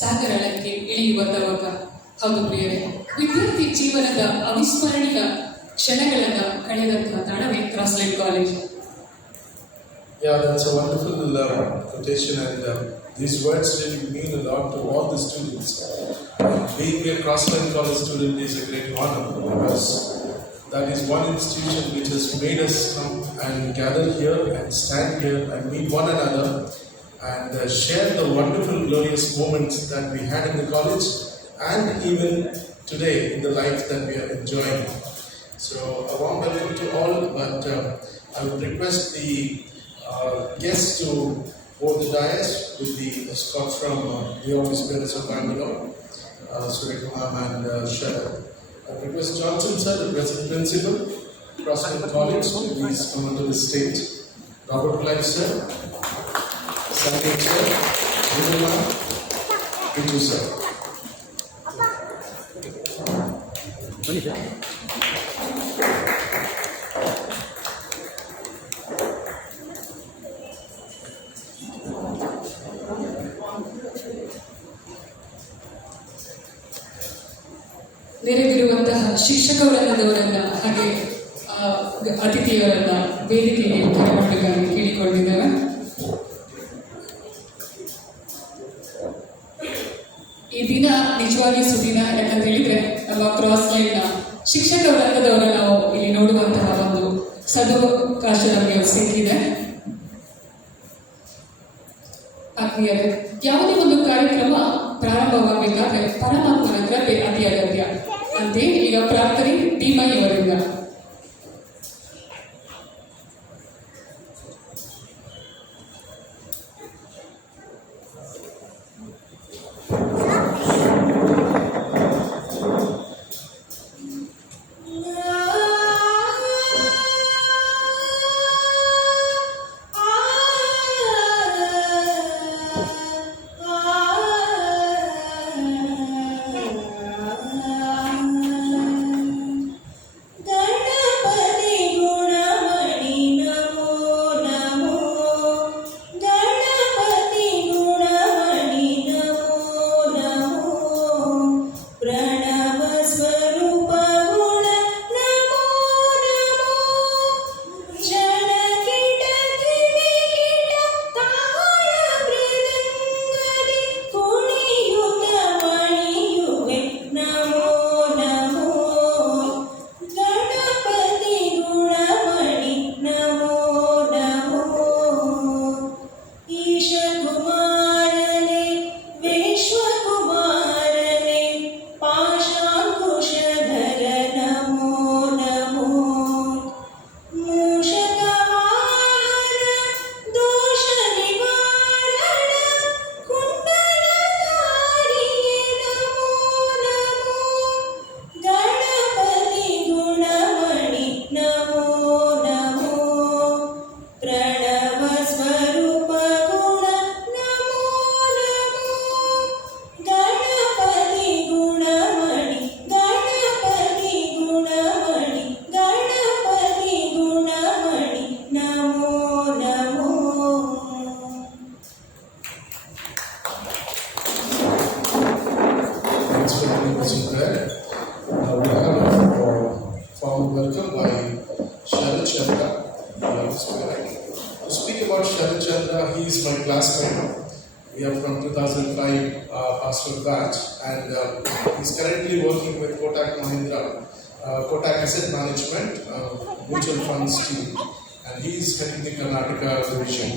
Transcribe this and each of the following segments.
ಸಾಗರಳಕ್ಕೆ ಇಳಿಯುವಂತವಾಗ. ಹೌದು ಪ್ರಿಯರೇ, ವಿದ್ಯಾರ್ಥಿ ಜೀವನದ ಅವಿಸ್ಮರಣೀಯ ಕ್ಷಣಗಳನ್ನು ಕಳೆದಂತಹ ತಾಣವೇ ಕ್ರಾಸ್ಲೈನ್ college. Yeah, that's a wonderful quotation, and these words really mean a lot to all the students. Being a Crossline College student is a great honor because that is one institution which has made us come and gather here and stand here and meet one another and share the wonderful, glorious moments that we had in the college and even today in the life that we are enjoying. So, a warm welcome to all, but I would request the guests to board the dais with the escort from the office bearers of Bengaluru, Surekham and Sharad. I request Johnson sir, the present principal, Crossline College, to please come onto the stage. Robert Clive sir, Sandeep sir, Nirmala, Viju sir. ನೆರೆದಿರುವಂತಹ ಶಿಕ್ಷಕ ವೃಂದದವರನ್ನ ಹಾಗೆ ಅತಿಥಿಯವರನ್ನ ವೇದಿಕೆಗೆ ಕರೆಮಾಡಬೇಕಾಗಿ ಕೇಳಿಕೊಂಡಿದ್ದೇವೆ. ಈ ದಿನ ನಿಜವಾಗಿ ಸುದಿನ, ಯಾಕಂತ ಹೇಳಿದ್ರೆ ನಮ್ಮ ಕ್ರಾಸ್ಲೈನ್ನ ಶಿಕ್ಷಕ ವೃಂದದವರ ನಾವು ಇಲ್ಲಿ ನೋಡುವಂತಹ ಒಂದು ಸದವಕಾಶ ನಮಗೆ ಸಿಕ್ಕಿದೆ. ಆತ್ಮೀಯರೇ, ಯಾವುದೇ ಒಂದು ಕಾರ್ಯಕ್ರಮ ಪ್ರಾರಂಭವಾಗಬೇಕಾದ್ರೆ ಪರಮಾತ್ಮನ ಕೃಪೆ ಅತಿ ಅಗತ್ಯ ಅಂತೆ. ಈಗ ಪ್ರಾರ್ಥನೆ ಧೀಮಯ್ಯವರಿಂದ. Welcome by Sharad Chandra. To speak about Sharad Chandra, he is my classmate. We are from 2005 pastoral batch, and he's currently working with Kotak Mahindra, Kotak Asset Management Mutual Funds team, and he is heading the Karnataka division.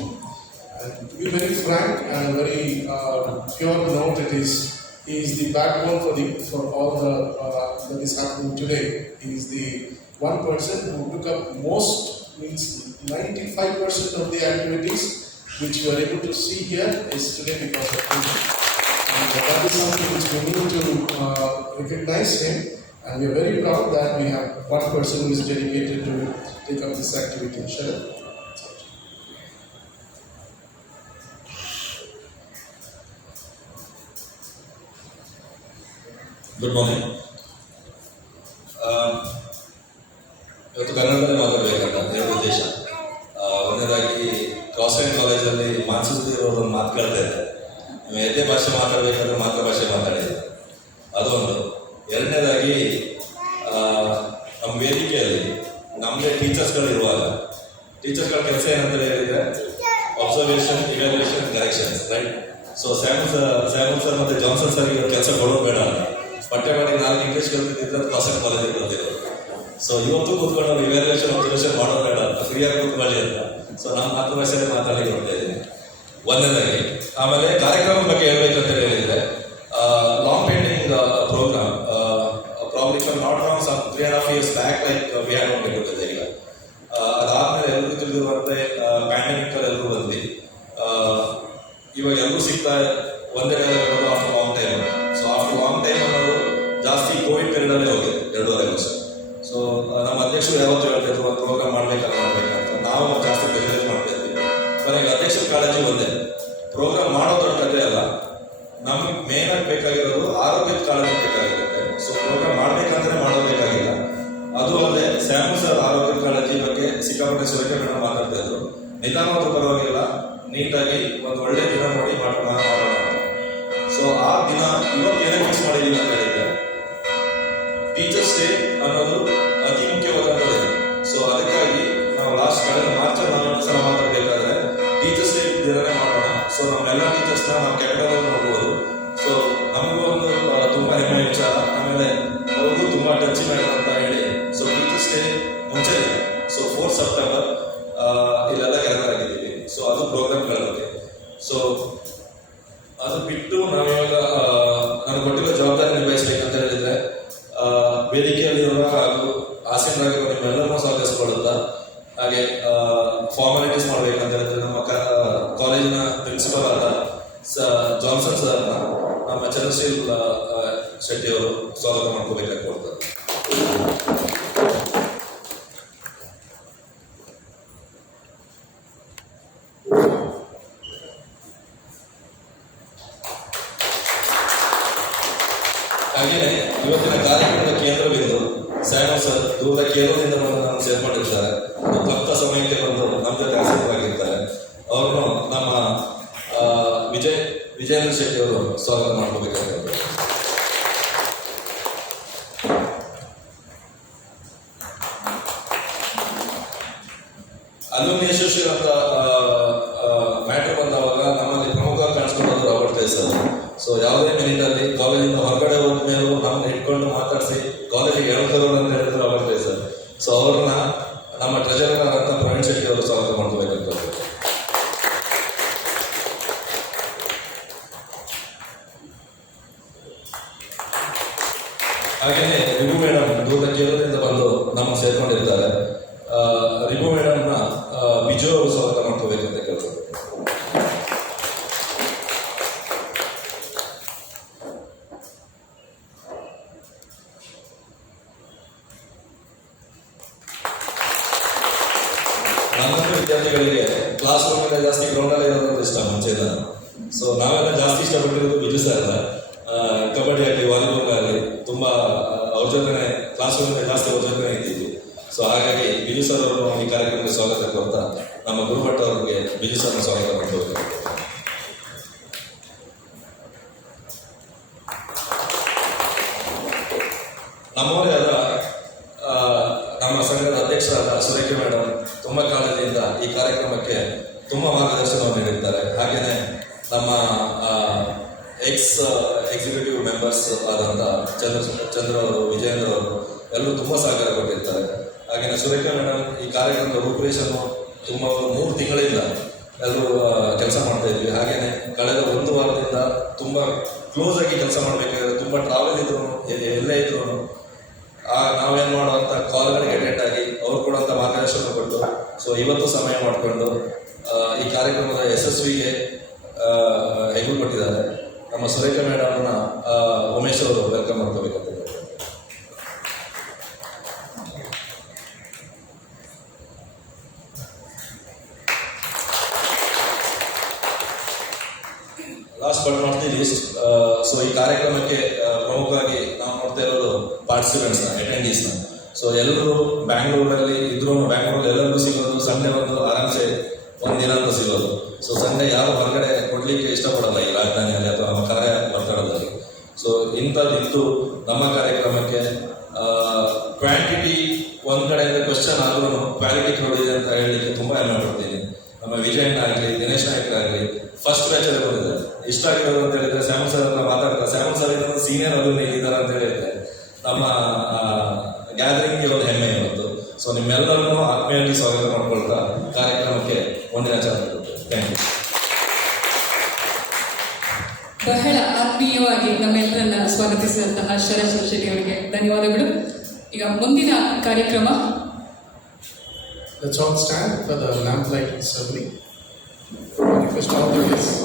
And to be very frank and very pure note, he is the backbone for all that is happening today. He is the one person who took up means 95% of the activities which you are able to see here is today because of him. And that is something which we need to recognize him, and we are very proud that we have one person who is dedicated to take up this activity. Sharad. Good morning. ಇವತ್ತು ಕನ್ನಡದಲ್ಲಿ ಮಾತಾಡಬೇಕಂತ ಎರಡು ಉದ್ದೇಶ. ಒಂದನೇದಾಗಿ ಕ್ರಾಸ್ಲೈನ್ ಕಾಲೇಜಲ್ಲಿ ಮಾನ್ಸೂತಿ ಅವರು ಒಂದು ಮಾತು ಕೇಳ್ತಾ ಇದ್ದಾರೆ, ನೀವು ಯಾವುದೇ ಭಾಷೆ ಮಾತಾಡಬೇಕಾದ್ರೆ ಮಾತ್ರ ಸ್ಯಾಮನ್ ಸರ್ ಮತ್ತೆ ಜಾನ್ಸನ್ ಸರ್ ಇವತ್ತು ಕೆಲಸ ಕೊಡೋದು ಬೇಡ ಅಂತ ಪಟ್ಟೆ ಮಾಡಿ 4 ಇಂಗ್ಲೀಷ್ ಕಲ್ತಿದ್ರೆ ಕಾಸೆಟ್ ಕಾಲೇಜಿಗೆ ಬಂದಿರೋದು. ಸೊ ಇವತ್ತು ಕೂತ್ಕೊಂಡು ನಾವು ಇವ್ಯಾಲ್ಯೂಯೇಷನ್ ಮಾಡೋದು ಬೇಡ ಅಂತ ಫ್ರೀಯಾಗಿ ಕೂತ್ಕೊಳ್ಳಿ ಅಂತ. ಸೊ ನಾನು ಮಾತೃಭಾಷೆಯಲ್ಲಿ ಮಾತಾಡಿ ಕೊಡ್ತಾ ಇದ್ದೀನಿ ಒಂದನೇದಾಗಿ. ಆಮೇಲೆ ಕಾರ್ಯಕ್ರಮದ ಬಗ್ಗೆ ಹೇಳ್ಬೇಕಂತ ಹೇಳಿದ್ರೆ long painting program probably for not wrong some 3.5 years back like we had not ಇಟ್ಟಿದೆ. ಈಗ ಅದಾದ್ಮೇಲೆ ಎಲ್ಲರಿಗೂ ತಿಳಿದಿರುವಂತೆ ಪ್ಯಾಂಡಮಿಕ್ ಎಲ್ಲರೂ ಬಂದ್ವಿ. ಇವಾಗ ಎಲ್ಲರೂ ಸಿಗ್ತಾ ಒಂದೇ ಬರೋದು after long time. So after long time ಅನ್ನೋದು ಜಾಸ್ತಿ ಕೋವಿಡ್ ಪೀರಿಯಡ್ ಅಲ್ಲೇ ಹೋಗಿದೆ 2.5 ವರ್ಷ. ಸೊ ನಮ್ಮ ಅಧ್ಯಕ್ಷರು ಯಾವತ್ತು ಹೇಳ್ತಿದ್ರು ಒಂದು ಪ್ರೋಗ್ರಾಮ್ ಮಾಡ್ಬೇಕಂತ ನಾವು ಜಾಸ್ತಿ ಪ್ರಿಫರೆನ್ಸ್ ಮಾಡ್ತಾ ಇದ್ವಿ. ಕೊನೆಗೆ ಅಧ್ಯಕ್ಷರ ಕಾಳಜಿ ಒಂದೇ, ಪ್ರೋಗ್ರಾಮ್ ಮಾಡೋ ದೊಡ್ಡ ಕಥೆ ಅಲ್ಲ, ನಮ್ಗೆ ಮೇನ್ ಆಗಿ ಬೇಕಾಗಿರೋದು ಆರೋಗ್ಯದ ಕಾಳಜಿ ಬೇಕಾಗಿರುತ್ತೆ. ಸೊ ಪ್ರೋಗ್ರಾಮ್ ಮಾಡ್ಬೇಕಂದ್ರೆ ಮಾಡೋಬೇಕಾಗಿಲ್ಲ. ಅದು ಅಲ್ಲದೆ ಸ್ಯಾಮ್ ಸರ್ ಆರೋಗ್ಯದ ಕಾಳಜಿ ಬಗ್ಗೆ ಸಿಕ್ಕಾಪಟ್ಟೆ ಸುರೇಖ ಮೇಡಮ್ ಮಾತಾಡ್ತಾ ಇದ್ರು. ನಿಧಾನವಾದ್ರೂ ಪರವಾಗಿಲ್ಲ, ನೀಟಾಗಿ ಒಂದು ಒಳ್ಳೆ ದಿನ ನೋಡಿ ಮಾಡೋಣ ಅಂತ. ಸೊ ಆ ದಿನ ಇವತ್ತು ಏನೇ ಫಿಕ್ಸ್ ಮಾಡಿದೀವಿ ಅಂತ ಹೇಳಿದ್ರೆ ಟೀಚರ್ಸ್ ಡೇ ಅನ್ನೋದು ಅತಿ ಮುಖ್ಯವಾದಂಥದ್ದು. ಸೊ ಅದಕ್ಕಾಗಿ ನಾವು ಕಳೆದ ಮಾರ್ಚಲ್ಲಿ ನಾವು ಸಲ ಮಾತಾಡಬೇಕಾದ್ರೆ ಟೀಚರ್ಸ್ ಡೇ ದಿನನೇ ಮಾಡೋಣ. ಸೊ ನಮ್ಮೆಲ್ಲ ಟೀಚರ್ಸ್ನ ನಾವು ಕ್ಯಾಪಿಟಲ್ ನೋಡ್ಬೋದು. ಸೊ ನಮಗೂ ಒಂದು ತುಂಬ ಹೆಮ್ಮೆ ವಿಚಾರ. ಆಮೇಲೆ ಅವ್ರಿಗೂ ತುಂಬ ಟಚ್ ಮಾಡಿದ್ರು ಅಂತ ಹೇಳಿ ಸೊ ಟೀಚರ್ಸ್ ಡೇ ಮುಂಚೆ ಸೊ 4 ಸೆಪ್ಟೆಂಬರ್ ಇಲ್ಲೆಲ್ಲ ಗ್ಯಾದರ್ ಆಗಿದ್ದೀವಿ. ಸೊ ಅದು ಪ್ರೋಗ್ರಾಮ್ಗಳ ಬಗ್ಗೆ. ಸೊ ಅದು ಬಿಟ್ಟು ನಾವಿವಾಗ ನಾನು ಕೊಟ್ಟಿರೋ ಜವಾಬ್ದಾರಿ ನಿಭಾಯಿಸಬೇಕಂತ ಹೇಳಿದ್ರೆ ವೇದಿಕೆಯಲ್ಲಿರುವ ಹಾಗೂ ಆಸೀನರಾಗಿರುವ ನಿಮ್ಮೆಲ್ಲರನ್ನೂ ಸ್ವಾಗತಿಸಿಕೊಳ್ಳುತ್ತಾ ಹಾಗೆ ಫಾರ್ಮಾಲಿಟೀಸ್ ಮಾಡಬೇಕಂತ ಹೇಳಿದ್ರೆ ನಮ್ಮ ಕಾಲೇಜಿನ ಪ್ರಿನ್ಸಿಪಲ್ ಆದ ಜಾನ್ಸನ್ ಸರ್ನ ನಮ್ಮ ಚಂದ್ರಶೀಲ್ ಶೆಟ್ಟಿ ಅವರು ಸ್ವಾಗತ ಮಾಡ್ಕೋಬೇಕಾಗಿ ಕೊಡ್ತಾರೆ. ಹಾಗೆಯೇ ಇವತ್ತಿನ ಕಾರ್ಯಕ್ರಮದ ಕೇಂದ್ರಬಿಂದು ಸ್ಯಾಮ್ ಸರ್ ದೂರದ ಕೇರಳದಿಂದ ಬಂದು ನಾನು ಸೇರ್ಕೊಂಡಿರ್ತಾರೆ. ತಪ್ಪ ಸಮಯಕ್ಕೆ ಬಂದು ನಮ್ಮ ಜೊತೆ ಆಸಕ್ತರಾಗಿರ್ತಾರೆ. ಅವ್ರನ್ನು ನಮ್ಮ ವಿಜೇಂದ್ರ ಶೆಟ್ಟಿ ಅವರು ಸ್ವಾಗತ ಮಾಡ್ಕೋಬೇಕಾಗುತ್ತೆ. ಅಲ್ಯೂಮಿನಿ ಅಸೋಸಿಯೇಷನ್ ಅಂತ ಮ್ಯಾಟರ್ ಬಂದವಾಗ ನಮ್ಮಲ್ಲಿ ಪ್ರಮುಖವಾಗಿ ಕಾಣಿಸ್ಕೊಳ್ಳೋದು ರಾಬರ್ಟ್ ಸರ್. ಸೊ ಯಾವುದೇ ಮಿನಿಟಲ್ಲಿ ಕಾಲೇಜಿಂದ ಹೊರಗಡೆ ಹೋದ ಮೇಲೂ ನಮ್ಮನ್ನ ಇಟ್ಕೊಂಡು ಮಾತಾಡಿಸಿ ಕಾಲೇಜಿಗೆ ಹೇಳ್ತಾರೆ ಅಂತ ಹೇಳಿದ್ರು ರಾಬರ್ಟ್ ಸರ್. ಸೊ ಅವ್ರನ್ನ ನಮ್ಮ ಟ್ರೆಜರರ್ ಆದಂಥ ಪ್ರವೀಣ್ ಶೆಟ್ಟಿ ಅವರು ಸ್ವಾಗತ ಮಾಡ್ಕೋಬೇಕಾಗ್ತದೆ. ಹಾಗೆಯೇ ರಿಭು ಮೇಡಮ್ ದೂರದ ಕೇರಳದಿಂದ ಬಂದು ನಮ್ಮ ಸೇರ್ಕೊಂಡಿರ್ತಾರೆ. ರಿಭು ಮೇಡಮ್ನ ಬಿಜು ಅವರು ಸ್ವಾಗತ ಮಾಡ್ಕೋಬೇಕಂತ ಕೇಳ್ತಾರೆ. ನನ್ನಂತ ವಿದ್ಯಾರ್ಥಿಗಳಿಗೆ ಕ್ಲಾಸ್ ರೂಮಿಂದ ಜಾಸ್ತಿ ಗ್ರೌಂಡಲ್ಲಿ ಇರೋದು ಇಷ್ಟ ಮುಂಚೆಯಿಂದ. ಸೊ ನಾವೆಲ್ಲ ಜಾಸ್ತಿ ಇಷ್ಟಪಟ್ಟಿರೋದು ಬಿಜು ಸರ್. ಕಬಡ್ಡಿ ಆಗಲಿ ವಾಲಿಬಾಲ್ ಆಗಲಿ ತುಂಬ ಅವ್ರ ಜೊತೆ ಕ್ಲಾಸ್ ರೂಮಿಂದ ಜಾಸ್ತಿ ಅವ್ರ ಜೊತೆ ಇದ್ದೀವಿ. ಸೊ ಹಾಗಾಗಿ ಬಿಜು ಸರ್ ಅವರು ಈ ಕಾರ್ಯಕ್ರಮಕ್ಕೆ ಸ್ವಾಗತ ಕೊಡ್ತಾ ನಮ್ಮ ಗುರುಭಟ್ ಅವರಿಗೆ ಬಿಜು ಸರ್ನ ಸ್ವಾಗತ ಮಾಡ್ಕೋಬೇಕು. ನಮ್ಮವರೇ ಆದ ನಮ್ಮ ಸಂಘದ ಅಧ್ಯಕ್ಷರಾದ ಸುರೇಖ ಮೇಡಮ್ ತುಂಬ ಕಾಲದಿಂದ ಈ ಕಾರ್ಯಕ್ರಮಕ್ಕೆ ತುಂಬ ಮಾರ್ಗದರ್ಶನವನ್ನು ನೀಡಿದ್ದಾರೆ. ಹಾಗೆಯೇ ನಮ್ಮ ಎಕ್ಸಿಕ್ಯೂಟಿವ್ ಮೆಂಬರ್ಸ್ ಆದಂಥ ಚಂದ್ರ ಅವರು, ವಿಜಯೇಂದ್ರ ಅವರು ಎಲ್ಲರೂ ತುಂಬ ಸಹಕಾರ ಕೊಟ್ಟಿರ್ತಾರೆ. ಹಾಗೆಯೇ ಸುರೇಖ ಮೇಡಮ್ ಈ ಕಾರ್ಯಕ್ರಮದ ರೂಪುರೇಷನ್ನು ತುಂಬ 3 ತಿಂಗಳಿಂದ ಎಲ್ಲರೂ ಕೆಲಸ ಮಾಡ್ತಾ ಇದ್ವಿ. ಹಾಗೆಯೇ ಕಳೆದ 1 ವಾರದಿಂದ ತುಂಬ ಕ್ಲೋಸ್ ಆಗಿ ಕೆಲಸ ಮಾಡಬೇಕಾದ್ರೆ ತುಂಬ ಟ್ರಾವೆಲ್ ಇದ್ರು, ಎಲ್ಲೇ ಇದ್ರು ನಾವೇನು ಮಾಡುವಂಥ ಕಾಲ್ಗಳಿಗೆ ಅಟೆಂಡ್ ಆಗಿ ಅವ್ರು ಕೊಡುವಂಥ ಮಾರ್ಗದರ್ಶನ ಕೊಟ್ಟು ಸೊ ಇವತ್ತು ಸಮಯ ಮಾಡಿಕೊಂಡು ಈ ಕಾರ್ಯಕ್ರಮದ ಯಶಸ್ವಿಗೆ ಹೆಗಲು ಕೊಟ್ಟಿದ್ದಾರೆ. ನಮ್ಮ ಸುರೇಖ ಮೇಡಮ್ನ ಉಮೇಶ್ ಅವರು ವೆಲ್ಕಮ್ ಮಾಡ್ಕೋಬೇಕಂತ. Last but not the least, so ಈ ಕಾರ್ಯಕ್ರಮಕ್ಕೆ ಪ್ರಮುಖವಾಗಿ ನಾವು ನೋಡ್ತಾ ಇರೋದು ಪಾರ್ಟಿಸಿಪೆಂಟ್ಸ್ನ, ಅಟೆಂಡೀಸ್ನ. ಸೊ ಎಲ್ಲರೂ ಬ್ಯಾಂಗ್ಳೂರಲ್ಲಿ ಇದ್ರೂ ಬ್ಯಾಂಗ್ಳೂರಲ್ಲಿ ಎಲ್ಲರಿಗೂ ಸಿಗೋದು ಸಂಡೇ ಒಂದು ಆರಾಮ್ಸೆ ಒಂದಿನ ಅಂತ ಸಿಗೋದು. ಸೊ ಸಂಡೇ ಯಾರು ಹೊರಗಡೆ ಕೊಡಲಿಕ್ಕೆ ಇಷ್ಟಪಡಲ್ಲ ಈ ರಾಜಧಾನಿಯಲ್ಲಿ ಅಥವಾ ನಮ್ಮ ಕಾರ್ಯ ಒತ್ತಡದಲ್ಲಿ. ಸೊ ಇಂಥದ್ದಿದ್ದು ನಮ್ಮ ಕಾರ್ಯಕ್ರಮಕ್ಕೆ ಕ್ವಾಂಟಿಟಿ ಒಂದು ಕಡೆಯಿಂದ ಕ್ವಶನ್ ಆದ್ರೂ ಕ್ವಾಲಿಟಿ ಕೊಡಿದೆ ಅಂತ ಹೇಳಲಿಕ್ಕೆ ತುಂಬ ಹೆಮ್ಮೆ ಪಡ್ತೀನಿ. ನಮ್ಮ ವಿಜಯಣ್ಣ ಆಗಲಿ, ದಿನೇಶ್ ನಾಯ್ಕರಾಗಲಿ ಫಸ್ಟ್ ಬ್ಯಾಚಲ್ಲಿ ಬಂದಿದ್ದಾರೆ. ಇಷ್ಟ ಆಗಿರೋದು ಅಂತ ಹೇಳಿದ್ರೆ ಶ್ಯಾಮಲ್ ಸರ್ ಹತ್ರ ಮಾತಾಡ್ತಾರೆ. ಶ್ಯಾಮಲ್ ಸರ್ ಇದ್ದಾರೆ, ಸೀನಿಯರ್ ಅಲುಮ್ನಿ ಇದ್ದಾರೆ ಅಂತ ಹೇಳಿದ್ರೆ ನಮ್ಮ ಗ್ಯಾದರಿಂಗ್ಗೆ ಒಂದು ಹೆಮ್ಮೆ ಇವತ್ತು. ಸೊ ನಿಮ್ಮೆಲ್ಲರನ್ನು ಆತ್ಮೀಯವಾಗಿ ಸ್ವಾಗತ ಮಾಡ್ಕೊಳ್ತಾ ಕಾರ್ಯಕ್ರಮಕ್ಕೆ ಒಂದಿನ ಚೆನ್ನಾಗಿ. Thank you. ಬಹಳ ಆತ್ಮೀಯವಾಗಿ ನಮ್ಮೆಲ್ಲರನ್ನ ಸ್ವಾಗತಿಸಿದಂತಹ ಶರತ್ ಶೆಟ್ಟಿ ಅವರಿಗೆ ಧನ್ಯವಾದಗಳು. ಈಗ ಮುಂದಿನ ಕಾರ್ಯಕ್ರಮ. Let's all stand for the lamplight ceremony. Request all the guests.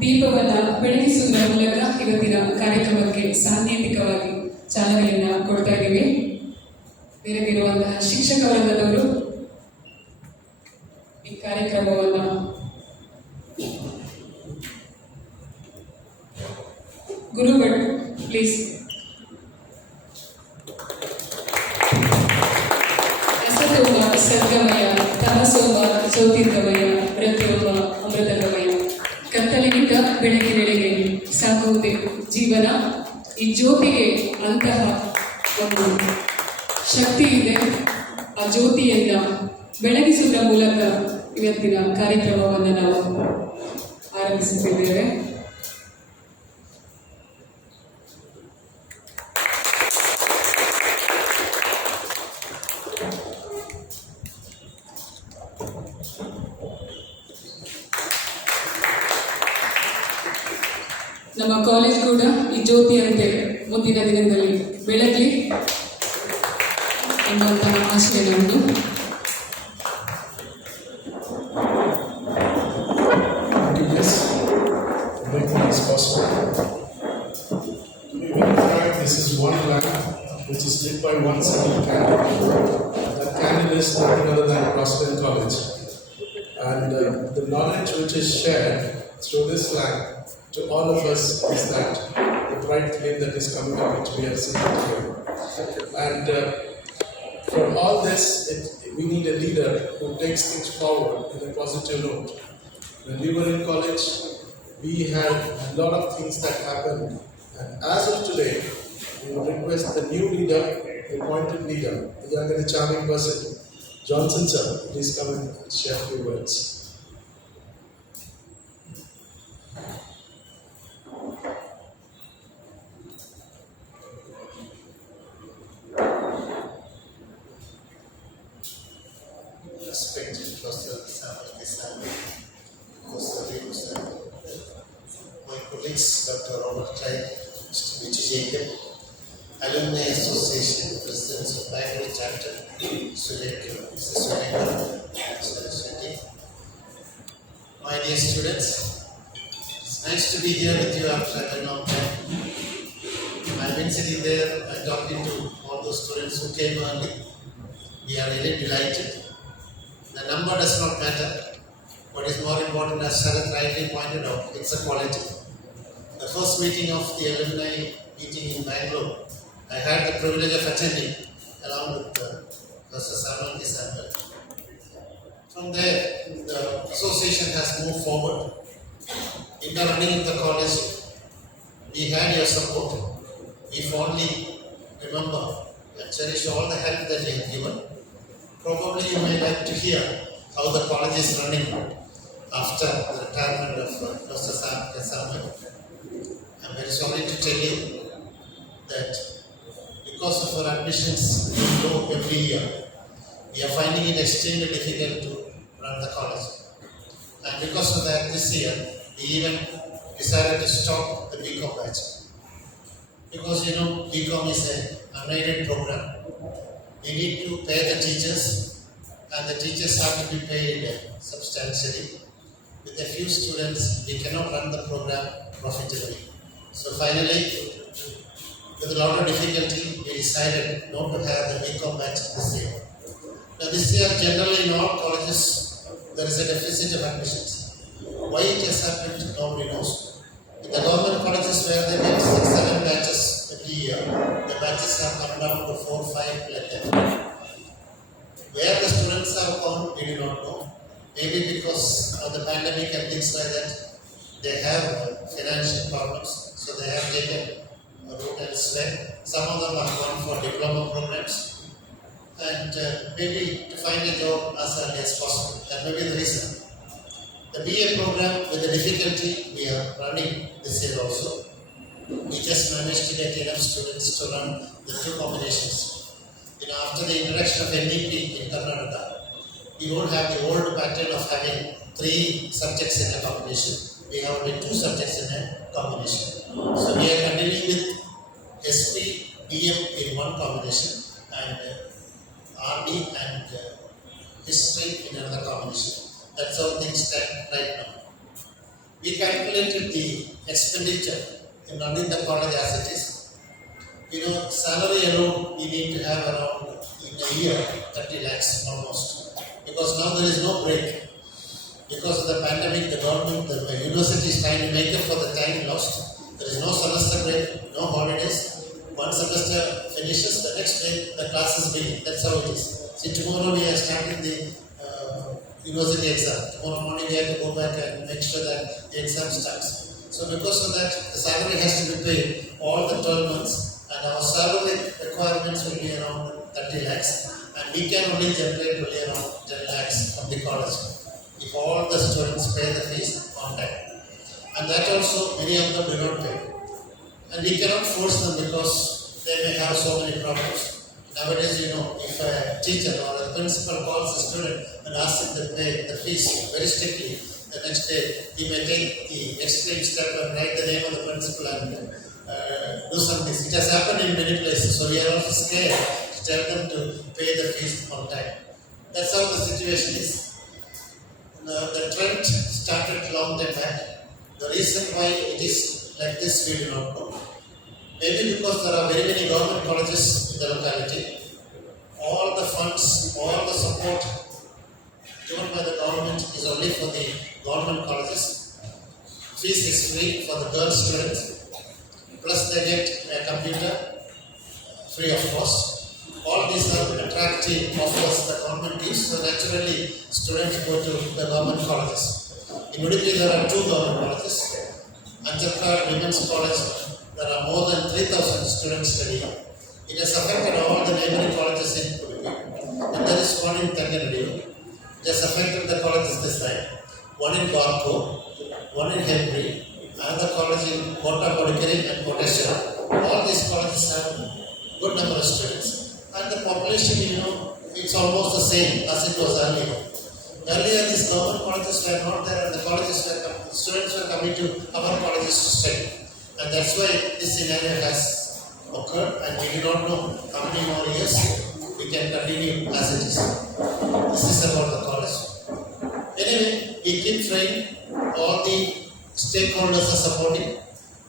ದೀಪವನ್ನ ಬೆಳಗಿಸುವುದರ ಮೂಲಕ ಇವತ್ತಿನ ಕಾರ್ಯಕ್ರಮಕ್ಕೆ ಸಾಂಕೇತಿಕವಾಗಿ ಚಾಲನೆಯನ್ನ ಕೊಡ್ತಾ ಇದ್ದೀವಿ. ಬೇರೆದಿರುವಂತಹ ಶಿಕ್ಷಕ ವರ್ಗದವರು ಈ ಕಾರ್ಯಕ್ರಮವನ್ನು ಗುರುಗಳು ಪ್ಲೀಸ್. ಅಸತೋಮ ಸರ್ಗಮಯ, ತಮಸೋಮ ಜ್ಯೋತಿರ್ಗಮಯ, ಮೃತ್ಯೋಮ ಅಮೃತಗಮಯ. ಕತ್ತಲಿನಿಂದ ಬೆಳಕಿನೆಡೆಗೆ ಸಾಗುವುದೇ ಜೀವನ. ಈ ಜ್ಯೋತಿಗೆ ಅಂತಹ ಒಂದು ಶಕ್ತಿ ಇದೆ. ಆ ಜ್ಯೋತಿಯನ್ನ ಬೆಳಗಿಸುವುದರ ಮೂಲಕ ಇವತ್ತಿನ ಕಾರ್ಯಕ್ರಮವನ್ನು ನಾವು ಆರಂಭಿಸುತ್ತಿದ್ದೇವೆ. ನಮ್ಮ ಕಾಲೇಜ್ ಕೂಡ ಈ ಜ್ಯೋತಿಯಂತೆ ಮುಂದಿನ ದಿನದಲ್ಲಿ ಬೆಳಗಲಿ ಎಂಬಂತಹ ಆಶಯ ನಮ್ಮದು. This is one lamp which is lit by one single candle. That candle is nothing other than Crossland College. And the knowledge which is shared through this lamp to all of us is that the bright flame that is coming up, which we are seeing here. And for all this, we need a leader who takes things forward in a positive note. When we were in college, we had a lot of things that happened. And as of today, we will request the new leader, the appointed leader, the young and the charming person, Johnson sir, please come and share a few words. Respected Professor Samuel, my colleagues, Dr. Robert Clyde, Mr. Vijay Jacob, Alumni Association, Presidents of Bengaluru Chapter, Mr. Sulekha, Mr. Shetty. My dear students, it's nice to be here with you after a long time. I've been sitting there and talking to all those students who came early. We are really delighted. The number does not matter. What is more important, as Sharath rightly pointed out, it's a quality. The first meeting of the alumni meeting in Bangalore, I had the privilege of attending along with Professor Samuel. From there, the association has moved forward. In the running of the college, we had your support. We fondly remember and cherish all the help that you have given. Probably you may like to hear how the college is running after the retirement of Professor Samuel. I'm very sorry to tell you that because of our admissions low every year, we are finding it extremely difficult to run the college. And because of that, this year, we even decided to stop the BCom batch. Because BCom is an unaided program. We need to pay the teachers, and the teachers have to be paid substantially. With a few students, we cannot run the program profitably. So finally, with a lot of difficulty, we decided not to have the BCom batch this year. Now this year, generally in all colleges, there is a deficit of admissions. Why it has happened, nobody knows. In the government colleges where they get 6-7 batches every year, the batches have come down to 4-5 like that. Where the students have gone, we do not know. Maybe because of the pandemic and things like that, they have financial problems, so they have taken a route elsewhere. Some of them have gone for diploma programs, and maybe to find a job as early as possible. That may be the reason. The BA program, with the difficulty we are running this year also, we just managed to get enough students to run the two combinations. After the introduction of NEP in Karnataka, we won't have the old pattern of having 3 subjects in a combination. We have only 2 subjects in a combination. So we are continuing with SP, BM in one combination, and RD and history in another combination. That's how things stand right now. We calculated the expenditure in running the college as it is. Salary alone we need to have around in a year 30 lakhs almost. Because now there is no break. Because of the pandemic, the government, the university is trying to make up for the time lost. There is no semester break, no holidays. One semester finishes, the next day the classes begin. That's how it is. See, tomorrow we are starting the university exam. Tomorrow morning we have to go back and make sure that the exam starts. So because of that, the salary has to be paid all the 12 months, and our salary requirements will be around 30 lakhs, and we can only generate only around 10 lakhs from the college if all the students pay the fees on time. And that also many of them do not pay. And we cannot force them because they may have so many problems. Nowadays, if a teacher or a principal calls a student and asks him to pay the fees very strictly, the next day he may take the extreme step and write the name of the principal and do something. It has happened in many places, so we are also scared to tell them to pay the fees on time. That's how the situation is. The trend started long time back. The reason why it is like this we do not know. Maybe because there are very many government colleges in the locality. All the funds, all the support given by the government is only for the government colleges. Fees is free for the girl students. Plus they get a computer free of cost. All these are attractive offers the government gives, so naturally students go to the government colleges. In Udupi there are 2 government colleges. Anjakkad Women's College, there are more than 3,000 students studying. It has affected all the neighboring colleges in Udupi. And there is one in Bengaluru. It has affected the colleges this time. One in Barco, one in Henry, another college in Kota Kodikeri and Koteshwar. All these colleges have good number of students. And the population, it's almost the same as it was earlier. Earlier, these government colleges were not there, and the students were coming to our colleges to study. And that's why this scenario has occurred, and we do not know how many more years we can continue as it is. This is about the college. Anyway, we keep trying. All the stakeholders are supporting.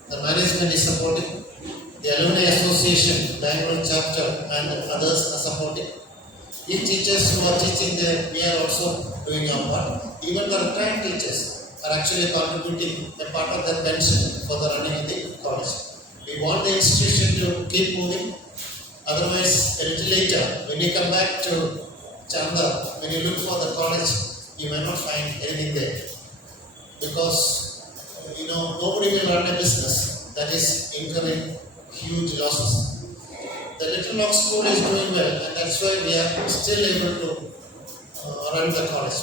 The management is supporting. The Alumni Association, Bengaluru chapter, and others are supporting. We teachers who are teaching there, we are also doing our part. Even the retired teachers are actually contributing a part of their pension for the running of the college. We want the institution to keep moving. Otherwise, a little later, when you come back to Chanda, when you look for the college, you may not find anything there. Because, nobody will run a business that is incurring huge losses. The Little Rock School is doing well, and that's why we are still able to run the college.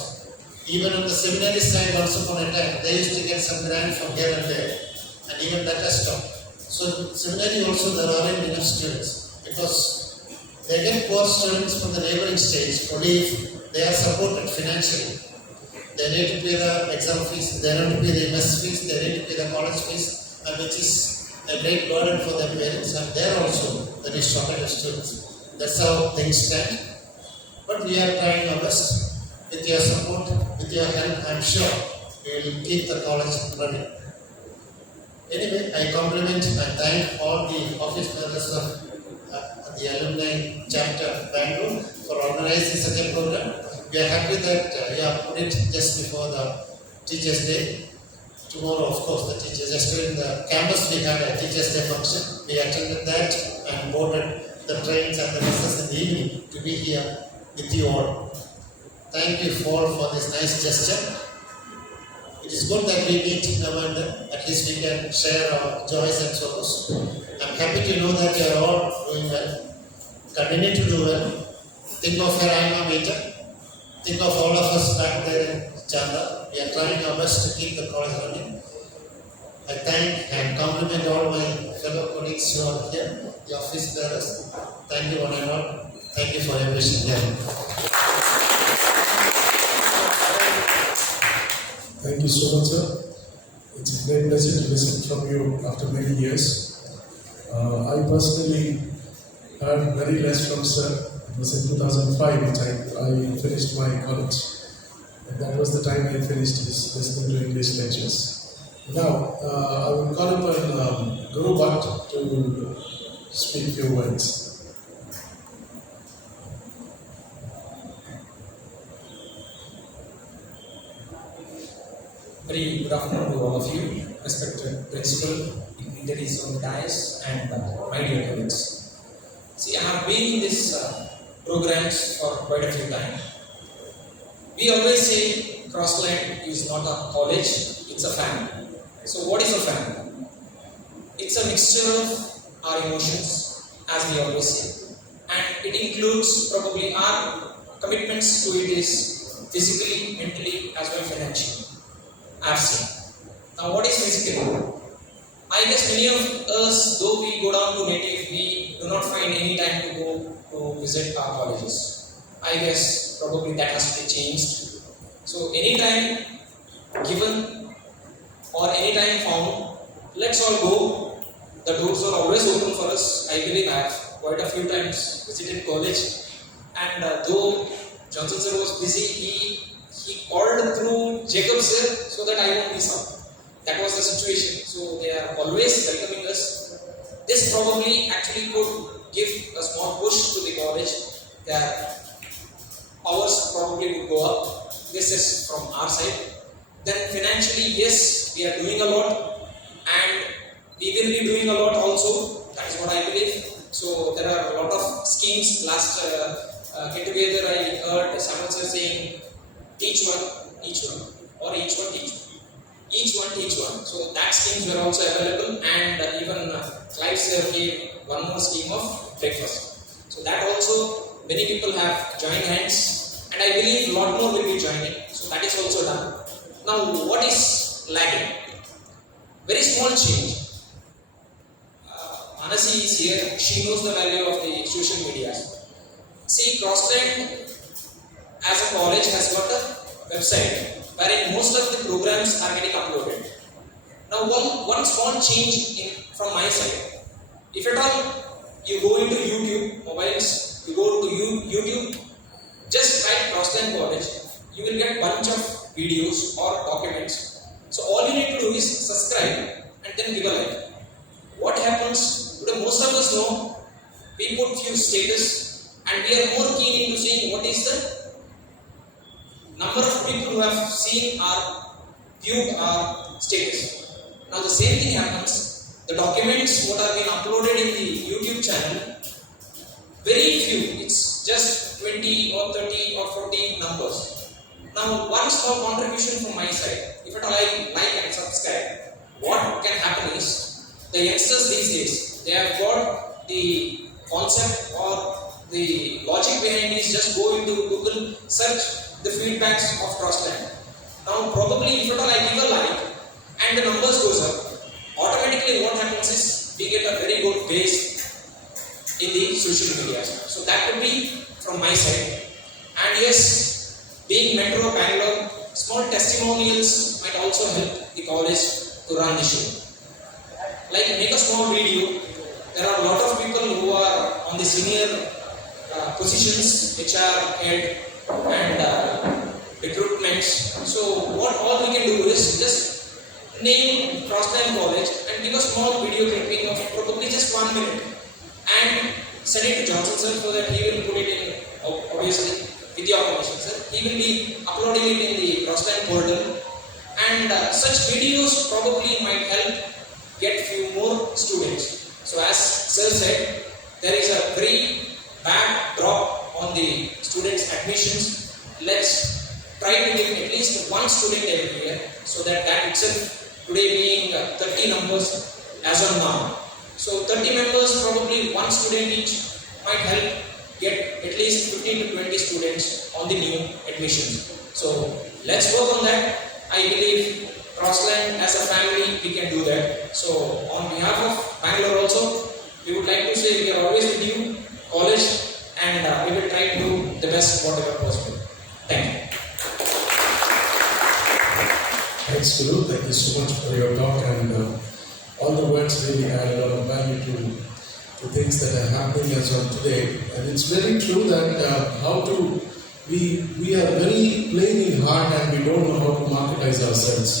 Even on the seminary side, once upon a time, they used to get some grant from here and there, and even that has stopped. So, seminary also there aren't enough students because they get poor students from the neighboring states only if they are supported financially. They need to pay the exam fees, they need to pay the mess fees, they need to pay the college fees, and which is a great burden for their parents, and there also there is shortage of students. That's how things stand. But we are trying our best. With your support, with your help, I am sure we will keep the college running. Anyway, I compliment and thank all the office members of the Alumni Chapter Bengaluru for organizing such a program. We are happy that we have put it just before the Teachers' Day. Tomorrow, of course, the teachers, yesterday in the campus we had a Teachers' Day function. We attended that and boarded the trains and the buses in the evening to be here with you all. Thank you all for this nice gesture. It is good that we meet now and then. At least we can share our joys and sorrows. I'm happy to know that you are all doing well. Continue to do well. Think of your alma mater. Think of all of us back there in Chanda. We are trying our best to keep the college running. I thank and compliment all my fellow colleagues who are here, the office bearers. Thank you one and all. Thank you for your vision here. Thank you so much, sir. It's a great pleasure to listen from you after many years. I personally heard very less from sir. It was in 2005 which I finished my college. And that was the time I finished listening to English lectures. Now, I will call upon Guru Bhatt to speak a few words. Very good afternoon to all of you, respected principal, dignitaries on the dais, and my dear colleagues. See, I have been in these programs for quite a few time. We always say Crossland is not a college, it's a family. So what is a family? It's a mixture of our emotions, as we always say. And it includes probably our commitments to it is physically, mentally, as well as financially. I've seen. Now what is physical? I guess many of us, though we go down to native, we do not find any time to go to visit our colleges. I guess probably that has to be changed. So any time given or any time found, let's all go. The doors are always open for us. I believe I have quite a few times visited college, and though Johnson sir was busy, he called through Jacob sir so that I won't miss out. That was the situation. So they are always welcoming us. This probably actually could give a small push to the college that ours probably would go up. This is from our side. Then financially, yes, we are doing a lot, and we will be doing a lot also. That is what I believe. So there are a lot of schemes. Last get together, I heard someone saying, teach one, or each one teach one. Each one teach one. So that schemes were also available, and even Clive sir gave one more scheme of breakfast. So that also many people have joined hands, and I believe a lot more will be joining. So that is also done. Now what is lacking? Very small change. Manasi is here. She knows the value of the social media. See, Crossland as a college has got a website wherein most of the programs are getting uploaded. Now one small change from my side. If at all you go into YouTube, mobiles, you go to YouTube, just type Crossland College, you will get bunch of videos or documents. So all you need to do is subscribe and then give a like. What happens? Today most of us know we put few status and we are more keen into seeing what is the number of people who have seen or viewed our status. Now the same thing happens. The documents what are being uploaded in the YouTube channel, very few. It's just 20 or 30 or 40 numbers. Now one small contribution from my side. If at all I like and subscribe, what can happen is the youngsters these days, they have got the concept or the logic behind is just go into Google, search the feedbacks of Crossland. Now probably if at all I give a like and the numbers goes up, automatically what happens is we get a very good base in the social media. So that could be from my side. And yes, being Metro Bangalore, small testimonials might also help the college to run the show. Like make a small video. There are a lot of people who are on the senior positions, HR head and recruitments. So what all we can do is just name Crossland College and give a small video clipping of probably just 1 minute and send it to Johnson sir so that he will put it in, obviously with your permission sir. He will be uploading it in the Crossland portal, and such videos probably might help get few more students. So as sir said, there is a very bad drop on the students' admissions. Let's try to give at least one student every year, so that itself, today being 30 numbers as of now. So 30 members, probably one student each might help get at least 15 to 20 students on the new admissions. So let's work on that. I believe Crossland as a family, we can do that. So on behalf of Bangalore also, we would like to say we are always with you, college, and we will try to do the best whatever possible. Thank you. Thanks, Guru. Thank you so much for your talk, and all the words really add a lot of value to things that are happening as of today. And it's very true that we are very plain in heart and we don't know how to marketize ourselves.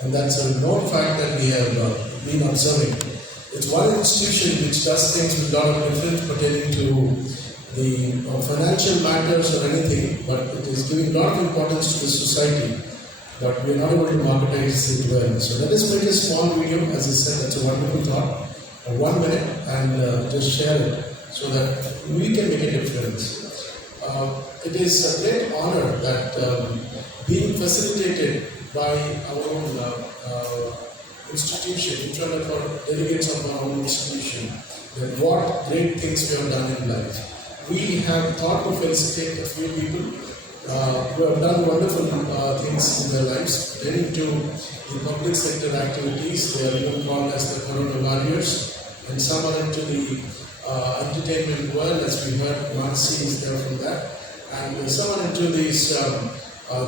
And that's a known fact that we have been observing. It's one institution which does things with a lot of difference pertaining to the financial matters or anything, but it is giving a lot of importance to the society. But we are not able to marketize it well. So let us make a small video. As I said, that's a wonderful thought. 1 minute, and just share it so that we can make a difference. It is a great honor that being facilitated by our own institution, in front of our delegates of our own institution, that what great things we have done in life. We have thought to felicitate a few people who have done wonderful things in their lives, pertaining to the public sector activities. They are even called as the Corona Warriors, and some are into the entertainment world, as we heard. Mansi is there from that, and some are into these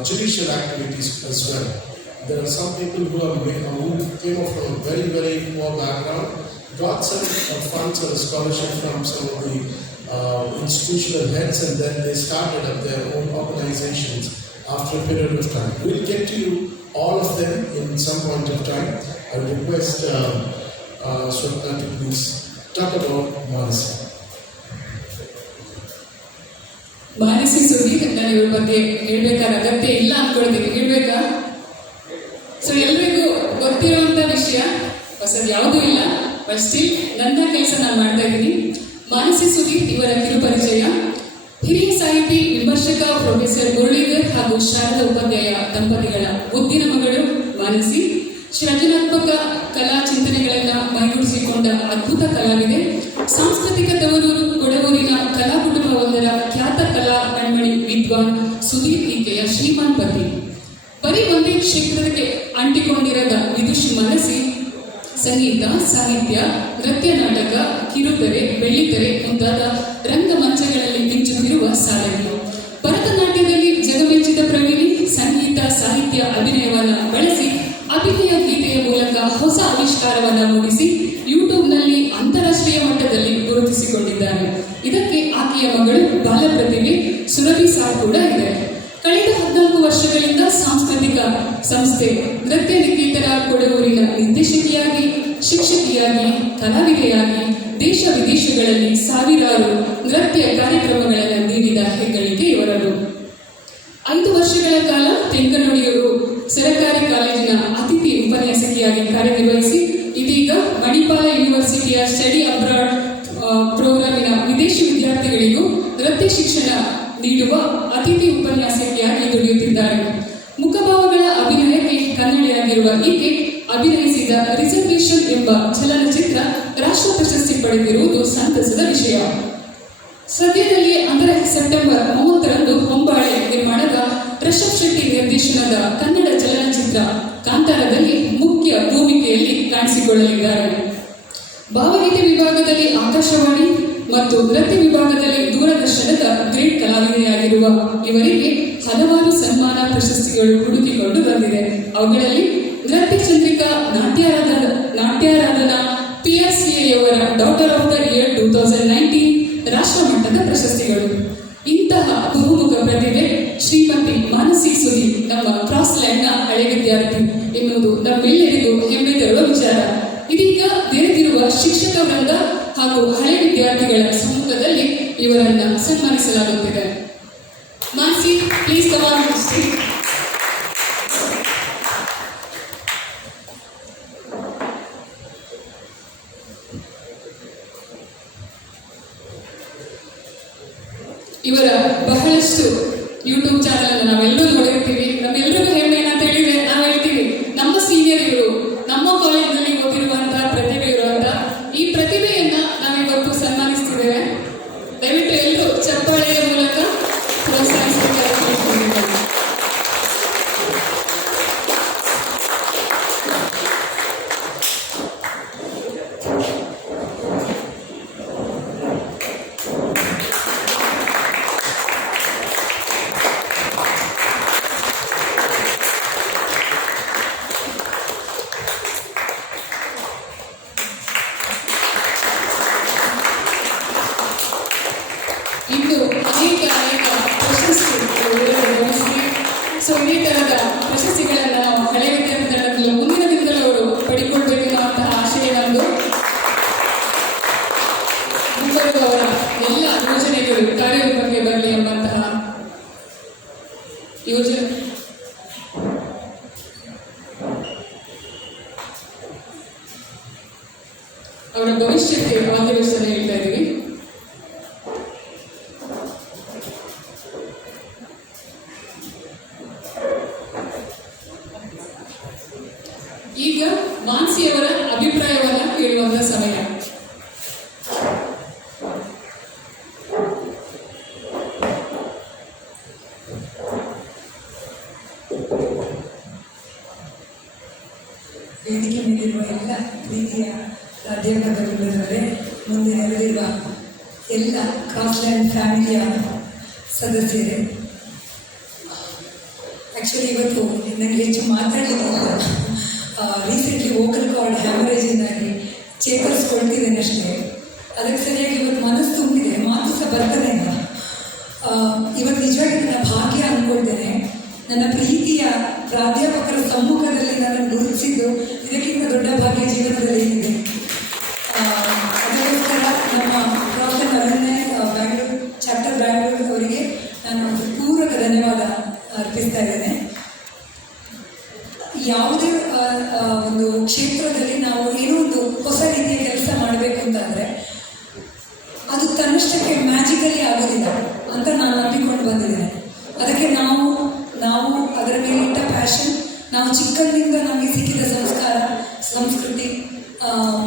judicial activities as well. There are some people who came up from a very, very poor background, got some funds or a scholarship from some of the institutional heads, and then they started up their own organizations after a period of time. We'll get to you all of them in some point of time. I request Swapna to please talk about Manasi. Manasi Sudhir, ನಾನು ಇವ್ರ ಬಗ್ಗೆ ಹೇಳ್ಬೇಕಾದ ಅಗತ್ಯ ಇಲ್ಲ ಅನ್ಕೊಳ್ತೀನಿ. ಹೇಳ್ಬೇಕಾ? So ಎಲ್ರಿಗೂ ಗೊತ್ತಿರುವಂತ ವಿಷಯ, ಹೊಸದು ಯಾವುದೂ ಇಲ್ಲ. ಬಟ್ ಸ್ಟಿಲ್ ನನ್ನ ಕೆಲಸ ನಾನು ಮಾಡ್ತಾ ಇದ್ದೀನಿ. ಮಾನಸಿ ಸುದೀರ್ ಇವರ ಕಿರುಪರಿಚಯ. ಹಿರಿಯ ಸಾಹಿತಿ, ವಿಮರ್ಶಕ ಪ್ರೊಫೆಸರ್ ಮುರಳೀಧರ್ ಹಾಗೂ ಶಾರದಾ ಉಪಾಧ್ಯಾಯ ದಂಪತಿಗಳ ಮುದ್ದಿನ ಮಗಳು ಮಾನಸಿ. ಸೃಜನಾತ್ಮಕ ಕಲಾ ಚಿಂತನೆಗಳನ್ನ ಮೈಗೂಡಿಸಿಕೊಂಡ ಅದ್ಭುತ ಕಲಾವಿದೆ. ಸಾಂಸ್ಕೃತಿಕ ತವರೂರು ಕೊಡಗೂರಿನ ಕಲಾ ಕುಟುಂಬವೊಂದರ ಖ್ಯಾತ ಕಲಾ ಕಣ್ಮಣಿ ವಿದ್ವಾನ್ ಸುದೀರ್ ಈಕೆಯ ಶ್ರೀಮಾನ್ ಪತಿ. ಬರೀ ಒಂದೇ ಕ್ಷೇತ್ರಕ್ಕೆ ಅಂಟಿಕೊಂಡಿರದ ವಿದುಷಿ ಮಾನಸಿ ಸಂಗೀತ, ಸಾಹಿತ್ಯ, ನೃತ್ಯ, ನಾಟಕ, ಕಿರುತೆರೆ, ಬೆಳ್ಳಿತೆರೆ ಮುಂತಾದ ರಂಗಮಂಚಗಳಲ್ಲಿ ಮಿಂಚುತ್ತಿರುವ ಸಾಧಕಿ. ಭರತನಾಟ್ಯದಲ್ಲಿ ಜಗಮೆಚ್ಚಿದ ಪ್ರವೀಣಿ. ಸಂಗೀತ, ಸಾಹಿತ್ಯ, ಅಭಿನಯವನ್ನ ಬಳಸಿ ಅಭಿನಯ ಗೀತೆಯ ಮೂಲಕ ಹೊಸ ಆವಿಷ್ಕಾರವನ್ನ ಮೂಡಿಸಿ ಯೂಟ್ಯೂಬ್ನಲ್ಲಿ ಅಂತಾರಾಷ್ಟ್ರೀಯ ಮಟ್ಟದಲ್ಲಿ ಗುರುತಿಸಿಕೊಂಡಿದ್ದಾರೆ. ಇದಕ್ಕೆ ಆಕೆಯ ಮಗಳು ಬಾಲಪ್ರತಿಭೆ ಸುರಭಿ ಸಾರ್ ಕೂಡ ಇದೆ. ಕಳೆದ 14 ವರ್ಷಗಳಿಂದ ಸಾಂಸ್ಕೃತಿಕ ಸಂಸ್ಥೆ ನೃತ್ಯ ನಿಕೇತನ ಕೊಡಗೂರಿನ ನಿರ್ದೇಶಕಿಯಾಗಿ, ಶಿಕ್ಷಕಿಯಾಗಿ, ಕಲಾವಿದೆಯಾಗಿ ದೇಶ ವಿದೇಶಗಳಲ್ಲಿ ಸಾವಿರಾರು ನೃತ್ಯ ಕಾರ್ಯಕ್ರಮಗಳನ್ನು ನೀಡಿದ ಹೆಗ್ಗಳಿಕೆ ಇವರದು. 5 ವರ್ಷಗಳ ಕಾಲ ತೆಂಕನೊಡಿಯೂರು ಸರಕಾರಿ ಕಾಲೇಜಿನ ಅತಿಥಿ ಉಪನ್ಯಾಸಕಿಯಾಗಿ ಕಾರ್ಯನಿರ್ವಹಿಸಿ ಇದೀಗ ಮಣಿಪಾಲ ಯೂನಿವರ್ಸಿಟಿಯ ಸ್ಟಡಿ ಅಬ್ರಾಡ್ ಪ್ರೋಗ್ರಾಮಿನ ವಿದೇಶಿ ವಿದ್ಯಾರ್ಥಿಗಳಿಗೂ ನೃತ್ಯ ಶಿಕ್ಷಣ ನೀಡುವ ಅತಿಥಿ ಉಪನ್ಯಾಸಕಿಯಾಗಿ ದುಡಿಯುತ್ತಿದ್ದಾರೆ. ಮುಖಭಾವಗಳ ಅಭಿನಯಕ್ಕೆ ಕನ್ನಡಿಯಾಗಿರುವ ಈಕೆ ಅಭಿನಯಿಸಿದ ರಿಸರ್ವೇಶನ್ ಎಂಬ ಚಲನಚಿತ್ರ ರಾಷ್ಟ್ರ ಪ್ರಶಸ್ತಿ ಪಡೆದಿರುವುದು ಸಂತಸದ ವಿಷಯ. ಸದ್ಯದಲ್ಲಿಯೇ ಅಂದರೆ ಸೆಪ್ಟೆಂಬರ್ 30ರಂದು ಹೊಂಬಾಳೆ ನಿರ್ಮಾಣದ ರಿಷಬ್ ಶೆಟ್ಟಿ ನಿರ್ದೇಶನದ ಕನ್ನಡ ಚಲನಚಿತ್ರ ಕಾಂತಾರದಲ್ಲಿ ಮುಖ್ಯ ಭೂಮಿಕೆಯಲ್ಲಿ ಕಾಣಿಸಿಕೊಳ್ಳಲಿದ್ದಾರೆ. ಭಾವಗೀತೆ ವಿಭಾಗದಲ್ಲಿ ಆಕಾಶವಾಣಿ ಮತ್ತು ನೃತ್ಯ ವಿಭಾಗದಲ್ಲಿ ದೂರದರ್ಶನದ ಗ್ರೇಟ್ ಕಲಾವಿದೆಯಾಗಿರುವ ಇವರಿಗೆ ಹಲವಾರು ಸನ್ಮಾನ ಪ್ರಶಸ್ತಿಗಳು ಹುಡುಕಿಕೊಂಡು ಬಂದಿದೆ. ಅವುಗಳಲ್ಲಿ ನೃತ್ಯ ಚಂದ್ರಿಕಾ, ನಾಟ್ಯಾರಾಧನಾ, PRCAಯವರ ಡಾಟರ್ ಆಫ್ ದ ಇಯರ್ 2019 ರಾಷ್ಟ್ರ ಮಟ್ಟದ ಪ್ರಶಸ್ತಿಗಳು. ಇಂತಹ ಬಹುಮುಖ ಪ್ರತಿಭೆ ಶ್ರೀಮತಿ ಮಾನಸಿ ಸುದೀರ್ ನಮ್ಮ ಕ್ರಾಸ್ಲ್ಯಾಂಡ್ನ ಹಳೆ ವಿದ್ಯಾರ್ಥಿ ಎನ್ನುವುದು ನಮ್ಮೆಲ್ಲರಿಗೂ ಹೆಮ್ಮೆ ತರುವ ವಿಚಾರ. ಇದೀಗ ನೆರೆದಿರುವ ಶಿಕ್ಷಕ ವೃಂದ ಹಾಗೂ ಹಳೆ ವಿದ್ಯಾರ್ಥಿಗಳ ಸಮ್ಮುಖದಲ್ಲಿ ಇವರನ್ನ ಸನ್ಮಾನಿಸಲಾಗುತ್ತಿದೆ. Manasi, please come on stage. ಇವರ ಬಹಳಷ್ಟು ಯೂಟ್ಯೂಬ್ ಚಾನಲ್ ಅನ್ನು ನಾವೆಲ್ಲರೂ ನೋಡಿರ್ತೀವಿ. ನಮ್ಮೆಲ್ಲರಿಗೂ ಹೆಮ್ಮೆ ಏನಂತ ಹೇಳಿದ್ರೆ ನಾವು ಹೇಳ್ತೀವಿ ನಮ್ಮ ಸೀನಿಯರ್ ಇವರು, ನಮ್ಮ ಕಾಲೇಜಿನಲ್ಲಿ ಓದಿರುವಂತಹ ಪ್ರತಿಭೆ ಇರುವಂತ ಈ ಪ್ರತಿಭೆಯನ್ನ ನಾವಿವತ್ತು ಸನ್ಮಾನಿಸ್ತಿದ್ದೇವೆ. ದಯವಿಟ್ಟು ಎಲ್ಲರೂ ಚಪ್ಪಾಳೆಯ ಮೂಲಕ ಪ್ರೋತ್ಸಾಹಿಸಬೇಕಾಗಿ ಇನ್ನು ಅನೇಕ ಪ್ರಶಸ್ತಿ. ಸೊ ಇದೇ ತರಹದ ಪ್ರಶಸ್ತಿಗಳನ್ನು ನಾವು ಹಳೆ ವಿದ್ಯಾರ್ಥಿ ತಂಡದಲ್ಲಿ ಮುಂದಿನ ದಿನದಲ್ಲಿ ಅವರು ಪಡಿಕೊಳ್ಬೇಕೆನ್ನುವಂತಹ ಆಶಯ ನಮ್ಮದು. ಮುಂಬರುವ ಅವರ ಎಲ್ಲ ಯೋಜನೆಗಳು ಕಾರ್ಯರೂಪಕ್ಕೆ ಬರಲಿ ಎಂಬಂತಹ ಯೋಜನೆ ಅವರ ಭವಿಷ್ಯಕ್ಕೆ ಭಾಗ್ಯವೆಷ್ಟನ್ನು ಹೇಳ್ತಾ ಇದ್ದೀವಿ. ಈಗ ಮಾನ್ಸಿಯವರ ಅಭಿಪ್ರಾಯವನ್ನು ಕೇಳುವಂತ ಸಮಯ. ವೇದಿಕೆ ಮೇಲಿರುವ ಎಲ್ಲ ಪ್ರೀತಿಯ ಪ್ರಾಧ್ಯಾಪಕರಿಲ್ಲದವರೇ, ಮುಂದೆ ನೆರೆದಿರುವ ಎಲ್ಲ ಕ್ರಾಸ್ಲ್ಯಾಂಡ್ ಫ್ಯಾಮಿಲಿಯ ಸದಸ್ಯರೇ, ಆ್ಯಕ್ಚುಲಿ ಇವತ್ತು ನನಗೆ ಹೆಚ್ಚು ಮಾತಾಡಲಿಕ್ಕಿಲ್ಲ. ರೀಸೆಂಟ್ಲಿ ವೋಕಲ್ ಕಾರ್ಡ್ ಹ್ಯಾಮರೇಜಿಂದಾಗಿ ಚೇತರಿಸ್ಕೊಳ್ತಿದ್ದೇನೆ ಅಷ್ಟೇ. ಅದಕ್ಕೆ ಸರಿಯಾಗಿ ಇವತ್ತು ಮನಸ್ಸು ತುಂಬಿದೆ, ಮಾತು ಸಹ ಬರ್ತದೆ ಇಲ್ಲ. ಇವತ್ತು ನಿಜವಾಗಿ ನನ್ನ ಭಾಗ್ಯ ಅಂದ್ಕೊಳ್ತೇನೆ. ನನ್ನ ಪ್ರೀತಿಯ ಪ್ರಾಧ್ಯಾಪಕರ ಸಮ್ಮುಖದಲ್ಲಿ ನನ್ನನ್ನು ಗುರುತಿಸಿದ್ದು ಇದಕ್ಕಿಂತ ದೊಡ್ಡ ಭಾಗ್ಯ ಜೀವನದಲ್ಲಿ ಏನಿದೆ. ಅದಕ್ಕೋಸ್ಕರ ನಮ್ಮ ಕ್ರಾಸ್ಲ್ಯಾಂಡ್ ಅಲುಮ್ನಿ ಬ್ಯಾಂಗ್ಳೂರು ಚಾಪ್ಟರ್ ಬ್ಯಾಂಗ್ಳೂರು ಅವರಿಗೆ ನಾನು ಪೂರ್ವಕ ಧನ್ಯವಾದ ಅರ್ಪಿಸ್ತಾ ಇದ್ದೇನೆ. ಯಾವುದೇ ಒಂದು ಕ್ಷೇತ್ರದಲ್ಲಿ ನಾವು ಏನೋ ಒಂದು ಹೊಸ ರೀತಿಯ ಕೆಲಸ ಮಾಡಬೇಕು ಅಂತಂದರೆ ಅದು ತನ್ನಷ್ಟಕ್ಕೆ ಮ್ಯಾಜಿಕಲಿ ಆಗೋದಿಲ್ಲ ಅಂತ ನಾನು ನಂಬಿಕೊಂಡು ಬಂದಿದ್ದೇನೆ. ಅದಕ್ಕೆ ನಾವು ಅದರ ಮೇಲೆ ಇಟ್ಟ ಪ್ಯಾಷನ್, ನಾವು ಚಿಕ್ಕಂದಿನಿಂದ ನಮಗೆ ಸಿಕ್ಕಿದ ಸಂಸ್ಕಾರ, ಸಂಸ್ಕೃತಿ,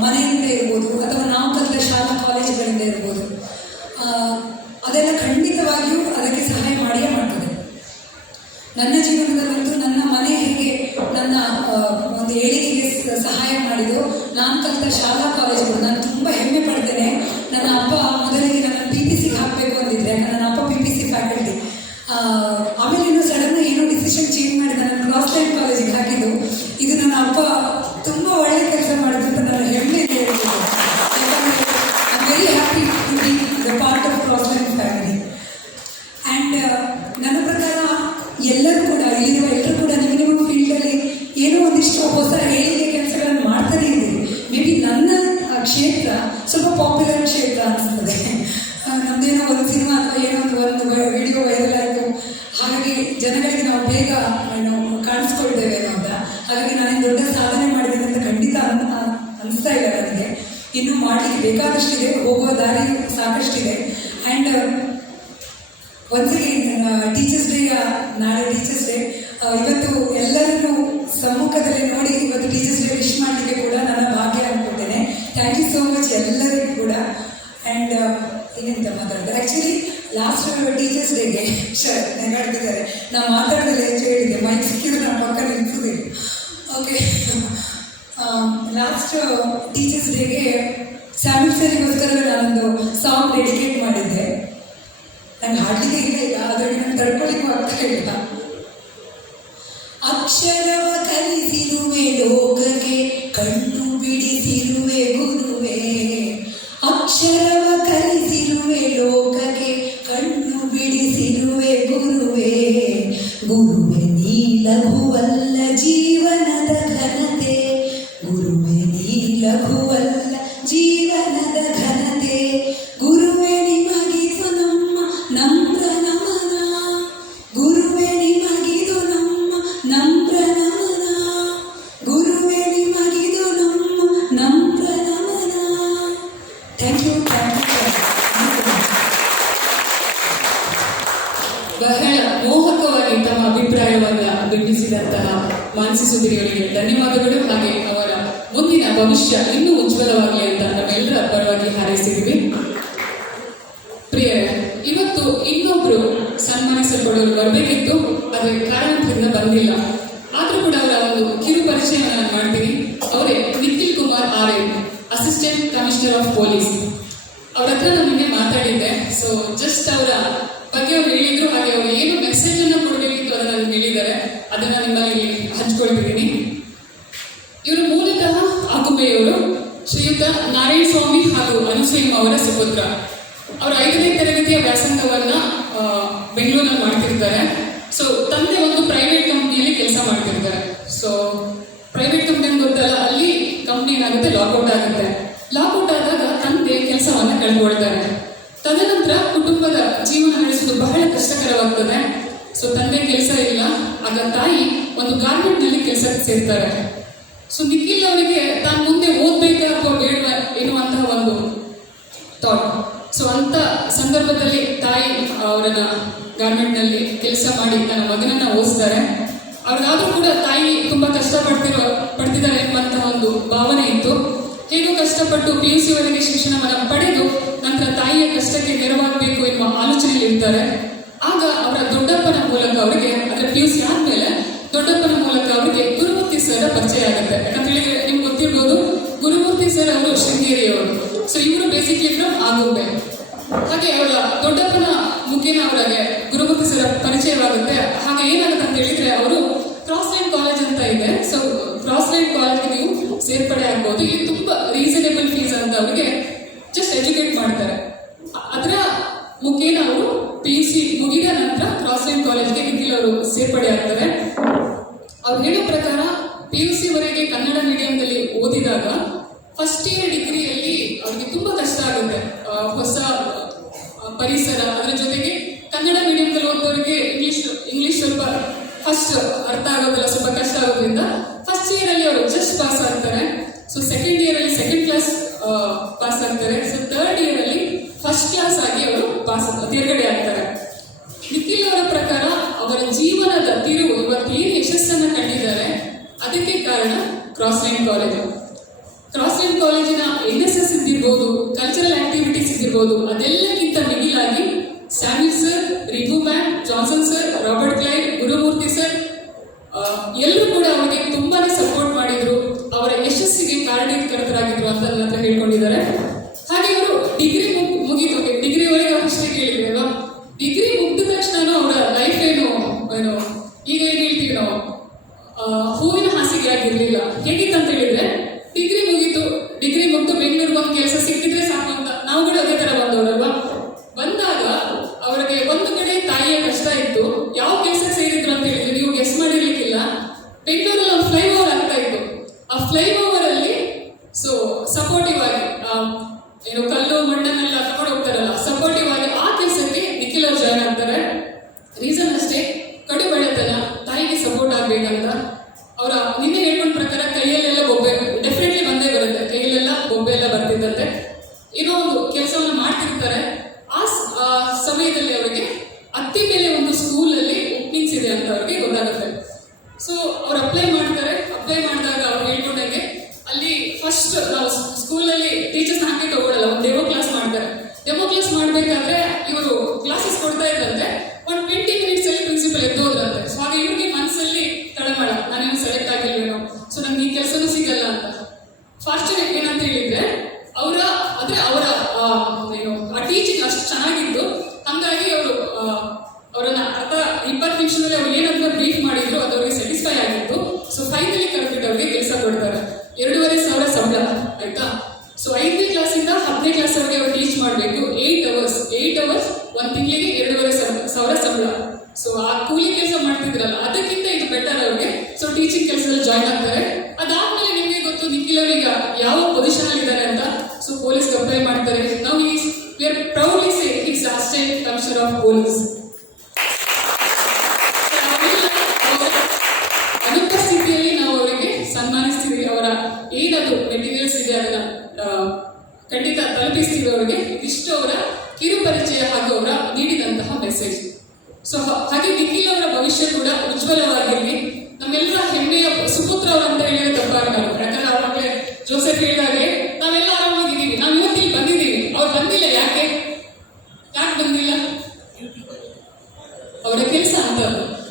ಮನೆಯಿಂದ ಇರ್ಬೋದು ಅಥವಾ ನಾವು ಕಲಿತ ಶಾಲಾ ಕಾಲೇಜುಗಳಿಂದ ಇರ್ಬೋದು, ಅದೆಲ್ಲ ಖಂಡಿತವಾಗಿಯೂ ಅದಕ್ಕೆ ಸಹಾಯ ಮಾಡಿಯೇ ಮಾಡ್ತದೆ. ನನ್ನ ಜೀವನದಲ್ಲಂತೂ ನನ್ನ ಮನೆ ಹೇಗೆ ನನ್ನ ಒಂದು ಏಳಿಗೆಗೆ ಸಹಾಯ ಮಾಡಿದ್ದು, ನಾನು ಕಲಿತ ಶಾಲಾ ಕಾಲೇಜುಗಳು, ನಾನು ತುಂಬ ಹೆಮ್ಮೆ ಪಡ್ತೇನೆ. ನನ್ನ ಅಪ್ಪ ಮೊದಲಿಗೆ ನನ್ನ PPC ಹಾಕಬೇಕು ಅಂದಿದ್ದೆ, ನನ್ನ ಅಪ್ಪ PPC ಫ್ಯಾಕಲ್ಟಿ. ಆಮೇಲೆ ಇನ್ನೂ ಸಡನ್ ಏನೋ ಡಿಸಿಷನ್ ಚೇಂಜ್ ಮಾಡಿ ನನ್ನ ಕ್ರಾಸ್ಲ್ಯಾಂಡ್ ಕಾಲೇಜಿಗೆ ಹಾಕಿದ್ದು. ಇದು ನನ್ನ ಅಪ್ಪ ತುಂಬ ಒಳ್ಳೆ ಕೆಲಸ ಮಾಡಿದ್ದು ಅಂತ ನನ್ನ ಹೆಮ್ಮೆ ಇದೆ. ಯಾಕಂದರೆ I am very happy to be the part of Crossland family. And ನನ್ನ ಪ್ರಕಾರ ಎಲ್ಲರೂ ಕೂಡ ಇಲ್ಲಿರುವ ಎಲ್ಲರೂ ಕೂಡ ನಿಮ್ಮ ಫೀಲ್ಡಲ್ಲಿ ಏನೋ ಒಂದಿಷ್ಟು ಹೊಸ ಏಳಿಗೆ ಕೆಲಸಗಳನ್ನು ಮಾಡ್ತಾನೆ ಇದ್ದೀರಿ. ಮೇ ಬಿ ನನ್ನ ಕ್ಷೇತ್ರ ಸ್ವಲ್ಪ ಪಾಪ್ಯುಲರ್ ಕ್ಷೇತ್ರ ಅನಿಸ್ತದೆ. ನಮ್ಮದೇನೋ ಒಂದು ಸಿನಿಮಾ ಅಥವಾ ಏನೋ ಒಂದು ವಿಡಿಯೋ ವೈರಲ್ ಆಯಿತು, ಹಾಗಾಗಿ ಜನಗಳಿಗೆ ನಾವು ಬೇಗ ಕಾಣಿಸ್ಕೊಳ್ತೇವೆ ಅಂತ. ಹಾಗಾಗಿ ನಾನೇನು ದೊಡ್ಡ ಸಾಧನೆ ಮಾಡಿದ್ದೇನೆ ಅಂತ ಖಂಡಿತ ಅನಿಸ್ತಾ ಇಲ್ಲ ನನಗೆ. ಇನ್ನೂ ಮಾಡಲಿಕ್ಕೆ ಬೇಕಾದಷ್ಟಿದೆ, ಹೋಗುವ ದಾರಿ ಸಾಕಷ್ಟಿದೆ. ಆ್ಯಂಡ್ ಒಂದ್ಸರಿ ಟೀಚರ್ಸ್ ಡೇ, ನಾಳೆ ಟೀಚರ್ಸ್ ಡೇ, ಇವತ್ತು ಎಲ್ಲರನ್ನು ಸಮ್ಮುಖದಲ್ಲಿ ನೋಡಿ ಇವತ್ತು ಟೀಚರ್ಸ್ ಡೇ ವಿಶ್ ಮಾಡಲಿಕ್ಕೆ ಕೂಡ ನನ್ನ ಭಾಗ್ಯ ಅಂದ್ಕೊಳ್ತೇನೆ. ಥ್ಯಾಂಕ್ ಯು ಸೋ ಮಚ್ ಎಲ್ಲರಿಗೂ ಕೂಡ. ಆ್ಯಂಡ್ ಇನ್ನೆಂತ ಮಾತಾಡೋದು, ಆ್ಯಕ್ಚುಲಿ ಲಾಸ್ಟ್ ಟೀಚರ್ಸ್ ಡೇಗೆ ನೆಗಾಡ್ತಿದ್ದಾರೆ, ನಾವು ಮಾತಾಡೋದಲ್ಲ ಹೆಚ್ಚು ಹೇಳಿದ್ದೆ, ಮೈಕ್ ಸಿಕ್ಕಿದ್ರೆ ನಮ್ಮ ಪಕ್ಕ ನಿಲ್ಸೋದಿಲ್ಲ. ಓಕೆ, ಲಾಸ್ಟ್ ಟೀಚರ್ಸ್ ಡೇಗೆ ಸ್ಯಾಮ್ಯುಲ್ ಸರಿಗೋಸ್ಕರ ನಾನೊಂದು ಸಾಂಗ್ ಡೆಡಿಕೇಟ್ ಮಾಡಿದ್ದೆ. ನಂಗೆ ಹಾಡಲಿಕ್ಕೆ ಇಲ್ಲ, ಅದರಲ್ಲಿ ನಂಗೆ ತಡ್ಕೊಳ್ಳಿಕ್ಕೂ ಆಗ್ತಾ ಇಲ್ಲ. ಅಕ್ಷರವ ಕಲಿಸಿರುವೆ ಲೋಕಕ್ಕೆ, ಕಣ್ಣು ಬಿಡಿಸಿರುವೆ ಗುರುವೇ. ಅಕ್ಷರವ ಕಲಿಸಿರುವೆ ಲೋಕಕ್ಕೆ, ಕಣ್ಣು ಬಿಡಿಸಿರುವೆ ಗುರುವೇ. ಗುರುವೆ ನೀ ಲಘುವಲ್ಲ ಜೀವನದ ಘನತೆ, ಗುರುವೆ ನೀ ಲಘುವಲ್ಲ ಜೀವನದ ಘನತೆ. ಗುರುವೆ ನಿಮಗಿದು ನಮ್ಮ ನಮ್ರ ನಮನ, ಗುರುವೆ ನಿಮಗಿದು ನಮ್ಮ ನಮ್ರ ನಮನ, ಗುರುವೆ ನಿಮಗಿದು ನಮ್ಮ ನಮ್ರ ನಮನ. Thank you. ಬಹಳ ಮೋಹಕವಾಗಿ ತಮ್ಮ ಅಭಿಪ್ರಾಯವನ್ನ ಬಿಂಬಿಸಿದಂತಹ ಮಾನಸಿ ಸುಧೀರಿಯವರಿಗೆ ಧನ್ಯವಾದಗಳು. ಹಾಗೆ ಅವರ ಮುಂದಿನ ಭವಿಷ್ಯ ಇನ್ನೂ ಉಜ್ವಲವಾಗಲಿ ಅಂತ ನಾವೆಲ್ಲರ ಪರವಾಗಿ ಹಾರೈಸಿದ್ವಿ. ಪ್ರಿಯರೇ, ಇವತ್ತು ಇನ್ನೊಬ್ರು ಸನ್ಮಾನಿಸಲ್ಪಡೋರು ಬರಬೇಕಿತ್ತು, ಆದರೆ ಕಾರಣದಿಂದ ಬಂದಿಲ್ಲ. ಆದ್ರೂ ಕೂಡ ಅವರ ಒಂದು ಕಿರು ಪರಿಚಯವನ್ನು ನಾನು ಮಾಡ್ತೀನಿ. ಅವರೇ Nikhil Kumar R N, assistant commissioner of police. ಅವ್ರ ಹತ್ರ ನಾನು ನಿನ್ನೆ ಮಾತಾಡಿದ್ದೆ. ಸೊ ಜಸ್ಟ್ ಅವರ ಬಗ್ಗೆ ಅವ್ರು ಹೇಳಿದ್ರು, ಹಾಗೆ ಅವರು ಏನು ಮೆಸೇಜ್ ಅನ್ನು ಕೊಡಬೇಕಿತ್ತು ಅದನ್ನು ಹೇಳಿದ್ದಾರೆ. ಅದನ್ನ ನಿಮ್ಮಲ್ಲಿ ಹಂಚ್ಕೊಳ್ತಿದ್ದೀನಿ. ಇವರು ಮೂಲತಃ ಆಗುಂಬೆಯವರು. ಶ್ರೀಯುತ ನಾರಾಯಣ ಸ್ವಾಮಿ ಹಾಗೂ ಅನುಸೂಯಂ ಅವರ ಸುಪುತ್ರ. ಅವರು 5ನೇ ತರಗತಿಯ ವ್ಯಾಸಂಗವನ್ನ ಬೆಂಗಳೂರಿನಲ್ಲಿ ಮಾಡ್ತಿರ್ತಾರೆ. ಸೊ ತಂದೆ ಒಂದು ಪ್ರೈವೇಟ್ ಕಂಪ್ನಿಯಲ್ಲಿ ಕೆಲಸ ಮಾಡ್ತಿರ್ತಾರೆ. ಸೊ ಪ್ರೈವೇಟ್ ಕಂಪ್ನಿ ಗೊತ್ತಲ್ಲ, ಅಲ್ಲಿ ಕಂಪ್ನಿ ಏನಾಗುತ್ತೆ, ಲಾಕ್ಔಟ್ ಆಗುತ್ತೆ. ಲಾಕ್ಔಟ್ ಆದಾಗ ತಂದೆ ಕೆಲಸವನ್ನ ಕಳ್ಕೊಳ್ತಾರೆ. ತದನಂತರ ಕುಟುಂಬದ ಜೀವನ ನಡೆಸುವುದು ಬಹಳ ಕಷ್ಟಕರವಾಗ್ತದೆ. ಸೊ ತಂದೆ ಕೆಲಸ ಇಲ್ಲ. ಆಗ ತಾಯಿ ಒಂದು ಗಾರ್ಮೆಂಟ್ ನಲ್ಲಿ ಕೆಲಸಕ್ಕೆ ಸೇರ್ತಾರೆ. ಸೊ ನಿಖಿಲ್ ಅವರಿಗೆ ತಾನು ಮುಂದೆ ಓದ್ಬೇಕಾ ಅಥವಾ ಬೇಡ ಎನ್ನುವಂತಹ ಒಂದು ಥಾಟ್. ಸೊ ಅಂತ ಸಂದರ್ಭದಲ್ಲಿ ತಾಯಿ ಅವರನ್ನ ಗಾರ್ಮೆಂಟ್ ನಲ್ಲಿ ಕೆಲಸ ಮಾಡಿ ತನ್ನ ಮಗನನ್ನ ಓದಿಸ್ತಾರೆ. ಅವ್ರಿಗಾದ್ರೂ ಕೂಡ ತಾಯಿ ತುಂಬಾ ಪಡ್ತಿದ್ದಾರೆ ಎಂಬಂತಹ ಒಂದು ಭಾವನೆ ಇತ್ತು. ಹೇಗೂ ಕಷ್ಟಪಟ್ಟು PUC ವರೆಗೆ ಶಿಕ್ಷಣವನ್ನು ಪಡೆದು ನಂತರ ತಾಯಿಯ ಕಷ್ಟಕ್ಕೆ ನೆರವಾಗಬೇಕು ಎನ್ನುವ ಆಲೋಚನೆಯಲ್ಲಿ ಇರ್ತಾರೆ. ಆಗ ಅವರ ದೊಡ್ಡಪ್ಪನ ಮೂಲಕ ಅವರಿಗೆ, ಅಂದ್ರೆ PUC ಆದ್ಮೇಲೆ ದೊಡ್ಡಪ್ಪನ ಮೂಲಕ ಅವರಿಗೆ ಗುರುಮೂರ್ತಿ ಸರ್ ಪರಿಚಯ ಆಗುತ್ತೆ. ಯಾಕಂತ ಹೇಳಿದ್ರೆ ನಿಮ್ಗೆ ಗೊತ್ತಿರ್ಬೋದು, ಗುರುಮೂರ್ತಿ ಸರ್ ಅವರು ಶೃಂಗೇರಿಯವರು. ಸೊ ಇವರು ಬೇಸಿಕ್ಲಿ ಫ್ರಮ್ ಆಗುಂಬೆ. ಹಾಗೆ ಅವರ ದೊಡ್ಡಪ್ಪನ ಮುಖೇನ ಅವರಿಗೆ ಗುರುಮೂರ್ತಿ ಸರ್ ಪರಿಚಯವಾಗುತ್ತೆ. ಹಾಗೆ ಏನಾಗುತ್ತೆ ಅಂತ ಹೇಳಿದ್ರೆ, ಅವರು ಕ್ರಾಸ್ ಲೈನ್ ಕಾಲೇಜ್ ಅಂತ ಇದೆ. ಸೊ ಕ್ರಾಸ್ ಲೈನ್ ಕಾಲೇಜ್ಗೆ ನೀವು ಸೇರ್ಪಡೆ ಆಗ್ಬೋದು. ಇಲ್ಲಿ ತುಂಬಾ ರೀಸನೇಬಲ್ ಫೀಸ್ ಅಂತ ಅವರಿಗೆ ಜಸ್ಟ್ ಎಜುಕೇಟ್ ಮಾಡ್ತಾರೆ. ಅದರ ಮುಖೇನ ಅವರು PUC ಮುಗಿದ ನಂತರ ಕ್ರಾಸ್ ಲೈನ್ ಕಾಲೇಜ್ಗೆ ನಿಖಿಲ್ ಅವರು ಸೇರ್ಪಡೆ ಆಗ್ತಾರೆ. ಅವ್ರು ಹೇಳೋ ಪ್ರಕಾರ PUC ವರೆಗೆ ಕನ್ನಡ ಮೀಡಿಯಂದಲ್ಲಿ ಓದಿದಾಗ ಫಸ್ಟ್ ಇಯರ್ ಡಿಗ್ರಿಯಲ್ಲಿ ಅವ್ರಿಗೆ ತುಂಬಾ ಕಷ್ಟ ಆಗುತ್ತೆ. ಹೊಸ ಪರಿಸರ, ಅದರ ಜೊತೆಗೆ ಕನ್ನಡ ಮೀಡಿಯಂದಲ್ಲಿ ಓದೋರಿಗೆ ಇಂಗ್ಲಿಷ್ ಸ್ವಲ್ಪ ಫಸ್ಟ್ ಅರ್ಥ ಆಗೋದಿಲ್ಲ, ಸ್ವಲ್ಪ ಕಷ್ಟ ಆಗೋದ್ರಿಂದ ಫಸ್ಟ್ ಇಯರ್ ಅಲ್ಲಿ ಅವರು ಜಸ್ಟ್ ಪಾಸ್ ಆಗ್ತಾರೆ. ಸೊ ಸೆಕೆಂಡ್ ಇಯರ್ ಅಲ್ಲಿ ಸೆಕೆಂಡ್ ಕ್ಲಾಸ್ ಪಾಸ್ ಆಗ್ತಾರೆ. ಸೊ ಥರ್ಡ್ ಇಯರ್ ಅಲ್ಲಿ ಫಸ್ಟ್ ಕ್ಲಾಸ್ ಆಗಿ ಅವರು ತೇರ್ಗಡೆ ಆಗ್ತಾರೆ. ನಿಖಿಲ್ ಅವರ ಪ್ರಕಾರ ಅವರ ಜೀವನದ ತಿರುವು ಇವತ್ತು ಏನು ಯಶಸ್ಸನ್ನು ಕಂಡಿದ್ದಾರೆ ಅದಕ್ಕೆ ಕಾರಣ Crossline college. Crossline ಕಾಲೇಜಿನ NSS ಇದ್ದಿರ್ಬೋದು, ಕಲ್ಚರಲ್ ಆಕ್ಟಿವಿಟೀಸ್ ಇದ್ದಿರ್ಬೋದು, ಅದೆಲ್ಲಕ್ಕಿಂತ ಮಿಗಿಲಾಗಿ Samuel sir, Ribhu ma'am, Johnson sir, Robert Clive, Gurumurthy sir ಎಲ್ಲರೂ ಕೂಡ ಅವರಿಗೆ ತುಂಬಾನೇ ಸಪೋರ್ಟ್ ಮಾಡಿದ್ರು. ಅವರ ಯಶಸ್ಸಿಗೆ ಕಾರಣೀಕರ್ತರಾಗಿದ್ರು ಅಂತ ನನ್ನ ಹತ್ರ ಹೇಳ್ಕೊಂಡಿದ್ದಾರೆ. ಹಾಗೆ ಅವರು ಡಿಗ್ರಿ ಮುಗಿದು ಡಿಗ್ರಿವರೆಗೆ ಅಷ್ಟೇ ಕೇಳಿದ್ರೆ ಅಲ್ವಾ, ಡಿಗ್ರಿ ಮುಗಿದ ತಕ್ಷಣ ಅವರ ಲೈಫ್ ಏನು ಈಗ ಏನು ಹೇಳ್ತೀವಿ ನಾವು, ಹೂವಿನ ಹಾಸಿಗೆ ಆಗಿರ್ಲಿಲ್ಲ. ಹೇಗಿತ್ತಂತ ಹೇಳಿದ್ರೆ, ಡಿಗ್ರಿ ಮುಗಿದು ಬೆಂಗಳೂರಿಗೆ ಒಂದು ಕೆಲಸ ಸಿಕ್ಕಿದ್ರೆ ಸಾಕು ಅಂತ ನಾವು ಕೂಡ ಅದೇ ತರ ಬಂದವರಲ್ವಾ. ಬಂದಾಗ ಅವರಿಗೆ ಒಂದು ಕಡೆ ತಾಯಿಯ ಕಷ್ಟ ಇತ್ತು. ಯಾವ ಕೆಲಸಕ್ಕೆ ಸೇರಿದ್ರು ಅಂತ ಹೇಳಿದ್ರೆ ನೀವು ಗೆಸ್ ಮಾಡಿರ್ಲಿಕ್ಕಿಲ್ಲ. ಬೆಂಗಳೂರಲ್ಲಿ ಒಂದು ಫ್ಲೈಓವರ್ ಆಗ್ತಾ ಇತ್ತು. ಆ ಫ್ಲೈಓವರ್ ಅಲ್ಲಿ ಸೊ ಸಪೋರ್ಟಿವ್ ಆಗಿ ಕಲ್ಲು ಮಣ್ಣನ್ನೆಲ್ಲ ತಗೊಂಡು ಹೋಗ್ತಾರಲ್ಲ, ಸಪೋರ್ಟಿವ್ ಆಗಿ ಆ ಕೆಲಸಕ್ಕೆ ನಿಖಿಲ್ ಅವರು ಜಾಯ್ನ್ ಆಗ್ತಾರೆ. ರೀಸನ್ ಅಷ್ಟೇ, ಕಡು ಬಡತನ, ತಾಯಿಗೆ ಸಪೋರ್ಟ್ ಆಗ್ಬೇಕಂತ. ಅವರ ನಿನ್ನೆ ಹೇಳ್ಕೊಂಡ ಪ್ರಕಾರ ಕೈಯಲ್ಲೆಲ್ಲ ಬೊಬ್ಬೆ ಡೆಫಿನೆಟ್ಲಿ ಬಂದೇ ಬರುತ್ತೆ, ಕೈಯಲ್ಲೆಲ್ಲ ಬೊಬ್ಬೆ ಎಲ್ಲ ಬರ್ತಿದ್ದಂತೆ. ಏನೋ ಒಂದು ಕೆಲಸವನ್ನು ಮಾಡ್ತಿರ್ತಾರೆ. ಆ ಸಮಯದಲ್ಲಿ ಅವರಿಗೆ ಅತ್ತಿ ಮೇಲೆ ಒಂದು ಸ್ಕೂಲಲ್ಲಿ ಓಪನಿಂಗ್ಸ್ ಇದೆ ಅಂತ ಅವ್ರಿಗೆ ಗೊತ್ತಾಗುತ್ತೆ. ಸೊ ಅವ್ರು ಅಪ್ಲೈ ಮಾಡಿದಾಗ ಅವ್ರು ಹೇಳ್ಕೊಂಡಂಗೆ ಅಲ್ಲಿ ಫಸ್ಟ್ ನಾವು ಸ್ಕೂಲಲ್ಲಿ ಟೀಚರ್ಸ್ ಹಾಕಿ ತಗೊಳ್ಳಲ್ಲ, ಒಂದು ಡೆಮೋ ಕ್ಲಾಸ್ ಮಾಡ್ತಾರೆ. ಡೆಮೋ ಕ್ಲಾಸ್ ಮಾಡ್ಬೇಕಾದ್ರೆ ಇವರು ಕ್ಲಾಸಸ್ ಕೊಡ್ತಾ ಇದ್ದಂತೆ ಒಂದು 20 minutes ಅಲ್ಲಿ ಪ್ರಿನ್ಸಿಪಲ್ ಎದ್ದೋದ್ರಂತೆ. ಸೊ ಹಾಗೆ ಇವ್ರಿಗೆ ಮನಸ್ಸಲ್ಲಿ ತಳಮಳ, ನಾನೇನು ಸೆಲೆಕ್ಟ್ ಆಗಿಲ್ವೇನೋ, ಸೊ ನಂಗೆ ಈ ಕೆಲಸನೂ ಸಿಗಲ್ಲ ಅಂತ. ಫಾರ್ಚುನೇಟ್ ಏನಂತ ಹೇಳಿದ್ರೆ ಅವರ ಟೀಚಿಂಗ್ ಅಷ್ಟು ಚೆನ್ನಾಗಿತ್ತು. ಹಂಗಾಗಿ ಅವರನ್ನ 20 ನಿಮಿಷದಲ್ಲಿ ಅವ್ರು ಏನಂತ ಬ್ರೀಫ್ ಮಾಡಿದ್ರು ಅದು ಅವ್ರಿಗೆ ಸ್ಯಾಟಿಸ್ಫೈ ಆಗಿತ್ತು. ಸೊ ಫೈನಲಿ ಕರೆಕ್ಟ್ ಅವ್ರಿಗೆ ಕೆಲಸ ಕೊಡ್ತಾರೆ. 2,500 ಸಂಬಳ ಆಯ್ತಾ. ಸೊ 5ನೇ ಕ್ಲಾಸಿಂದ 10ನೇ ಕ್ಲಾಸ್ ಅವರಿಗೆ ಅವ್ರು ಟೀಚ್ ಮಾಡಬೇಕು. 8 ಅವರ್ಸ್ ಒಂದು ತಿಂಗಳಿಗೆ 2,500 ಸಂಬಳ. ಸೊ ಆ ಕೂಲಿ ಕೆಲಸ ಮಾಡ್ತಿದ್ರಲ್ಲ ಅದಕ್ಕಿಂತ ಇದು ಬೆಟರ್ ಅವ್ರಿಗೆ. ಸೊ ಟೀಚಿಂಗ್ ಕೆಲಸದಲ್ಲಿ ಜಾಯ್ನ್ ಆಗ್ತಾರೆ. ಅದಾದ್ಮೇಲೆ ನಿಮಗೆ ಗೊತ್ತು ನಿಖಿಲ್ ಅವರೀಗ ಯಾವ ಪೊಸಿಷನ್ ಅಲ್ಲಿ ಇದ್ದಾರೆ ಅಂತ. ಸೊ ಪೊಲೀಸ್ಗೆ ಅಪ್ಲೈ ಮಾಡ್ತಾರೆ. ನಾವು we are proudly say he's assistant commissioner of police. ಅನುಪಸ್ಥಿತಿಯಲ್ಲಿ ನಾವು ಅವರಿಗೆ ಸನ್ಮಾನಿಸ್ತೀವಿ. ಅವರ ಏನದು ಮೆಟೀರಿಯಲ್ಸ್ ಇದೆ ಅದನ್ನ ಖಂಡಿತ ತಲುಪಿಸ್ತೀವಿ ಅವರಿಗೆ. ಇಷ್ಟು ಅವರ ಕಿರು ಪರಿಚಯ ಹಾಗೂ ಅವರ ನೀಡಿದಂತಹ ಮೆಸೇಜ್. ಸೊ ಹಾಗೆ ನಿಖಿಲ್ ಅವರ ಭವಿಷ್ಯ ಕೂಡ ಉಜ್ವಲವಾಗಿರಲಿ. ನಮ್ಮೆಲ್ಲರ ಹೆಮ್ಮೆಯ ಸುಪುತ್ರ ಅಂತ ಹೇಳಿದ್ರೆ ತಪ್ಪಾಗಲ್ಲ. ಯಾಕಂದ್ರೆ ಅವಾಗಲೇ ಜೋಸೆಫ್ ಹೇಳಿದಾಗೆ ನಾವೆಲ್ಲ ಆರಾಮಾಗಿದ್ದೀವಿ, ನಾವು ಇವತ್ತಿಲ್ಲಿ ಬಂದಿದ್ದೀವಿ. ಅವ್ರು ಬಂದಿಲ್ಲ, ಯಾಕೆ ಬಂದಿಲ್ಲ? ಅವರ ಕೆಲಸ ಅಂತ.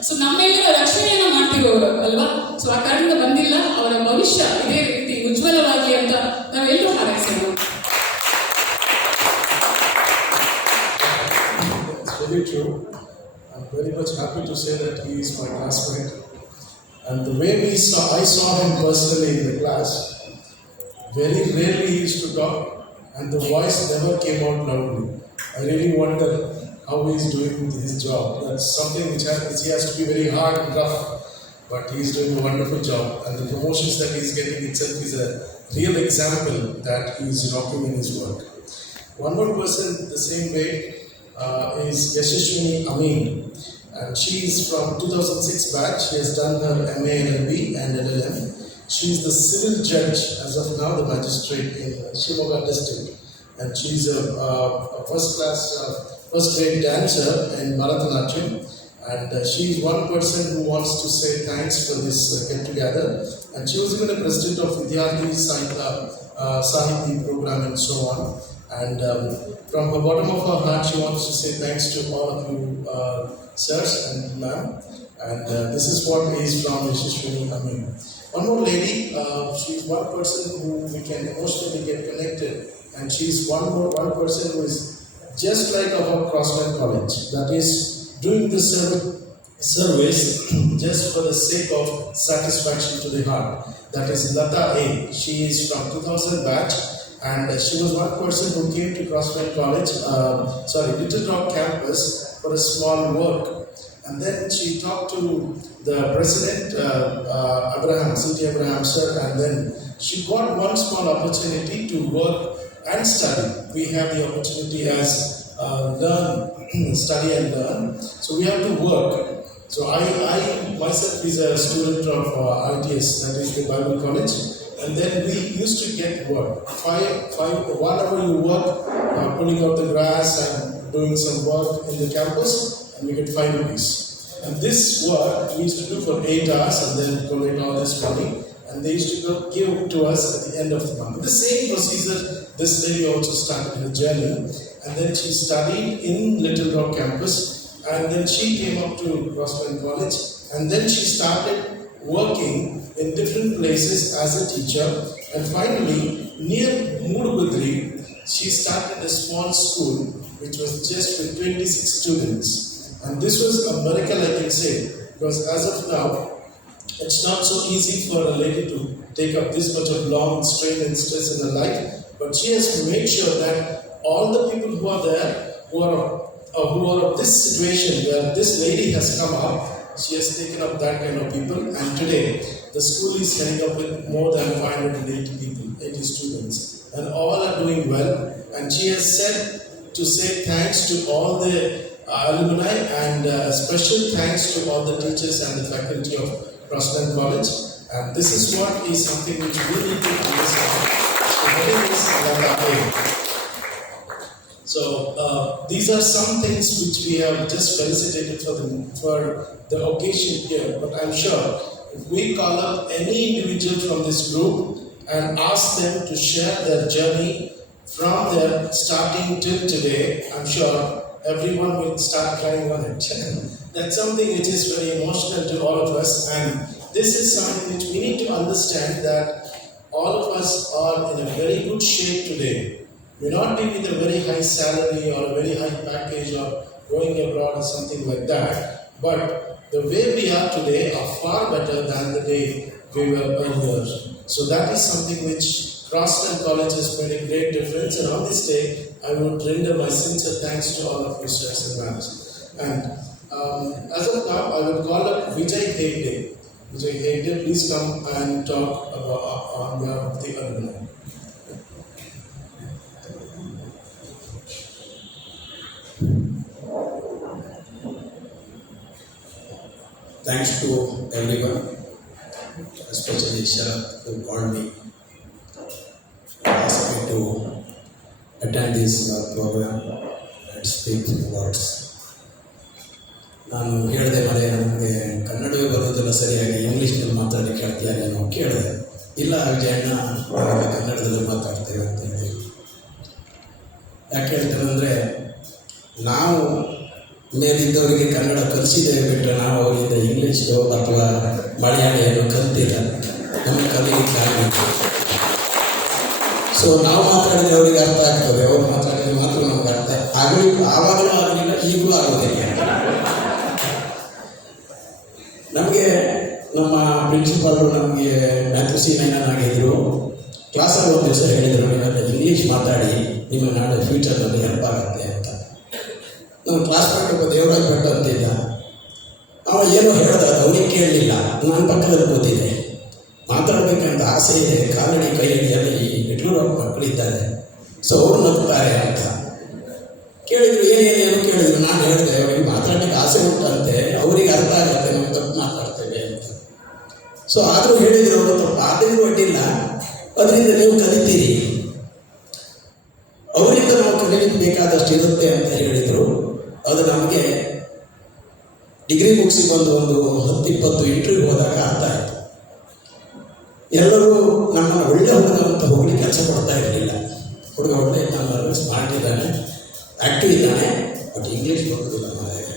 ಸೊ ನಮ್ಮೆಲ್ಲರ ರಕ್ಷಣೆಯನ್ನ ಮಾಡ್ತಿರೋರು ಅಲ್ವಾ? ಸೊ ಆ ಕಾರಣದಿಂದ ಬಂದಿಲ್ಲ. ಅವರ ಭವಿಷ್ಯ ಇದೇ ರೀತಿ ಉಜ್ವಲವಾಗಿ ಅಂತ ನಾವೆಲ್ಲರೂ ಹಾರೈಸೋಣ. It's very true. I'm very much happy to say that he is my classmate. And the way I saw him personally in the class, very rarely he used to talk, and the voice never came out loudly. I really wonder how he is doing his job. That's something which he has to be very hard and rough, but he is doing a wonderful job. And the promotions that he is getting itself is a real example that he is rocking in his work. One more person the same way is Yashashwini Amin. And she is from 2006 batch. She has done her MA, LLB and LLM. She is the civil judge as of now, the magistrate in Shimoga district. And she is a first grade dancer in Bharatanatyam. And she is one person who wants to say thanks for this get together. And she was even a president of Vidyarthi Sahiti program and so on. And from the bottom of her heart, she wants to say thanks to all of you, sirs and ma'am. And this is what is from Yashashwini Amin. One more lady, she is one person who we can emotionally get connected. And she is one person who is just like our Crossland College. That is doing this service just for the sake of satisfaction to the heart. That is Lata A. She is from 2000 batch. And she was one person who came to Crossland College, Little Rock campus for a small work. And then she talked to the president, C.T. Abraham sir, and then she got one small opportunity to work and study. We have the opportunity as study and learn. So we have to work. So I myself is a student of ITS, that is the Bible College. And then we used to get work. 1 hour you work, pulling out the grass and doing some work in the campus, and we get 5 rupees. And this work we used to do for 8 hours and then collect all this money. And they used to give to us at the end of the month. The same procedure, this lady also started her journey. And then she studied in Little Rock campus. And then she came up to Crossland College. And then she started working in different places as a teacher, and finally near Mudubudri she started a small school which was just with 26 students. And this was a miracle, I can say, because as of now it's not so easy for a lady to take up this much of long strain and stress in her life, but she has to make sure that all the people who are there who are of this situation where this lady has come up, she has taken up that kind of people. And today the school is heading up with more than 580 people, 80 students, and all are doing well. And she has said to say thanks to all the alumni, and special thanks to all the teachers and the faculty of Crossland College. And this is what is something which we need to understand. So these are some things which we have just felicitated for the occasion here. But I'm sure if we call up any individual from this group and ask them to share their journey from their starting till today, I'm sure everyone will start crying on it. That's something which is very emotional to all of us. And this is something which we need to understand, that all of us are in a very good shape today. May not be with a very high salary or a very high package or going abroad or something like that, but the way we are today are far better than the day we were earlier. So that is something which Crossland College has made a great difference. And on this day, I would render my sincere thanks to all of you, sirs and ma'ams. And as of now, I will call up Vijay Hegde. Vijay Hegde, please come and talk on behalf of the alumni. Thanks to everyone, especially Shara who called me, asked me to attend this program and speak words. ನಾನು ಹೇಳಿದೆ ಮರೆ ನನಗೆ ಕನ್ನಡವೇ ಬರೋದಿಲ್ಲ ಸರಿಯಾಗಿ, ಇಂಗ್ಲೀಷ್ನಲ್ಲಿ ಮಾತಾಡಲಿಕ್ಕೆ ಹೇಳ್ತೀಯ ನಾನು ಕೇಳಿದೆ. ಇಲ್ಲ ವಿಜಯಣ್ಣ, ನಾವೆಲ್ಲ ಕನ್ನಡದಲ್ಲಿ ಮಾತಾಡ್ತೇವೆ ಅಂತ ಹೇಳಿ. ಯಾಕೆ ಹೇಳ್ತೇನೆಂದರೆ, ನಾವು ಮೇಲಿದ್ದವರಿಗೆ ಕನ್ನಡ ಕಲಿಸಿದ್ದೇವೆ ಬಿಟ್ಟರೆ ನಾವು ಅವರಿಂದ ಇಂಗ್ಲೀಷು ಅಥವಾ ಮಲಯಾಳಿಯನ್ನು ಕಲಿತಿಲ್ಲ, ನಮಗೆ ಕಲಿಯಲಿಕ್ಕೆ ಆಗಬೇಕು. ಸೊ ನಾವು ಮಾತಾಡಿದ್ರೆ ಅವರಿಗೆ ಅರ್ಥ ಆಗ್ತದೆ, ಅವ್ರು ಮಾತಾಡಿದ್ರೆ ಮಾತ್ರ ನಮ್ಗೆ ಅರ್ಥ ಆವಾಗಲೂ ಆಗಲಿಲ್ಲ, ಈಗಲೂ ಆಗೋದಿಲ್ಲ. ನಮಗೆ ನಮ್ಮ ಪ್ರಿನ್ಸಿಪಾಲರು ನಮಗೆ ಮ್ಯಾಥ್ಸಿ ಆಗಿದ್ದರು. ಕ್ಲಾಸಲ್ಲಿ ಒಂದು ದಿವಸ ಹೇಳಿದರು, ನೀವೆಲ್ಲ ಇಂಗ್ಲೀಷ್ ಮಾತಾಡಿ, ನಿಮ್ಮ ನಾಳೆ ಫ್ಯೂಚರ್ನಲ್ಲಿ ಹೆಲ್ಪ್ ಆಗುತ್ತೆ ಅಂತ. ನಾನು ಕ್ಲಾಸ್ ಮಾಡಬೇಕು ದೇವರಾಜ್ ಭಟ್ ಅಂತಿದ್ದ, ಅವ ಏನೋ ಹೇಳ್ದ, ಅವ್ರಿಗೆ ಕೇಳಲಿಲ್ಲ. ನಾನು ಪಕ್ಕದಲ್ಲಿ ಕೂತಿದ್ದೆ, ಮಾತಾಡಬೇಕಂತ ಆಸೆ ಇದೆ, ಕಾಲಡಿ ಕೈಯಡಿಯಲ್ಲಿ ಬೆಂಗಳೂರು ಮಕ್ಕಳಿದ್ದಾರೆ, ಸೊ ಅವ್ರು ನಗ್ತಾರೆ ಅಂತ ಕೇಳಿದ್ರು. ಏನೇನೇನು ಕೇಳಿದ್ರು. ನಾನು ಹೇಳಿದೆ, ಅವರಿಗೆ ಮಾತಾಡಲಿಕ್ಕೆ ಆಸೆ ಉಂಟಂತೆ, ಅವರಿಗೆ ಅರ್ಥ ಆಗುತ್ತೆ, ನಾವು ತಪ್ಪು ಮಾತಾಡ್ತೇವೆ ಅಂತ. ಸೊ ಆದರೂ ಹೇಳಿದ್ರು ಅವರು, ತಪ್ಪು ಆದರೂ ಅಡ್ಡಿಲ್ಲ, ಅದರಿಂದ ನೀವು ಕಲಿತೀರಿ, ಅವರಿಂದ ನಾವು ಕಲಿಯಲಿಕ್ಕೆ ಬೇಕಾದಷ್ಟು ಇರುತ್ತೆ ಅಂತ ಹೇಳಿದರು. ಅದು ನಮಗೆ ಡಿಗ್ರಿ ಮುಗಿಸಿ ಒಂದು 10-20 ಇಂಟರ್ವ್ಯೂ ಹೋದಾಗ ಅರ್ಥ ಆಯಿತು. ಎಲ್ಲರೂ ನಮ್ಮನ್ನು ಒಳ್ಳೆ ಹುಡುಗ ಅಂತ ಹೋಗಲಿ ಕೆಲಸ ಕೊಡ್ತಾ ಇರಲಿಲ್ಲ. ಹುಡುಗ ಒಳ್ಳೆ ನಾನು ಸ್ಮಾರ್ಟ್ ಇದ್ದಾನೆ, ಆ್ಯಕ್ಟಿವ್ ಇದ್ದಾನೆ, ಬಟ್ ಇಂಗ್ಲೀಷ್ ಬರೋದಿಲ್ಲ ಮನೆಗೆ.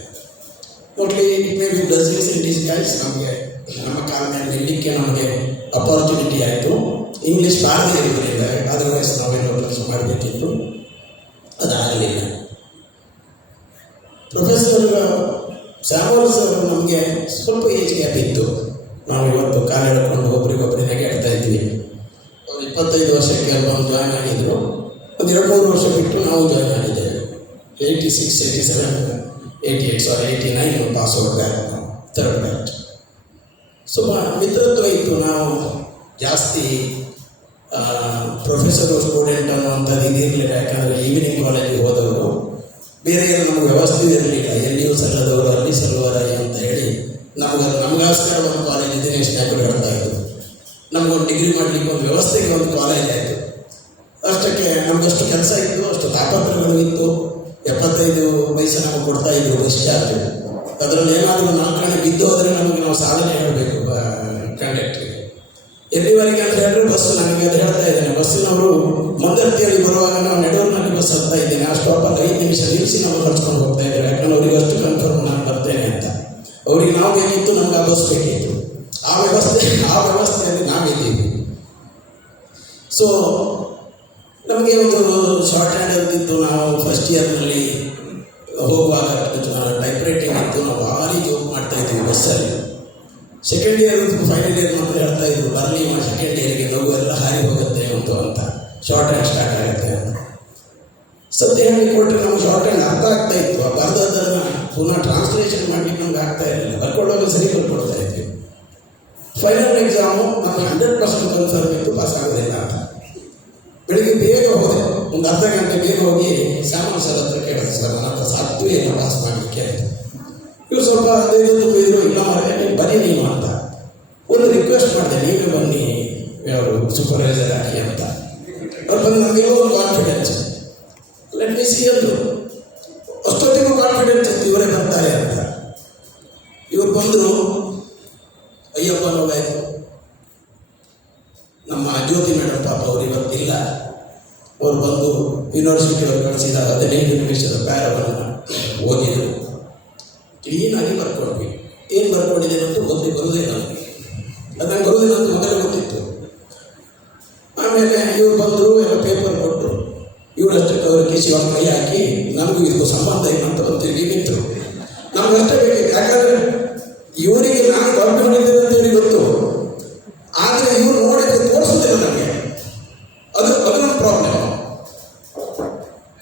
ನೋಡ್ಲಿ it may be blessings in disguise. ನಮಗೆ ನಮ್ಮ ಕಾಲ ಮೇಲೆ ನಿಲ್ಲಕ್ಕೆ ನಮಗೆ ಅಪಾರ್ಚುನಿಟಿ ಆಯಿತು. ಇಂಗ್ಲೀಷ್ ಬಾರದೇ ಇರೋದ್ರಿಂದ ಅದರ್ವೈಸ್ ನಾವೇನೋ ಕೆಲಸ ಮಾಡಬೇಕಿತ್ತು, ಅದಾಗಲಿಲ್ಲ. ಪ್ರೊಫೆಸರ್ ಸ್ಯಾಮುಯಲ್ ಸರ್ ನಮಗೆ ಸ್ವಲ್ಪ ಏಜ್ ಗ್ಯಾಪ್ ಇತ್ತು. ನಾವು ಇವತ್ತು ಕಾಲ ಹೇಳ್ಕೊಂಡು ಒಬ್ರಿಗೊಬ್ಬರು ನೆಗೆಡ್ತಾ ಇದ್ವಿ. ಒಂದು 25 ವರ್ಷಕ್ಕೆ ಅಲ್ಲೊಂದು ಜಾಯ್ನ್ ಆಗಿದ್ರು, ಒಂದು 2-3 ವರ್ಷ ಬಿಟ್ಟು ನಾವು ಜಾಯ್ನ್ ಆಗಿದ್ದೇವೆ. 86, 87, 88 89 pass out back, third batch. ಸ್ವಲ್ಪ ಮಿತ್ರತ್ವ ಇತ್ತು. ನಾವು ಜಾಸ್ತಿ ಪ್ರೊಫೆಸರು ಸ್ಟೂಡೆಂಟ್ ಅನ್ನುವಂಥದ್ದು ಇದಿರಲಿಲ್ಲ. ಯಾಕಂದರೆ ಈವ್ನಿಂಗ್ ಕಾಲೇಜಿಗೆ ಹೋದವರು, ಬೇರೆ ಏನು ನಮಗೆ ವ್ಯವಸ್ಥೆ ಇರಲಿಲ್ಲ. ಎಲ್ಲಿಯೂ ಸಲ್ಲದವರು ಅಲ್ಲಿ ಸಲ್ಲುವರ ಅಂತ ಹೇಳಿ ನಮಗೋಸ್ಕರ ಒಂದು ಕಾಲೇಜ್ ದಿನೇಶ್ ನಾಯಕರು ಹೇಳ್ತಾ ಇದ್ರು. ನಮಗೊಂದು ಡಿಗ್ರಿ ಮಾಡಲಿಕ್ಕೆ ಒಂದು ವ್ಯವಸ್ಥೆಗೆ ಒಂದು ಕಾಲೇಜ್ ಆಯಿತು. ಅಷ್ಟಕ್ಕೆ ನಮಗಷ್ಟು ಕೆಲಸ ಇತ್ತು, ಅಷ್ಟು ತಾಪತ್ರಗಳು ಇತ್ತು. 75 ಪೈಸೆ ನಮಗೆ ಕೊಡ್ತಾ ಇದ್ರು ಬಸ್ ಚಾರ್ಜ್. ಅದರಲ್ಲಿ ಏನಾದರೂ 4 ಆಣೆ ಬಿದ್ದು ಹೋದರೆ ನಮಗೆ ನಾವು ಸಾಧನೆ ಹೇಳಬೇಕು ಕಂಡಕ್ಟ್ರಿಗೆ. ಎಲ್ಲಿವರೆಗೆ ಅಂತ ಹೇಳಿದ್ರೆ ಬಸ್, ನನಗೆ ಅದು ಹೇಳ್ತಾ ಇದ್ದೇನೆ, ಬಸ್ಸಿನವರು ಮುಂದರ್ತಿಯಲ್ಲಿ ಬರುವಾಗ ನಾವು ನೆಡೂರಿನಲ್ಲಿ ಬಸ್ ಹತ್ತಾ ಇದ್ದೇನೆ. ಆ ಸ್ಟಾಪಲ್ಲಿ 5 ನಿಮಿಷ ನಿಲ್ಲಿಸಿ ನಾವು ಕರ್ಸ್ಕೊಂಡು ಹೋಗ್ತಾ ಇದ್ದೇವೆ. ಯಾಕಂದ್ರೆ ಅವರಿಗೆ ಅಷ್ಟು ಕನ್ಫರ್ಮ್ ನಾನು ಬರ್ತೇನೆ ಅಂತ. ಅವರಿಗೆ ನಾವು ಬೇಕಿತ್ತು, ನಮ್ಗೆ ಆ ಬಸ್ ಬೇಕಿತ್ತು. ಆ ವ್ಯವಸ್ಥೆಯಲ್ಲಿ ನಾವಿದ್ದೀವಿ. ಸೊ ನಮಗೆ ಒಂದು ಶಾರ್ಟ್ ಹ್ಯಾಂಡ್ ಅಂತಿತ್ತು. ನಾವು ಫಸ್ಟ್ ಇಯರ್ನಲ್ಲಿ ಹೋಗುವಾಗ ಟೈಪ್ ರೈಟಿಂಗ್ ಇತ್ತು, ನಾವು ಭಾರಿ ಜೋಕ್ ಮಾಡ್ತಾ ಇದ್ದೀವಿ ಬಸ್ಸಲ್ಲಿ. ಸೆಕೆಂಡ್ ಇಯರ್ ಫೈನಲ್ ಇಯರ್ ಮಕ್ಕಳು ಹೇಳ್ತಾ ಇದ್ರು, ಬರಲಿ ಸೆಕೆಂಡ್ ಇಯರ್ಗೆ ನಗು ಎಲ್ಲ ಹಾರಿ ಹೋಗುತ್ತೆ ಅಂತ, ಶಾರ್ಟ್ ಹ್ಯಾಂಡ್ ಸ್ಟಾರ್ಟ್ ಆಗುತ್ತೆ ಅಂತ. ಸತ್ಯ ಹೇಳಿ ಕೊಟ್ಟರೆ ನಮ್ಗೆ ಶಾರ್ಟ್ ಹ್ಯಾಂಡ್ ಅರ್ಥ ಆಗ್ತಾ ಇತ್ತು. ಆ ಬರೆದನ್ನು ಪುನಃ ಟ್ರಾನ್ಸ್ಲೇಷನ್ ಮಾಡಲಿಕ್ಕೆ ನಮ್ಗೆ ಆಗ್ತಾ ಇರಲಿಲ್ಲ. ಬರ್ಕೊಳ್ಳೋದು ಸರಿ ಬರ್ಕೊಡ್ತಾ ಇದ್ವಿ. ಫೈನಲ್ ಎಕ್ಸಾಮು ನಮ್ಗೆ 100% ಕನ್ಫರ್ಮ್ ಇತ್ತು, ಪಾಸ್ ಆಗೋದಿಲ್ಲ ಅಂತ. ಬೆಳಿಗ್ಗೆ ಬೇಗ ಹೋದೆ, ಒಂದು ಅರ್ಧ ಗಂಟೆ ಬೇಗ ಹೋಗಿ ಸ್ಯಾಮಲ್ ಸರ್ ಹತ್ರ ಕೇಳಿದೆ, ಸರ್ ನನ್ನ ಹತ್ರ ಸಾಧ್ಯವೇ ಇಲ್ಲ ಪಾಸ್ ಮಾಡಲಿಕ್ಕೆ ಅಂತ. ಇವ್ರು ಸ್ವಲ್ಪ 15 ಬೈದರು, ಇಲ್ಲ ಮರೆ ನೀವು ಬನ್ನಿ ನೀವು ಅಂತ. ಒಂದು ರಿಕ್ವೆಸ್ಟ್ ಮಾಡಿದೆ, ನೀವೇ ಬನ್ನಿ ಅವರು ಸೂಪರ್ವೈಸರ್ ಆಗಿ ಅಂತ. ಅವ್ರು ಬಂದು ನಮಗೆಲ್ಲೋ ಒಂದು ಕಾನ್ಫಿಡೆನ್ಸ್, ಲೆಟ್ ಮಿ ಸಿ ಅಂದರು. ಅಷ್ಟೊತ್ತಿಗೂ ಕಾನ್ಫಿಡೆನ್ಸ್ ಇತ್ತು ಇವರೇ ಬರ್ತಾರೆ ಅಂತ. ಇವ್ರು ಬಂದರು, ಅಯ್ಯಪ್ಪ ನೋವಾಯಿತು. ನಮ್ಮ ಜ್ಯೋತಿ ಮೇಡಮ್ ಪಾಪ ಅವ್ರು ಇವತ್ತಿಲ್ಲ. ಅವ್ರು ಬಂದು ಯೂನಿವರ್ಸಿಟಿಯವರು ಕಳಿಸಿದ 15 ನಿಮಿಷದ ಪ್ಯಾರವನ್ನು ಓದಿದರು. ಕ್ಲೀನಾಗಿ ಬರ್ಕೊಂಡ್ವಿ. ಏನು ಬರ್ಕೊಂಡಿದ್ದೇನೆ ಅಂತ ಬರೋದೇ ನನಗೆ, ಅದು ನಂಗೆ ಬರೋದಿಲ್ಲ ಅಂತ ಮೊದಲೇ ಗೊತ್ತಿತ್ತು. ಆಮೇಲೆ ಇವ್ರು ಬಂದರು, ಎಲ್ಲ ಪೇಪರ್ ಕೊಟ್ಟರು. ಇವರಷ್ಟಕ್ಕೆ ಅವ್ರ ಕಿಸಿ ಅವ್ರ ಕೈ ಹಾಕಿ, ನಮಗೂ ಇದಕ್ಕೂ ಸಂಬಂಧ ಇಲ್ಲ ಅಂತ ಒಂದು ತಿರುಗಿ ನಿಂತರು. ನಮ್ಗಷ್ಟೇ ಬೇಕಿತ್ತು, ಯಾಕಂದರೆ ಇವರಿಗೆ ನಾನು ಬರ್ಕೊಂಡಿದ್ದೇನೆ ಅಂತೇಳಿ ಗೊತ್ತು. ಆದರೆ ಇವ್ರು ನೋಡಿದ್ರೆ ತೋರಿಸೋದಿಲ್ಲ ನಮಗೆ, ಅದು ನಮ್ಮ ಪ್ರಾಬ್ಲಮ್.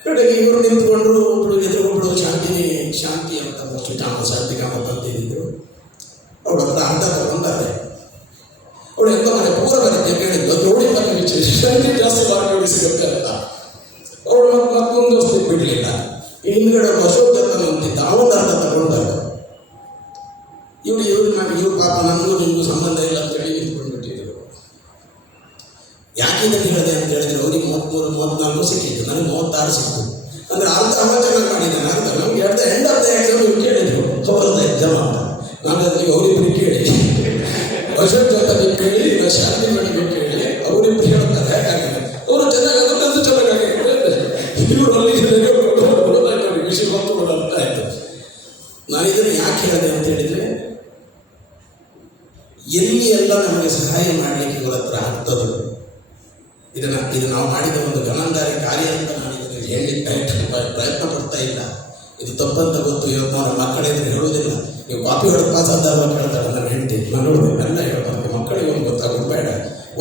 ಕಡೆಗೆ ಇವರು ನಿಂತ್ಕೊಂಡ್ರು. ಒಬ್ಬಳು ಎದುರುಗೊಬ್ಬಳು ಶಾಂತಿ ಅಂತ ಶಾಂತಿ ಕಾಮತ್ ಅಂತ ಇದ್ದಿದ್ರು. ಅವಳ ಹತ್ರ ಅರ್ಧ ಬಂದಾರೆ. ಅವಳು ಎಂತ ಮನೆ ಪೂರ ಬರುತ್ತೆ ಹೇಳಿದ್ದು, ನೋಡಿ ಬಂದು ಶಾಂತಿ ಜಾಸ್ತಿ ಮಾಡಿ ಸಿಗುತ್ತೆ ಅಂತ. ಅವಳು ಮತ್ತೊಂದು ವಸ್ತು ಬಿಡಲಿಲ್ಲ. ಈ ಹಿಂದ್ಗಡೆ ಅಶೋಕ್ ದತ್ತನ ಅಂತಿದ್ದ, ಅವನೊಂದು ಅರ್ಧ ತಗೊಂಡಾಗ ಇವ್ರು ಪಾಪ ನನಗೂ ನಿಮಗೂ ಸಂಬಂಧ ಇಲ್ಲ ಅಂತೇಳಿ ನಿಂತ್ಕೊಂಡ್ಬಿಟ್ಟಿದ್ರು. ಯಾಕೆ ಇದನ್ನು ಹೇಳಿದೆ ಅಂತ ಹೇಳಿದ್ರೆ, ಅವ್ರಿಗೆ 33-34 ಸಿಕ್ಕಿತ್ತು, ನನಗೆ 36 ಸಿಕ್ತು. ಅಂದರೆ ಅರ್ಧ ಚೆನ್ನಾಗಿ ಮಾಡಿದ್ದಾನೆ ಅಂತ. ನಮ್ಗೆ ಎಂಡ್ ಆಫ್ ದ ಎಕ್ಸಾಮ್ ಇವ್ರು ಕೇಳಿದ್ರು, ಅವರದ್ದು ಜಮ ಅಂತ. ನಾನು ಅದಕ್ಕೆ ಅವರಿಬ್ಬರಿಗೆ ಕೇಳಿ ಅಶೋಕ್ ಜೊತೆ ಕೇಳಿ ಶಾಂತಿ ಮೇಡಮ್ ಕೇಳಿ ಅವರಿಬ್ಬರು ಹೇಳ್ತಾರೆ ಯಾಕಂದ್ರೆ ಅವರು ಚೆನ್ನಾಗಾದ್ರೆ ಅದು ಚೆನ್ನಾಗಿ ಇವರು ಅಲ್ಲಿ ವಿಷಯ ಹೊತ್ತು ಅಂತ ಆಯ್ತು. ನಾನು ಇದನ್ನು ಯಾಕೆ ಹೇಳಿದೆ ಅಂತ ಹೇಳಿದ್ರೆ, ಎಲ್ಲಿ ಎಲ್ಲ ನಮಗೆ ಸಹಾಯ ಮಾಡಲಿಕ್ಕೆ ಇವರ ಹತ್ರ ಆಗ್ತದೆ, ಇದು ನಾವು ಮಾಡಿದ ಒಂದು ಗಮನದಾರಿ ಕಾರ್ಯ ಅಂತ ನಾನು ಇದನ್ನು ಹೇಳಲಿಕ್ಕೆ ಪ್ರಯತ್ನ ಪಡ್ತಾ ಇಲ್ಲ. ಇದು ತಪ್ಪಂತ ಗೊತ್ತು. ಇವತ್ತು ನಾವು ಮಕ್ಕಳ ಎದುರು ಹೇಳೋದಿಲ್ಲ. ನೀವು ಕಾಪಿ ಹೊಡೆದು ಪಾಸ್ ಆದಾಗ ಕೇಳ್ತಾಳೆ ನನ್ನ ಹೆಂಡತಿ, ನಾನು ಎಲ್ಲ ಹೇಳ್ಬಾರ್ದು, ಮಕ್ಕಳಿಗೆ ಒಂದು ಗೊತ್ತಾಗೋದು ಬೇಡ.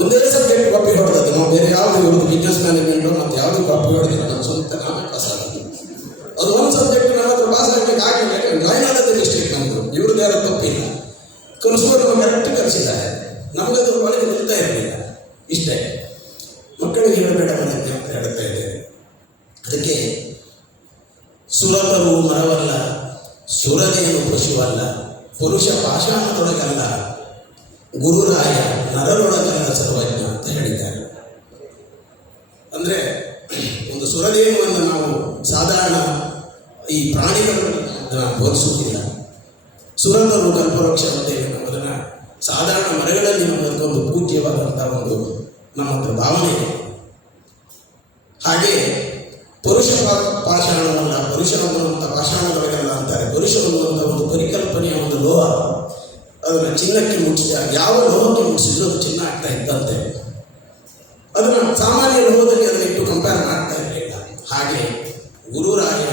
ಒಂದೇ ಸಬ್ಜೆಕ್ಟ್ ಕಾಪಿ ಹೊಡೆದದ್ದು, ನಾವು ಬೇರೆ ಯಾವುದು ಇವ್ರದ್ದು ಬಿಸ್ನೆಸ್ ಮ್ಯಾನೇಜ್ಮೆಂಟು ಮತ್ತು ಯಾವುದು ಕಾಪಿ ಹೊಡೆದಿಲ್ಲ. ನಾನು ಸ್ವಂತ ನಾವೇ ಪಾಸ್ ಆಗೋದು. ಅದು ಒಂದು ಸಬ್ಜೆಕ್ಟ್ ನಮ್ಮ ಹತ್ರ ಪಾಸ್ ಆಗಲಿಕ್ಕೆ ಆಗಲಿಲ್ಲ. ಯಾಕಂದ್ರೆ ಲೈನ್ ಆಗೋದು ಮಿಸ್ಟೇಕ್ ನಮ್ಮದು, ಇವ್ರದ್ದು ಯಾರು ತಪ್ಪಿಲ್ಲ. ಕಲಿಸುವರು ಕರೆಕ್ಟ್ ಕಲಿಸಿದ್ದಾರೆ, ನಮಗದು ಒಳಗೆ ನಿಲ್ತಾ ಇರಲಿಲ್ಲ. ಇಷ್ಟೇ ಮಕ್ಕಳಿಗೆ ಹೇಳಬೇಡ ಅಂತ ಹೇಳ್ತಾ ಇದ್ದೇವೆ. ಅದಕ್ಕೆ ಸುರತರು ಮರವಲ್ಲ, ಸುರದೇನು ಪಶುವಲ್ಲ, ಪುರುಷ ಪಾಷಾಣದೊಳಗಲ್ಲ, ಗುರುರಾಯ ನರರೊಳಗಲ್ಲ ಸರ್ವಜ್ಞ ಅಂತ ಹೇಳಿದ್ದಾರೆ. ಅಂದರೆ ಒಂದು ಸುರದೇವವನ್ನು ನಾವು ಸಾಧಾರಣ ಈ ಪ್ರಾಣಿಗಳು ಅದನ್ನು ಹೋಲಿಸುವುದಿಲ್ಲ. ಸುರತರು ಕಲ್ಪವೃಕ್ಷ ಅಂತೇಳಿ ನಾವು ಅದನ್ನು ಸಾಧಾರಣ ಮರಗಳಲ್ಲಿ ನಮ್ಮದಕ್ಕೊಂದು ಪೂಜ್ಯವಾದಂಥ ಒಂದು ನಮ್ಮ ಹತ್ರ ಭಾವನೆ ಇದೆ. ಹಾಗೆ ಪುರುಷ ಪಾಷಾಣವಲ್ಲ, ಪುರುಷನನ್ನುವಂಥ ಪಾಷಾಣದೊಳಗಲ್ಲ ಅಂತಾರೆ. ಪುರುಷನನ್ನುವಂಥ ಒಂದು ಪರಿಕಲ್ಪನೆಯ ಒಂದು ಲೋಹ, ಅದನ್ನು ಚಿನ್ನಕ್ಕೆ ಮುಟ್ಟಿಸಿದಾಗ ಯಾವ ಲೋಹಕ್ಕೆ ಮುಟ್ಟಿಸಿದ್ರು ಅದು ಚಿನ್ನ ಆಗ್ತಾ ಇದ್ದಂತೆ. ಅದನ್ನು ಸಾಮಾನ್ಯ ಲೋಹದಲ್ಲಿ ಅದನ್ನು ಇಟ್ಟು ಕಂಪೇರ್ ಮಾಡ್ತಾ ಇರಲಿಲ್ಲ. ಹಾಗೆ ಗುರುರಾಯ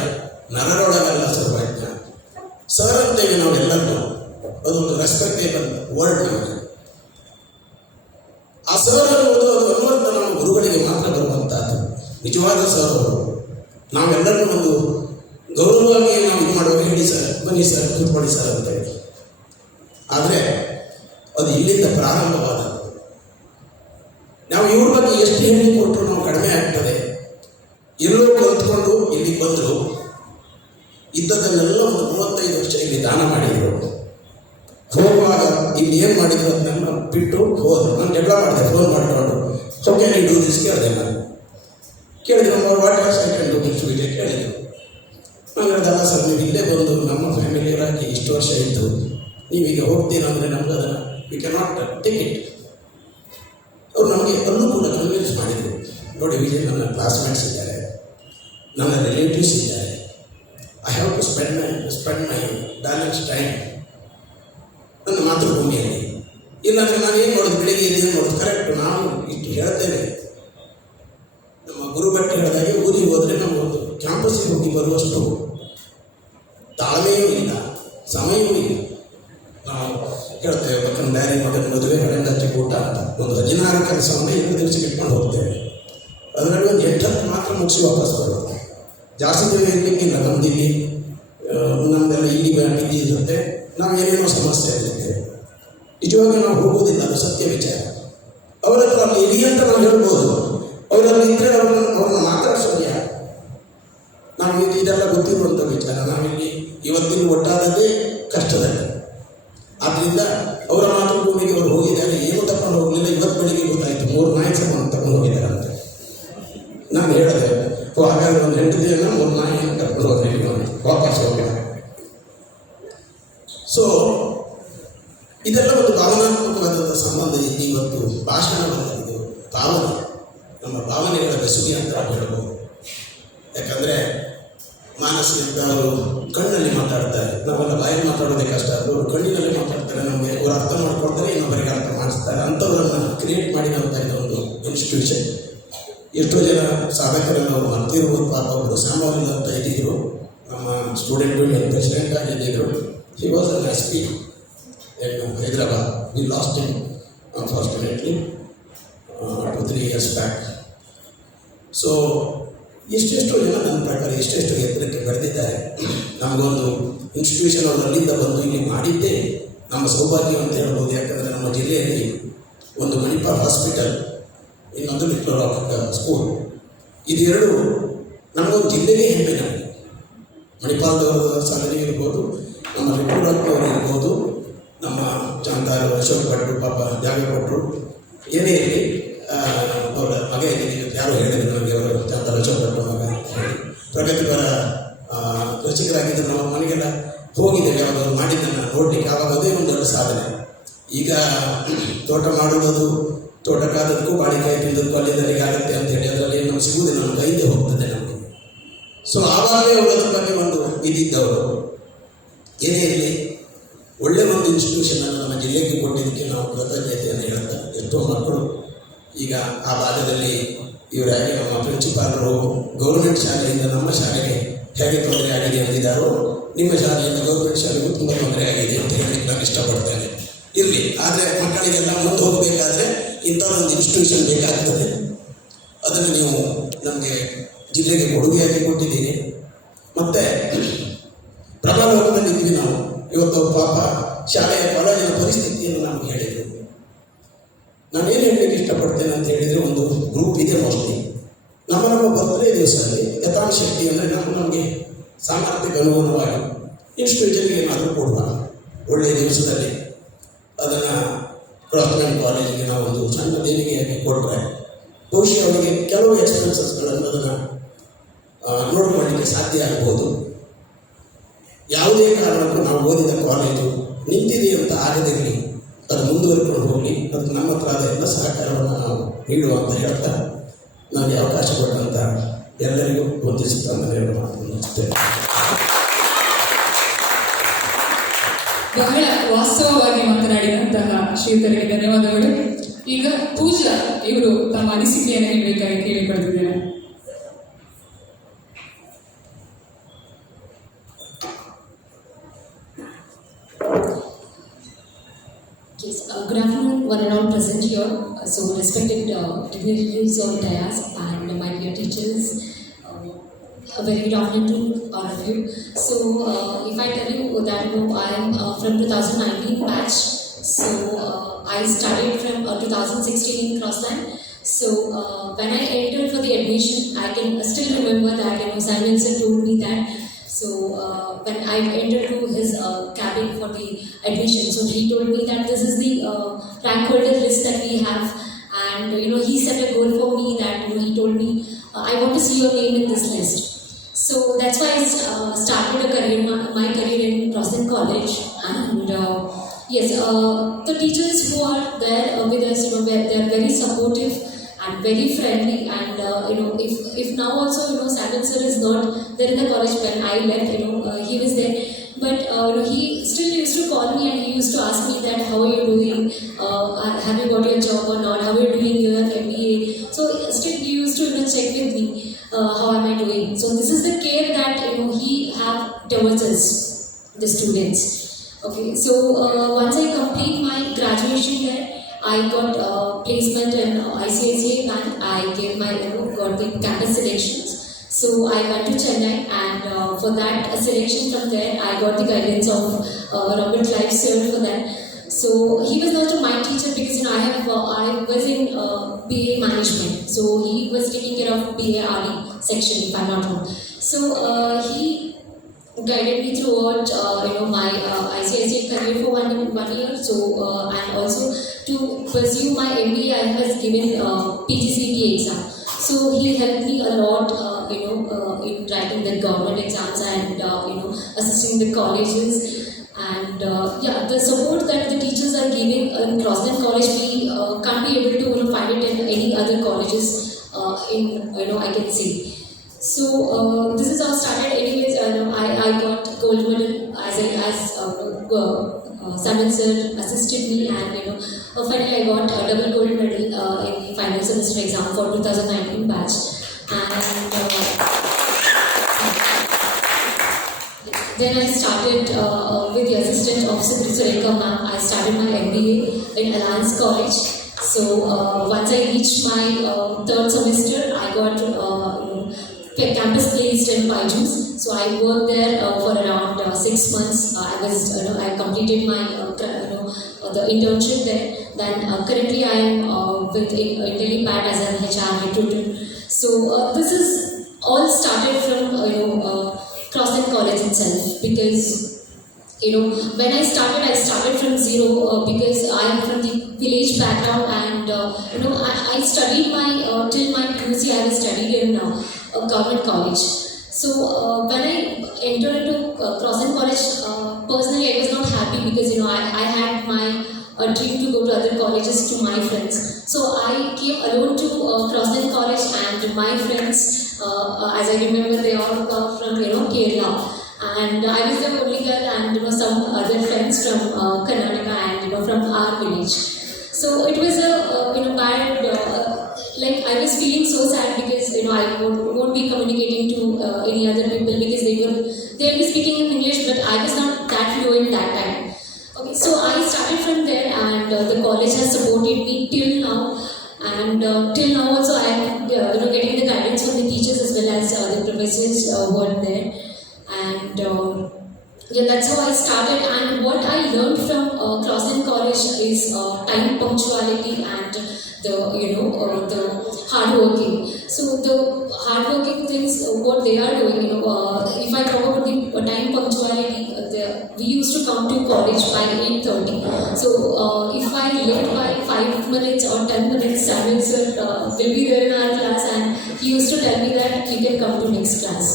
ನರರೊಳಗಲ್ಲ ಸರ್ವಜ್ಞ. ಸರ್ ಅಂತೇವೆ ನಾವೆಲ್ಲರೂ, ಅದೊಂದು ರೆಸ್ಪೆಕ್ಟೇಬಲ್ ವರ್ಡ್ ನಮಗೆ. ಆ ಸರ್ ಅನ್ನುವುದು ಅದು ಅನ್ನುವಂಥ ನಮ್ಮ ಗುರುಗಳಿಗೆ ಮಾತ್ರ ಬರುವಂಥದ್ದು ನಿಜವಾದ ಸರ್ ಅವರು. ನಾವೆಲ್ಲರೂ ಒಂದು ಗೌರವವಾಗಿ ನಾವು ಇದು ಮಾಡುವಾಗ ಹೇಳಿ ಸರ್, ಬನ್ನಿ ಸರ್, ಕೂತ್ಕೊಳ್ಳಿ ಸರ್ ಅಂತೇಳಿ. ಆದರೆ ಅದು ಇಲ್ಲಿಂದ ಪ್ರಾರಂಭವಾದದ್ದು. ನಾವು ಇವ್ರ ಬಗ್ಗೆ ಎಷ್ಟು ಹೇಳಿ ಕೊಟ್ಟರು ನಾವು ಕಡಿಮೆ ಆಗ್ತದೆ. ಎಲ್ಲರೂ ಕಲ್ತ್ಕೊಂಡು ಇಲ್ಲಿಗೆ ಬಂದರು, ಇದ್ದದನ್ನೆಲ್ಲ ಒಂದು 35 ವರ್ಷ ಇಲ್ಲಿ ದಾನ ಮಾಡಿದರು. ಹೋಗುವಾಗ ಇಲ್ಲಿ ಏನು ಮಾಡಿದ್ರು ಅದನ್ನೆಲ್ಲ ಬಿಟ್ಟು ಹೋದರು. ನಾನು ಜಗಳ ಮಾಡಿದೆ, ಫೋನ್ ಮಾಡಿಕೊಂಡು ಓಕೆ ನೀ ಡೂ ದಿಸ್ ಕೇಳಿದೆ. ನಾನು ಕೇಳಿದೆ ನಮ್ಮ what has I can do this Vijaya ಕೇಳಿದ್ರು. ನಾನು ಹೇಳಿದಲ್ಲ ಸರ್, ನೀವು ಇಲ್ಲೇ ಬಂದು ನಮ್ಮ ಫ್ಯಾಮಿಲಿಯರಾಗಿ ಇಷ್ಟು ವರ್ಷ ಇದ್ದು ನೀವೀಗ ಹೋಗ್ತೀರ ಅಂದರೆ ನಮ್ಗೆ ಅದನ್ನು we can not take it. ಅವರು ನಮಗೆ ಅಲ್ಲೂ ಕೂಡ ಕನ್ವಿನ್ಸ್ ಮಾಡಿದರು. ನೋಡಿ ವಿಜಯ್, ನನ್ನ ಕ್ಲಾಸ್ಮೇಟ್ಸ್ ಇದ್ದಾರೆ, ನನ್ನ ರಿಲೇಟಿವ್ಸ್ ಇದ್ದಾರೆ, I have to spend my balance time ನನ್ನ ಮಾತೃಭೂಮಿಯಲ್ಲಿ. ಇಲ್ಲಾಂದರೆ ನಾನು ಏನು ಮಾಡೋದು, ಬೆಳಿಗ್ಗೆ ಏನು ಮಾಡೋದು? ಕರೆಕ್ಟು, ನಾವು ಇಷ್ಟು ಹೇಳ್ತೇವೆ. ನಮ್ಮ ಗುರು ಭಟ್ ಹೇಳಿದಾಗೆ ಊರಿಗೆ ಹೋದರೆ ನಮಗೊಂದು ಕ್ಯಾಂಪಸ್ಸಿಗೆ ಹೋಗಿ ಬರುವಷ್ಟು ತಾಳ್ಮೆಯೂ ಇಲ್ಲ, ಸಮಯವೂ ಇಲ್ಲ. ನಾವು ಹೇಳ್ತೇವೆ ಮಕ್ಕಳ ಡ್ಯಾರಿ ಮಗನ ಮದುವೆ ಹಣ್ಣಚ್ಚಿ ಊಟ ಅಂತ ಒಂದು 16 ಕೆಲಸವನ್ನು 2 ದಿವಸಕ್ಕೆ ಇಟ್ಕೊಂಡು ಹೋಗ್ತೇವೆ. ಅದರಲ್ಲಿ ಒಂದು 8 ಮಾತ್ರ ಮುಗಿಸಿ ವಾಪಸ್ ಬರೋದು. ಜಾಸ್ತಿ ದಿನ ಇರಲಿಕ್ಕಿಲ್ಲ. ನಮ್ಮದಿಲ್ಲಿ ನಮ್ಮದೆಲ್ಲ ಇಲ್ಲಿ ಬಿದ್ದಿ ಇರುತ್ತೆ, ನಾವು ಏನೇನೋ ಸಮಸ್ಯೆ ಇರ್ತೇವೆ. ನಿಜವಾಗಿ ನಾವು ಹೋಗುವುದಿಲ್ಲ, ಅದು ಸತ್ಯ ವಿಚಾರ. ಅವರ ಹತ್ರ ಅಲ್ಲಿ ಇರಿ ಅಂತ ನಾವು ಹೇಳ್ಬೋದು, ಅವರಲ್ಲಿ ಇದ್ದರೆ ಅವ್ರನ್ನ ಮಾತಾಡ್ಸೋದು ಯಾರು? ನಾವು ಇದೆಲ್ಲ ಗೊತ್ತಿರುವಂಥ ವಿಚಾರ. ನಾವಿಲ್ಲಿ ಇವತ್ತಿನ ಒಟ್ಟಾದದ್ದೇ ಕಷ್ಟದಲ್ಲಿ. ಆದ್ದರಿಂದ ಅವರ ಮಾತೃಭೂಮಿಗೆ ಅವರು ಹೋಗಿದ್ದಾರೆ, ಏನು ತಗೊಂಡು ಹೋಗಲಿಲ್ಲ. ಇವತ್ತು ಬೆಳಿಗ್ಗೆ ಗೊತ್ತಾಯಿತು 3 ನಾಯಿ ಸಾಮಾನು ತಗೊಂಡು ಹೋಗಿದ್ದಾರೆ ಅಂತ. ನಾನು ಹೇಳಿದೆ, ಹಾಗಾದ್ರೆ ಒಂದು 8 ದಿನ 3 ನಾಯಿಯನ್ನು ಕರ್ಕೊಂಡು ಹೋಗಿ ವಾಪಸ್ ಹೋಗಿದ್ದಾರೆ. ಸೊ ಇದೆಲ್ಲ ಒಂದು ಭಾವನಾತ್ಮಕವಾದಂಥ ಸಂಬಂಧ ಇಲ್ಲಿ. ಇವತ್ತು ಭಾಷಣವಲ್ಲ, ಇದು ಭಾವನೆ, ನಮ್ಮ ಭಾವನೆಗಳ ಬೆಸುಗೆ ಅಂತ ಹೇಳ್ಬೋದು. ಯಾಕಂದರೆ ಮಾನಸಿ ಅಂತ ಅವರು ಕಣ್ಣಲ್ಲಿ ಮಾತಾಡ್ತಾರೆ, ನಾವೆಲ್ಲ ಬಾಯಲ್ಲಿ ಮಾತಾಡೋದೇ ಕಷ್ಟ. ಅವರು ಕಣ್ಣಿನಲ್ಲಿ ಮಾತಾಡ್ತಾರೆ, ನಮಗೆ ಅವರು ಅರ್ಥ ಮಾಡ್ಕೊಳ್ತಾರೆ, ಇನ್ನೊಬ್ಬರಿಗೆ ಅರ್ಥ ಮಾಡಿಸ್ತಾರೆ. ಅಂಥವ್ರನ್ನ ಕ್ರಿಯೇಟ್ ಮಾಡಿದಂಥ ಇದೊಂದು ಇನ್ಸ್ಟಿಟ್ಯೂಷನ್. ಎಷ್ಟೋ ಜನ ಸಾಧಕರನ್ನು ಅವರು ಮರ್ತಿರ್ಬೋದು. ಪಾಪ ಅವರು ಸಾಮಾನ್ಯ ಅಂತ ಇದ್ದಿದ್ರು, ನಮ್ಮ ಸ್ಟೂಡೆಂಟ್ ಯೂನಿಯನ್ ಪ್ರೆಸಿಡೆಂಟ್ ಆಗಿದ್ದರು. He was an SP in Hyderabad. We lost him unfortunately 2-3 years back. So ಎಷ್ಟೆಷ್ಟೋ ಜನ ನನ್ನ ಪ್ರಕಾರ ಎಷ್ಟೆಷ್ಟು ಎತ್ತರಕ್ಕೆ ಬೆಳೆದಿದ್ದಾರೆ. ನಮಗೊಂದು ಇನ್ಸ್ಟಿಟ್ಯೂಷನ್ ಅವರು ಅಲ್ಲಿಂದ ಬಂದು ಇಲ್ಲಿ ಮಾಡಿದ್ದೇ ನಮ್ಮ ಸೌಭಾಗ್ಯ ಅಂತ ಹೇಳ್ಬೋದು. ಯಾಕಂದರೆ ನಮ್ಮ ಜಿಲ್ಲೆಯಲ್ಲಿ ಒಂದು ಮಣಿಪಾಲ್ ಹಾಸ್ಪಿಟಲ್, ಇನ್ನೊಂದು ಡಿಪ್ಲೊಮಾ ಸ್ಕೂಲ್, ಇದೆರಡು ನಮಗೊಂದು ಜಿಲ್ಲೆಗೆ ಹೆಮ್ಮೆ. ನಮಗೆ ಮಣಿಪಾಲದವರ ಸಾಧನೆ ಇರ್ಬೋದು, ನಮ್ಮ ರಿಪೋರ್ಟವ್ರು ಇರ್ಬೋದು, ನಮ್ಮ ಚಾಂತಾರು ಅಶೋಕ್ ಭಟ್ರು, ಪಾಪ ಜಾಗ ಕೊಟ್ಟರು, ಏನೇ ಇರಲಿ ಅವರ ಮಗ ಇದ್ದೀನಿ ಯಾರು ಹೇಳಿದ್ರು ನನಗೆ. ಅವರು ಚಾಂತಾರು ಅಶೋಕ್ ಭಟ್ರು ಮಗ ಪ್ರಗತಿಪರ ಕೃಷಿಕರಾಗಿದ್ದರು. ನಮ್ಮ ಮನೆಗೆಲ್ಲ ಹೋಗಿದ್ದೇವೆ, ಯಾವುದಾದ್ರು ಮಾಡಿದ್ದನ್ನು ದೊಡ್ಡ ಸಾಧನೆ. ಈಗ ತೋಟ ಮಾಡುವುದು, ತೋಟಕ್ಕಾದಕ್ಕೂ ಬಾಳಿಕಾಯಿ ತಿಂದಕ್ಕೂ ಅಲ್ಲಿಂದಲಿಗೆ ಆಗುತ್ತೆ ಅಂತ ಹೇಳಿ ಅದರಲ್ಲಿ ನಮ್ಗೆ ಸಿಗುವುದಿಲ್ಲ, ನಮ್ಮ ಕೈಗೆ ಹೋಗ್ತದೆ ನಮಗೆ. ಸೊ ಆವಾಗಲೇ ಅವರು ಅದ್ರ ಬಗ್ಗೆ ಒಂದು ಇದಿದ್ದವರು. ಏನೇ ಇರಲಿ, ಒಳ್ಳೆ ಒಂದು ಇನ್ಸ್ಟಿಟ್ಯೂಷನನ್ನು ನಮ್ಮ ಜಿಲ್ಲೆಗೆ ಕೊಟ್ಟಿದ್ದಕ್ಕೆ ನಾವು ಕೃತಜ್ಞತೆಯನ್ನು ಹೇಳ್ತಾ, ಎಷ್ಟೋ ಮಕ್ಕಳು ಈಗ ಆ ಭಾಗದಲ್ಲಿ ಇವರಾಗಿ ನಮ್ಮ ಪ್ರಿನ್ಸಿಪಾಲರು ಗೌರ್ಮೆಂಟ್ ಶಾಲೆಯಿಂದ ನಮ್ಮ ಶಾಲೆಗೆ ಹೇಗೆ ತೊಂದರೆ ಆಗಿದೆ ಅಂದಿದ್ದಾರೋ, ನಿಮ್ಮ ಶಾಲೆಯಿಂದ ಗೌರ್ಮೆಂಟ್ ಶಾಲೆಗೂ ತುಂಬ ತೊಂದರೆ ಆಗಿದೆ ಅಂತ ಹೇಳಲಿಕ್ಕೆ ನಾನು ಇಷ್ಟಪಡ್ತೇನೆ. ಇರಲಿ, ಆದರೆ ಮಕ್ಕಳಿಗೆಲ್ಲ ಮುಂದೆ ಹೋಗಬೇಕಾದ್ರೆ ಇಂಥದ್ದೊಂದು ಇನ್ಸ್ಟಿಟ್ಯೂಷನ್ ಬೇಕಾಗ್ತದೆ. ಅದನ್ನು ನೀವು ನಮಗೆ ಜಿಲ್ಲೆಗೆ ಕೊಡುಗೆಯಾಗಿ ಕೊಟ್ಟಿದ್ದೀರಿ. ಮತ್ತು ಪ್ರಬಲವಾಗಿದ್ವಿ ನಾವು. ಇವತ್ತು ಪಾಪ ಶಾಲೆಯ ಕಾಲೇಜಿನ ಪರಿಸ್ಥಿತಿಯನ್ನು ನಮಗೆ ಹೇಳಿದರು. ನಾನೇನು ಹೇಳಲಿಕ್ಕೆ ಇಷ್ಟಪಡ್ತೇನೆ ಅಂತ ಹೇಳಿದರೆ, ಒಂದು ಗ್ರೂಪ್ ಇದೆ ಮೋಸ್ಟ್ಲಿ. ನಮ್ಮ ಬರ್ತ್ಡೇ ದಿವಸದಲ್ಲಿ ಯಥಾಶಕ್ತಿ ಅಂದರೆ ನಮಗೆ ಸಾಮರ್ಥ್ಯಕ್ಕೆ ಅನುಗುಣವಾಗಿ ಇನ್ಸ್ಟಿಟ್ಯೂಷನ್ಗೆ ಏನಾದರೂ ಕೊಡುವ ಒಳ್ಳೆಯ ದಿವಸದಲ್ಲಿ ಅದನ್ನು ಕ್ರಾಸ್ಲ್ಯಾಂಡ್ ಕಾಲೇಜಿಗೆ ನಾವು ಒಂದು ಸಣ್ಣ ದೇಣಿಗೆಯಾಗಿ ಕೊಟ್ಟರೆ ಬಹುಶಃ ಅವರಿಗೆ ಕೆಲವು ಎಕ್ಸ್ಪೆನ್ಸಸ್ಗಳನ್ನು ಅದನ್ನು ನೋಡಿಕೊಳ್ಳಲಿಕ್ಕೆ ಸಾಧ್ಯ ಆಗ್ಬೋದು. ಯಾವುದೇ ಕಾರಣಕ್ಕೂ ನಾವು ಓದಿದ ಕಾಲೇಜು ನಿಂತಿದೆ ಅಂತ ಆಗದಿರಲಿ, ಅದು ಮುಂದುವರಿಕೊಂಡು ಹೋಗಲಿ, ಅದು ನಮ್ಮ ಹತ್ರ ಆದ ಎಲ್ಲ ಸಹಕಾರವನ್ನು ನಾವು ನೀಡುವ ಅಂತ ಹೇಳ್ತಾ ನನಗೆ ಅವಕಾಶ ಕೊಟ್ಟಂತ ಎಲ್ಲರಿಗೂ ವಂದಿಸುತ್ತಾ ನಾನು ಮಾತನಾಡುತ್ತೇನೆ. ಬಹಳ ವಾಸ್ತವವಾಗಿ ಮಾತನಾಡಿದಂತಹ ಶ್ರೀಯುತರಿಗೆ ಧನ್ಯವಾದಗಳು. ಈಗ ಪೂಜಾ ಇವರು ತಮ್ಮ ಅನಿಸಿಕೆಯನ್ನು ಹೇಳಬೇಕಾಗಿ ಕೇಳಿಕೊಳ್ಳುತ್ತಿದ್ದೇನೆ. Yes, good afternoon, one and all present here. So, respected dignitaries on dais and my dear teachers, a very good afternoon to all of you. So, if I tell you that I am from 2019 batch, so I started from 2016 in Crossland. So, when I entered for the admission, I can still remember that Simon sir told me that. So when I entered to his cabin for the admission, so he told me that this is the rank holder list that we have, and he set a goal for me that he told me I want to see your name in this list. So that's why I started my career in Crossland College, and yes, the teachers who are there with us, they are very supportive and very friendly, and if now also Simon sir is not there in the college when I left, he was there, but he still used to call me and he used to ask me that how are you doing, have you got your job or not, how are you doing your MBA. So still he used to check with me how am I doing. So this is the care that he have towards us, the students. Okay, so once I complete my graduation there, I got placement in ICICI Bank. I gave got the campus selections. So I went to Chennai, and for that selection from there, I got the guidance of Robert Clive sir for that. So he was not my teacher because I was in BA management. So he was taking care of BA RD section, if I'm not wrong. So he guided me throughout my ICICI career for one year. So and also to pursue my MBA, I was given PGCET exam. So he helped me a lot, in writing the government exams and assisting the colleges. And the support that the teachers are giving in Crossland College, we can't be able to find it in any other colleges. I can see. So this is how started. Anyways, I got gold medal as Simon sir assisted me, and finally I got a double gold medal in the final semester exam for 2019 batch. And then I started with the assistant of Sureka ma'am. I started my MBA in Alliance College. So once I reached my third semester, I got campus placed in Paiju's. So I worked there for around 6 months. I completed my the internship there. Then currently I am with IntelliPat as an HR recruiter. So this is all started from Crossland College itself, because when I started from zero because I am from the village background, and I studied till my PUC I was studied in a government college. So when I entered into Crossland College, personally I was not happy because I had a dream to go to other colleges to my friends. So I came alone to Crossland College, and my friends, as I remember, they all were from Kerala, and I was the only girl, and some other friends from Karnataka and from our village. So it was a bad. Like I was feeling so sad because I won't be communicating to any other people because they'll be speaking in English, but I was not that fluent that time. Okay, so I started from there, and the college has supported me till now, and till now also I am getting the guidance from the teachers as well as the professors who are there, and that's how I started. And what I learned from Crossland College is time punctuality and the hard working. So the hard working things, what they are doing, if I talk about the time punctuality, we used to come to college by 8:30. So if I late by 5 minutes or 10 minutes, Samuel sir will be there in our class, and he used to tell me that you can come to next class.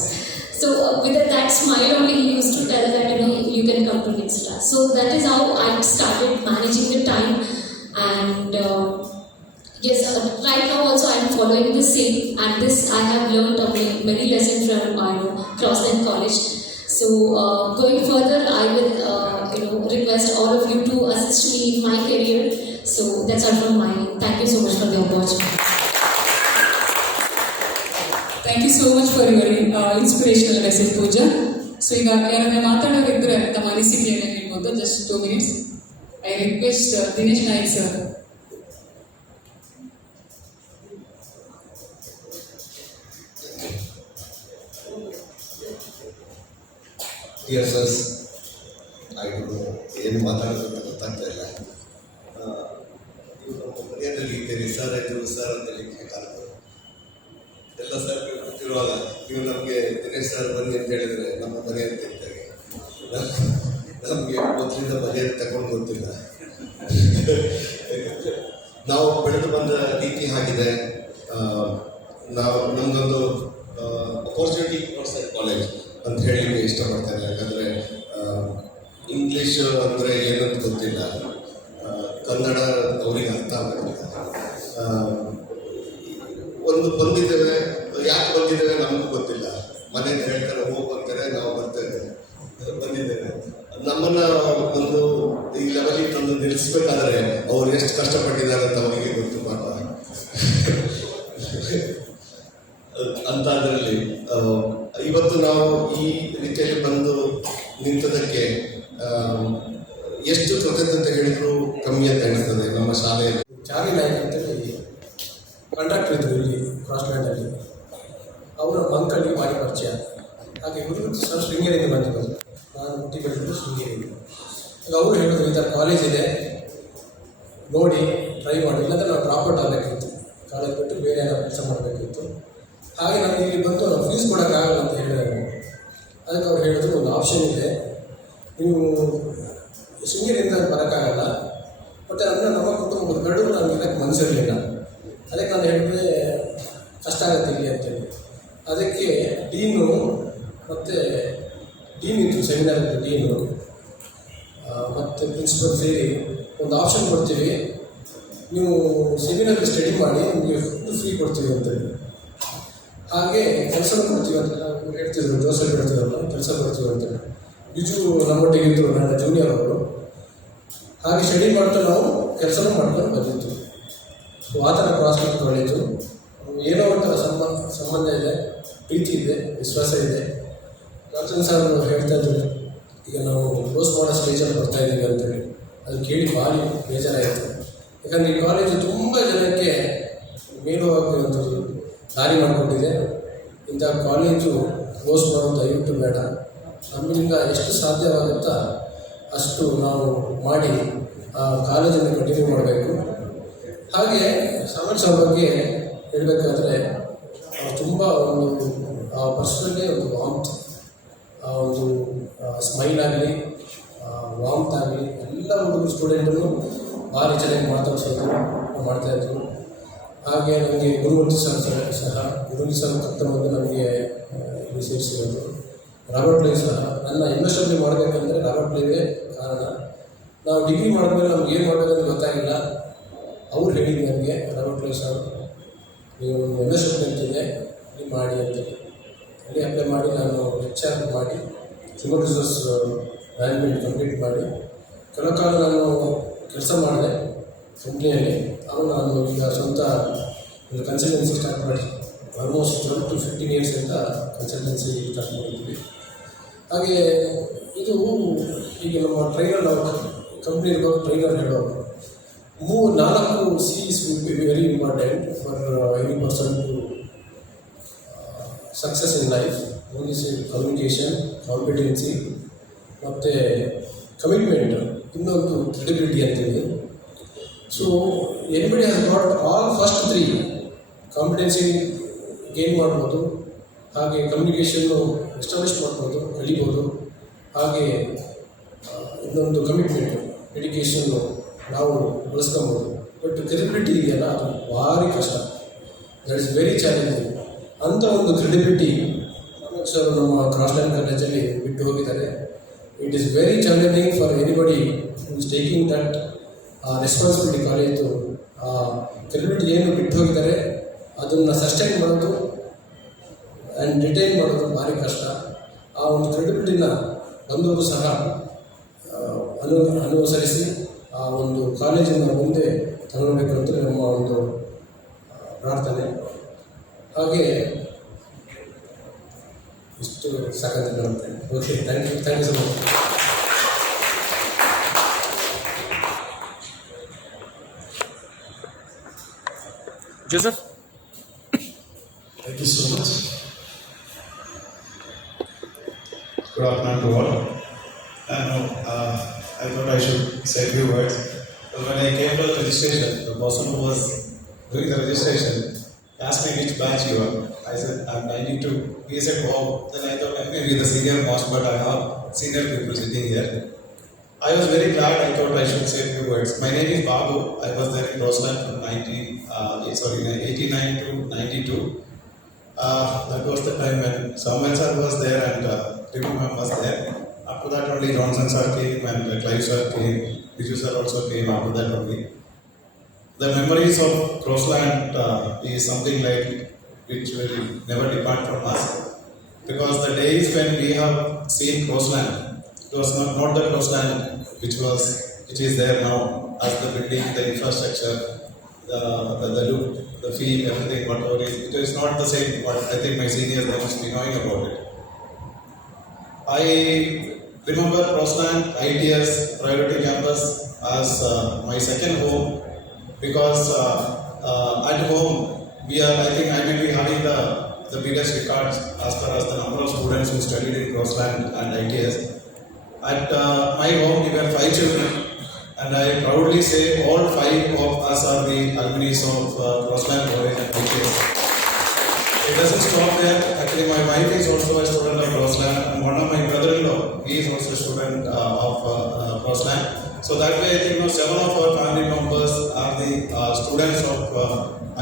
So with that smile only, he used to tell that you can come to next class. So that is how I started managing the time, and yes, right now also I am following the same, and this I have learned many lessons from Crossland College. So going further, I will request all of you to assist me in my career. So that's all from my end. Thank you so much for the opportunity. Thank you so much for your inspirational message Pooja. So ಈಗ ಯಾರಾದ್ರೂ ಮಾತಾಡೋರಿದ್ರೆ ತಮ್ಮ ಅನಿಸಿಕೆಯನ್ನು ಹೇಳ್ಬೋದು. Just 2 minutes. I request Dinesh Naik sir. Dear sirs, ಏನು ಮಾತಾಡೋದು ಅಂತ ಗೊತ್ತಾಗ್ತಾ ಇಲ್ಲ. ಇವರು ನಮ್ಮ ಮನೆಯಲ್ಲಿ ಇದ್ದೇನೆ ಸರ್ ಆಯಿತು ಸರ್ ಅಂತ ಹೇಳಿಕ್ಕೆ ಕಾಲ ಎಲ್ಲ ಸರ್ ಗೊತ್ತಿರುವಾಗ ನೀವು ನಮಗೆ ದಿನೇಶ್ ಸರ್ ಬನ್ನಿ ಅಂತ ಹೇಳಿದರೆ ನಮ್ಮ ಮನೆ ಅಂತ ಇದ್ದಾಗ ನಮಗೆ ಮೊದಲಿಂದ ಮನೆಯನ್ನು ತಗೊಂಡು ಗೊತ್ತಿಲ್ಲ. ನಾವು ಬೆಳೆದು ಬಂದ ರೀತಿ ಆಗಿದೆ. ನಾವು ನಮಗೊಂದು ಅಪರ್ಚುನಿಟಿ ಕೊಡ್ತಾರೆ ಕಾಲೇಜ್ ಅಂತ ಹೇಳಲಿಕ್ಕೆ ಇಷ್ಟಪಡ್ತೇನೆ. ಯಾಕಂದರೆ ಇಂಗ್ಲೀಷ್ ಅಂದರೆ ಏನಂತ ಗೊತ್ತಿಲ್ಲ, ಕನ್ನಡ ಅವರಿಗೆ ಅರ್ಥ ಆಗೋದಿಲ್ಲ. ಒಂದು ಬಂದಿದ್ದೇವೆ, ಯಾಕೆ ಬಂದಿದ್ದೇವೆ ನಮಗೂ ಗೊತ್ತಿಲ್ಲ. ಮನೆಗೆ ಹೇಳ್ತಾರೆ ಹೋಗಿ ಅಂತಾರೆ, ನಾವು ಬರ್ತೇವೆ ಬಂದಿದ್ದೇವೆ. ನಮ್ಮನ್ನು ಒಂದು ಈ ಲೆವೆಲಿಗೆ ತಂದು ನಿಲ್ಲಿಸ್ಬೇಕಾದ್ರೆ ಅವ್ರು ಎಷ್ಟು ಕಷ್ಟಪಟ್ಟಿದ್ದಾರೆ ಅಂತ ಅವರಿಗೆ ಗೊತ್ತು ಪಾಠ. ಅಂತ ಅದರಲ್ಲಿ ಇವತ್ತು ನಾವು ಈ ರೀತಿಯಲ್ಲಿ ಬಂದು ನಿಂತದಕ್ಕೆ ಎಷ್ಟು ಕೃತಜ್ಞತೆ ಹೇಳಿದ್ರು ಕಮ್ಮಿ ಅಂತ ಅನಿಸ್ತದೆ. ನಮ್ಮ ಶಾಲೆಯಲ್ಲಿ ಚಾರಿ ನಾಯ್ಕ್ ಅಂತೇಳಿ ಕಂಡಕ್ಟರ್ ಇದ್ದರು ಇಲ್ಲಿ ಕ್ರಾಸ್ಲ್ಯಾಂಡಲ್ಲಿ. ಅವರ ಮಂಕಳಿಗೆ ಭಾರಿ ಪರಿಚಯ. ಹಾಗೆ ಇವರು ಸರ್ ಶೃಂಗೇರಿಯಿಂದ ಬಂದಿದ್ದರು, ನಾನು ಹುಟ್ಟಿ ಬೆಳೆದಿದ್ದು ಶೃಂಗೇರಿಯಿಂದ. ಈಗ ಅವರು ಹೇಳಿದ್ರು ಈ ಥರ ಕಾಲೇಜ್ ಇದೆ ನೋಡಿ ಟ್ರೈ ಮಾಡಿ, ಇಲ್ಲಾಂದರೆ ನಾವು ಡ್ರಾಪ್ಔಟ್ ಆಗಬೇಕಿತ್ತು, ಕಾಲೇಜ್ ಬಿಟ್ಟು ಬೇರೆ ಏನೋ ಕೆಲಸ ಮಾಡಬೇಕಿತ್ತು. ಹಾಗೆ ನಾನು ಇಲ್ಲಿ ಬಂದು ನಾವು ಫೀಸ್ ಕೊಡೋಕ್ಕಾಗಲ್ಲ ಅಂತ ಹೇಳಿದರು. ಅದಕ್ಕೆ ಅವ್ರು ಹೇಳಿದ್ರು ಒಂದು ಆಪ್ಷನ್ ಇದೆ, ನೀವು ಶೃಂಗೇರಿಯಿಂದ ಬರೋಕ್ಕಾಗಲ್ಲ, ಮತ್ತು ನಮ್ಮ ಕುಟುಂಬದ ಗಡುವು ನನಗೆ ಇದಕ್ಕೆ ಮನಸ್ಸಿರಲಿಲ್ಲ. ಅದಕ್ಕೆ ನಾನು ಹೇಳಿದ್ರೆ ಕಷ್ಟ ಆಗುತ್ತೆ ಇಲ್ಲಿ ಅಂತೇಳಿ. ಅದಕ್ಕೆ ಡೀನು ಮತ್ತು ಡೀನ್ ಇತ್ತು, ಸೆಮಿನಾರ್ ಡೀನು ಮತ್ತು ಪ್ರಿನ್ಸಿಪಲ್ ಸೇರಿ ಒಂದು ಆಪ್ಷನ್ ಕೊಡ್ತೀವಿ, ನೀವು ಸೆಮಿನಾರ್ ಸ್ಟಡಿ ಮಾಡಿ ನಿಮಗೆ ಫುಡ್ ಫ್ರೀ ಕೊಡ್ತೀವಿ ಅಂತೇಳಿ. ಹಾಗೆ ಕೆಲಸ ಕೊಡ್ತೀವಿ ಅಂತ ಹೇಳ್ತಿದ್ರು, ಜೋಸೆಫ್ ಹೇಳ್ತಿದ್ರಲ್ಲ ಕೆಲಸ ಕೊಡ್ತೀವಿ ಅಂತೇಳಿ. ಬಿಜು ನಮ್ಮೊಟ್ಟಿಗೆ ಇದ್ದರು, ನನ್ನ ಜೂನಿಯರ್ ಅವರು. ಹಾಗೆ ಸ್ಟಡಿ ಮಾಡ್ತಾ ನಾವು ಕೆಲಸನೂ ಮಾಡ್ಕೊಂಡು ಬಂದಿತ್ತು. ಸೊ ಆ ಥರ ಕ್ರಾಸ್ಲ್ಯಾಂಡ್ ಕಾಲೇಜು ಏನೋ ಒಂಥರ ಸಂಬಂಧ ಇದೆ, ಪ್ರೀತಿ ಇದೆ, ವಿಶ್ವಾಸ ಇದೆ. ರಾಜನ್ ಸರ್ ಹೇಳ್ತಾ ಇದ್ರು, ಈಗ ನಾವು ಕ್ಲೋಸ್ ಮಾಡೋ ಸ್ಟೇಜಲ್ಲಿ ಬರ್ತಾ ಇದ್ದೀವಿ ಅಂತೇಳಿ. ಅದು ಕೇಳಿ ಭಾರಿ ಬೇಜಾರಾಯಿತು. ಯಾಕಂದರೆ ಈ ಕಾಲೇಜು ತುಂಬ ಜನಕ್ಕೆ ಮೇಲುವಾಗುವಂಥದ್ದು ದಾರಿ ಮಾಡಿಕೊಟ್ಟಿದೆ. ಇಂಥ ಕಾಲೇಜು ಕ್ಲೋಸ್ ಮಾಡೋದು ದಯವಿಟ್ಟು ಬೇಡ. ನಮ್ಮಿಂದ ಎಷ್ಟು ಸಾಧ್ಯವಾಗುತ್ತಾ ಅಷ್ಟು ನಾವು ಮಾಡಿ ಆ ಕಾಲೇಜನ್ನು ಕಂಟಿನ್ಯೂ ಮಾಡಬೇಕು. ಹಾಗೆ ಸಾಮಾನ್ಯ ಸರ್ ಬಗ್ಗೆ ಹೇಳಬೇಕಾದ್ರೆ ತುಂಬ ಒಂದು ಪರ್ಸನಲ್ಲೇ ಒಂದು ವಾಮ್ತ್, ಒಂದು ಸ್ಮೈಲ್ ಆಗಲಿ, ವಾಮ್ತ್ ಆಗಲಿ, ಎಲ್ಲ ಹುಡುಗರು ಸ್ಟೂಡೆಂಟನ್ನು ಭಾರಿ ಚೆನ್ನಾಗಿ ಮಾತಾಡ್ಸೋದು ಮಾಡ್ತಾಯಿದ್ರು. ಹಾಗೆ ನನಗೆ ಗುರುಮೂರ್ತಿ ಸಹ ಗುರುಮೂರ್ತಿ ಸರ್ ಕರ್ಕೊಂಡ್ಬಂದು ನಮಗೆ ಇಲ್ಲಿ ಸೇರಿಸಿರೋದು. ರಾಬರ್ಟ್ ಲೈವ್ ಸಹ ನನ್ನ MSW ಮಾಡಬೇಕಂದ್ರೆ ರಾಬರ್ಟ್ ಲೈವೇ ಕಾರಣ. ನಾವು ಡಿಗ್ರಿ ಮಾಡಿದ್ಮೇಲೆ ನಮ್ಗೆ ಏನು ಮಾಡಬೇಕಂತ ಗೊತ್ತಾಗಿಲ್ಲ. ಅವ್ರು ಹೇಳಿದ್ರು ನನಗೆ, ರಾಬರ್ಟ್ ಸರ್ ನೀವು MS ಅಂತಿದೆ ಅಲ್ಲಿ ಮಾಡಿ ಅಂತೇಳಿ. ಅಲ್ಲಿ ಅಪ್ಲೈ ಮಾಡಿ ನಾನು HR ಮಾಡಿ ಹ್ಯೂಮನ್ ರಿಸೋರ್ಸ್ ಮ್ಯಾನೇಜ್ಮೆಂಟ್ ಕಂಪ್ಲೀಟ್ ಮಾಡಿ ಕೆಲವು ಕಾಲ ನಾನು ಕೆಲಸ ಮಾಡಿದೆ ಕಂಪ್ನಿಯಲ್ಲಿ. ಆಮೇಲೆ ನಾನು ಈಗ ಸ್ವಂತ ಒಂದು ಕನ್ಸಲ್ಟೆನ್ಸಿ ಸ್ಟಾರ್ಟ್ ಮಾಡಿ ಆಲ್ಮೋಸ್ಟ್ 12 to 15 ಇಯರ್ಸಿಂದ ಕನ್ಸಲ್ಟೆನ್ಸಿ ಸ್ಟಾರ್ಟ್ ಮಾಡಿದ್ವಿ. ಹಾಗೆ ಇದು ಈಗ ನಮ್ಮ ಟ್ರೈನರ್, ನಾವು ಕಂಪ್ನಿ ಇರ್ಬೋದು, ಟ್ರೈನರ್ ಹೇಳೋರು 4 C's will be very important for any person to success in life. One is communication, competency, ಮತ್ತು ಕಮಿಟ್ಮೆಂಟ್, ಇನ್ನೊಂದು ಕ್ರೆಡಿಬಿಲಿಟಿ ಅಂತೇಳಿ. So anybody has got all first 3 competency gain ಮಾಡ್ಬೋದು, ಹಾಗೆ ಕಮ್ಯುನಿಕೇಷನ್ನು ಎಸ್ಟಾಬ್ಲಿಷ್ ಮಾಡ್ಬೋದು, ಕಲಿಬೋದು, ಹಾಗೆ ಇನ್ನೊಂದು ಕಮಿಟ್ಮೆಂಟು ಡೆಡಿಕೇಷನ್ನು ನಾವು ಬಳಸ್ಕೊಬೋದು. ಬಟ್ ಕ್ರೆಡಿಬಿಲಿಟಿ ಇದೆಯಲ್ಲ ಅದು ಭಾರಿ ಕಷ್ಟ, ದಟ್ ಇಸ್ ವೆರಿ ಚಾಲೆಂಜಿಂಗ್. ಅಂಥ ಒಂದು ಕ್ರೆಡಿಬಿಲಿಟಿ ಸರ್ ನಮ್ಮ ಕ್ರಾಸ್ಲ್ಯಾಂಡ್ ಕಾಲೇಜಲ್ಲಿ ಬಿಟ್ಟು ಹೋಗಿದ್ದಾರೆ. It is very challenging for anybody who is taking that responsibility. College credibility ಏನು ಬಿಟ್ಟು ಹೋಗಿದ್ದಾರೆ ಅದನ್ನು ಸಸ್ಟೈನ್ ಮಾಡೋದು ಆ್ಯಂಡ್ ರಿಟೈನ್ ಮಾಡೋದು ಭಾರಿ ಕಷ್ಟ. ಆ ಒಂದು ಕ್ರೆಡಿಬಿಲಿಟಿನ ಬಂದವರು ಸಹ ಅನುಸರಿಸಿ ಆ ಒಂದು ಕಾಲೇಜನ್ನು ಮುಂದೆ ತಗೊಳ್ಬೇಕು ಅಂತ ನಮ್ಮ ಒಂದು ಪ್ರಾರ್ಥನೆ. ಹಾಗೆ ಇಷ್ಟು ಸಾಕಂತ ಹೇಳುತ್ತೆ. Okay, thank you so much. Joseph? Thank you so much. Good afternoon to all. I thought I should say a few words. When I came to the registration, the person who was doing the registration asked me which batch you are. I said, I'm 92. He said, wow. Then I thought I may be the senior most, but I have senior people sitting here. I was very glad. I thought I should say a few words. My name is Babu. I was there in Rosland from 89 to 92. That was the time when Samuel sir was there and Tipu ma'am was there. After that only Johnson sir came and Clive sir came. Viju sir also came after that only. The memories of Crossland is something like which will never depart from us, because the days when we have seen Crossland, it was not the Crossland which is there now, as the building, the infrastructure, the look, the feel, everything, whatever it is not the same. What I think my seniors, they must be knowing about it. I remember Crossland ITS Priority Campus as my second home, because at home I think I may be having the biggest records as far as the number of students who studied in Crossland and ITS. At my home we were 5 children, and I proudly say all 5 of us are the alumni of Crossland College and ITS. It doesn't stop there. Actually, my wife is also a student of Crossland, and one of my brother-in-law, he is also a student of Crossland. So that way, I think 7 of our family members are the students of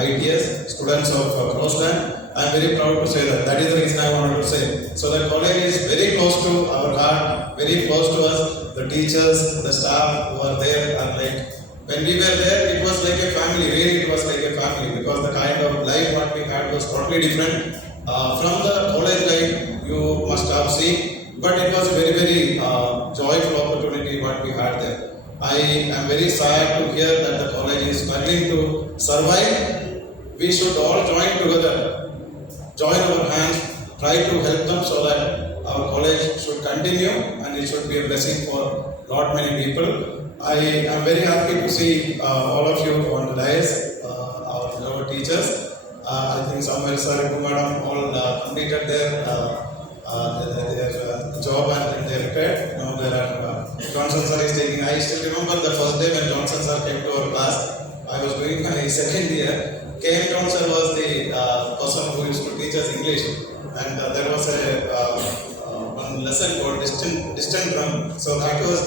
ITS, students of Crossland. I am very proud to say that. That is the reason I wanted to say. So the college is very close to our heart, very close to us. The teachers, the staff who are there are like, when we were there, it was like a family. Really, it was like a family, because the kind of life what we had was totally different from the college life you must have seen. But it was a very, very joyful opportunity what we had there. I am very sad to hear that the college is struggling to survive. We should all join together, join our hands, try to help them so that our college should continue and it should be a blessing for lot many people. I am very happy to see all of you on the dais, our teachers. I think Samuel sir and madam all completed their job and they retired. Now there are Johnson sir is taking. I still remember the first day when Johnson sir came to our class. I was doing my second year. K.M. Johnson was the person who used to teach us English, and there was one lesson called distant drum. So that was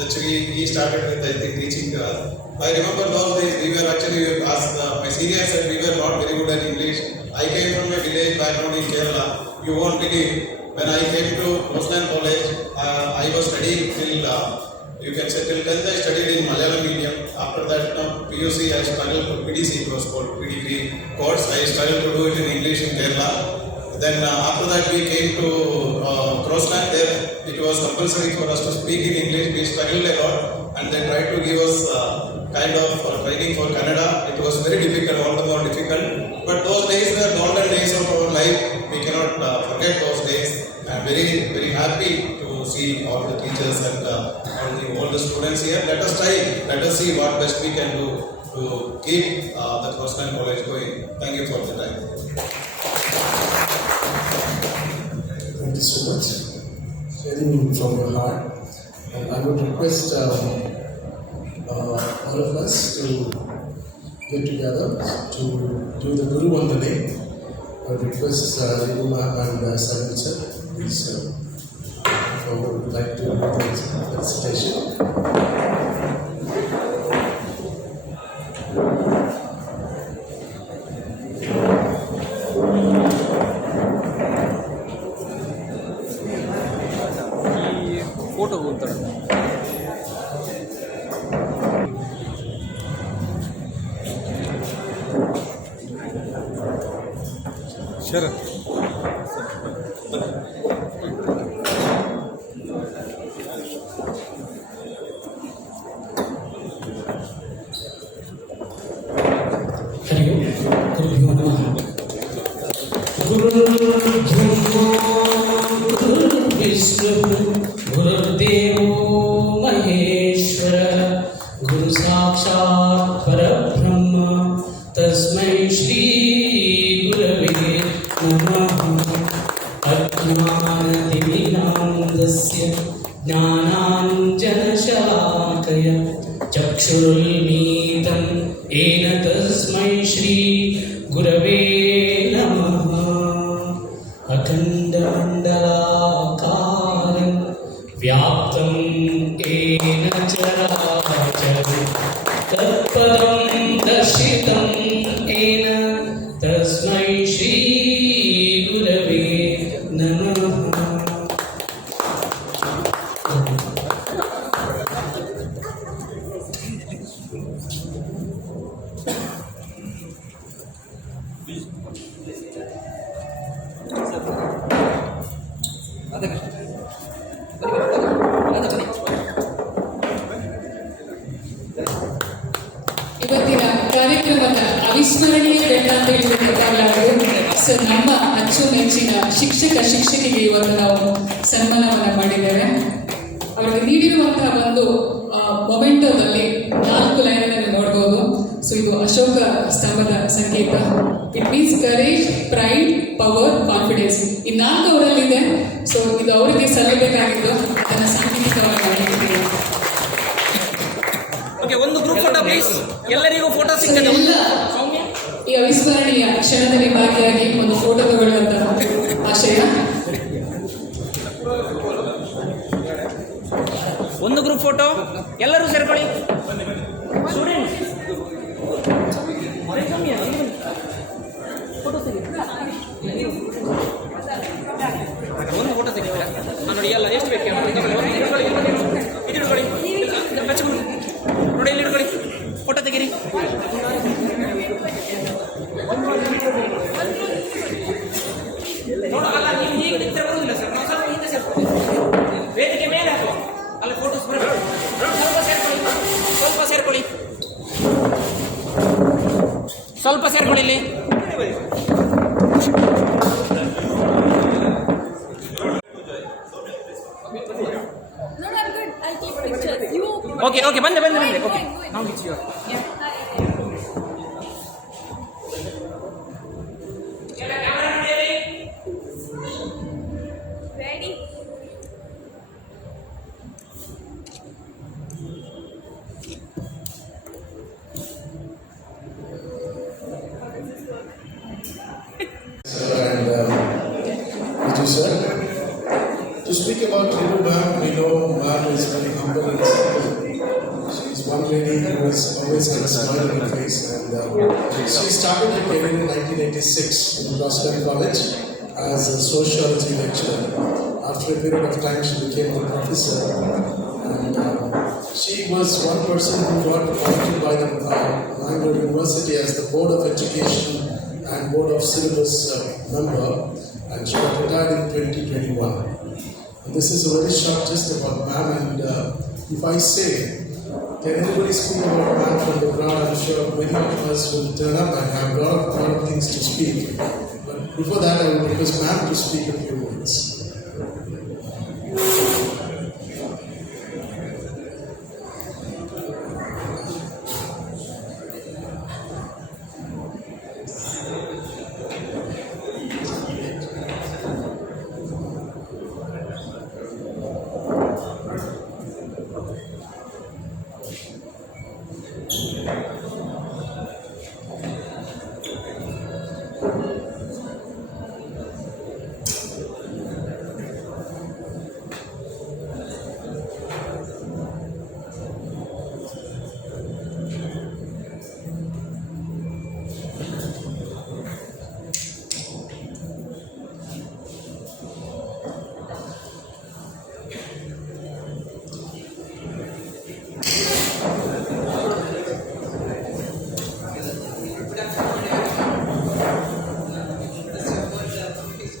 he started with, I think, teaching us. I remember those days we were actually, as my senior said, we were not very good at English. I came from a village background in Kerala. You won't believe, when I came to Crossland College, I was studying till You can say till 10th I studied in Malayalam medium. After that, PUC I struggled for PDC, it was called pre-degree course. I struggled to do it in English in Kerala. Then after that we came to Crossland. There it was compulsory for us to speak in English. We struggled a lot, and they tried to give us kind of training for Kannada. It was very difficult, all the more difficult. But those days were golden days of our life. We cannot forget those days. I am very, very happy to see all the teachers and all the students here. Let us try. Let us see what best we can do to keep the Crossland College going. Thank you for the time. Thank you so much. Sharing from your heart. And I would request all of us to get together to do the Guru Vandane. I would request Ribu Ma'am and Salim sir, please, if I would like to do the recitation. Photo ಹೋಗ್ತಾರೆ ಶರತ್ गुरुभ्यो नमः। गुरुर्ब्रह्मा गुरुर्विष्णुः गुरुर्देवो महेश्वर गुरु साक्षात् परब्रह्म तस्मै श्री गुरवे नमः। अज्ञानतिमिरान्धस्य ज्ञानाञ्जनशलाकया चक्षुरुन्मीलितं येन तस्मै श्री गुरवे नमः। अखण्डमण्डलाकारं व्याप्तं येन चराचरं तत्पदं दर्शितं येन तस्मै श्री गुरवे नमः। ಇವತ್ತಿನ ಕಾರ್ಯಕ್ರಮದ ಅವಿಸ್ಮರಣೀಯ ಘಟ್ಟ ಅಂತ ಹೇಳಬೇಕಾಗಲಾರದು. ಸೊ ನಮ್ಮ ಅಚ್ಚುಮೆಚ್ಚಿನ ಶಿಕ್ಷಕಿಗೆ ಇವತ್ತು ನಾವು ಸನ್ಮಾನವನ್ನು ಮಾಡಿದ್ದೇವೆ. ಅವರಿಗೆ ನೀಡಿರುವಂತಹ ಒಂದು ಮೊಮೆಂಟೋದಲ್ಲಿ 4 ಲೈನನ್ನು ನೋಡ್ಬೋದು. ಸೊ ಇದು ಅಶೋಕ ಸ್ತಂಭದ ಸಂಕೇತ. It means courage, pride, power, confidence. ಈ 4 ಅವರಲ್ಲಿದೆ. ಸೊ ಇದು ಅವರಿಗೆ ಸಲ್ಲಬೇಕಾಗಿದ್ದು ಅದನ್ನು ಸಾಂಕೇತಿಕವಾಗಿ ಮಾಡಿದ್ದೀವಿ. ಒಂದು ಗ್ರೂಪ್ ಫೋಟೋ ಪ್ಲೀಸ್. ಎಲ್ಲರಿಗೂ ಫೋಟೋ ಸಿಗ್ತದೆ. ಎಲ್ಲ ಈ ಅವಿಸ್ಮರಣೀಯ ಕ್ಷಣದಲ್ಲಿ ಭಾಗಿಯಾಗಿ ಒಂದು ಫೋಟೋ ತಗೊಳ್ಳುವಂತಹ ಆಶಯ. ಒಂದು ಗ್ರೂಪ್ ಫೋಟೋ ಎಲ್ಲರೂ ಸೇರ್ಕೊಳ್ಳಿ. ಒಂದು ಫೋಟೋ ತೆಗಿತೀರಾ ನೋಡಿ. ಎಲ್ಲ ಎಷ್ಟು ಬೇಕು ಇದು ಇಟ್ಕೊಳ್ಳಿ. ನೋಡಿ ಇಲ್ಲಿ ಇಟ್ಕೊಳ್ಳಿ. ಫೋಟೋ ತೆಗೀರಿ. ನೋಡಲ್ಲ ನೀವು ಈಗ ನಿಂತರೆ ಬರುವುದಿಲ್ಲ ಸರ್. ನಾವು ಸ್ವಲ್ಪ ಹಿಂದೆ ಸೇರ್ಕೊಳ್ಳಿ. ವೇದಿಕೆ ಮೇಲೆ ಹಾಕುವ. ಅಲ್ಲಿ ಫೋಟೋಸ್ ಬರಬೇಕು. ಸ್ವಲ್ಪ ಸೇರ್ಕೊಳ್ಳಿ. ಸ್ವಲ್ಪ ಸೇರ್ಕೊಳ್ಳಿ ಇಲ್ಲಿ. ಓಕೆ ಓಕೆ ಬಂದೆ ಓಕೆ ನಾವು Sir, to speak about Ribu ma'am, we know ma'am is very humble and simple. She is one lady who has always had a smile on her face, and she started her career in 1986 in Crossland College as a sociology lecturer. After a period of time, she became a professor, and She was one person who got appointed by the Bengaluru University as the Board of Education and Board of Syllabus member, and she got retired in 2021. And this is a very short gist about ma'am, and if I say, can anybody speak about ma'am from the crowd? I'm sure many of us will turn up and have a lot of things to speak. But before that, I will request ma'am to speak a few words.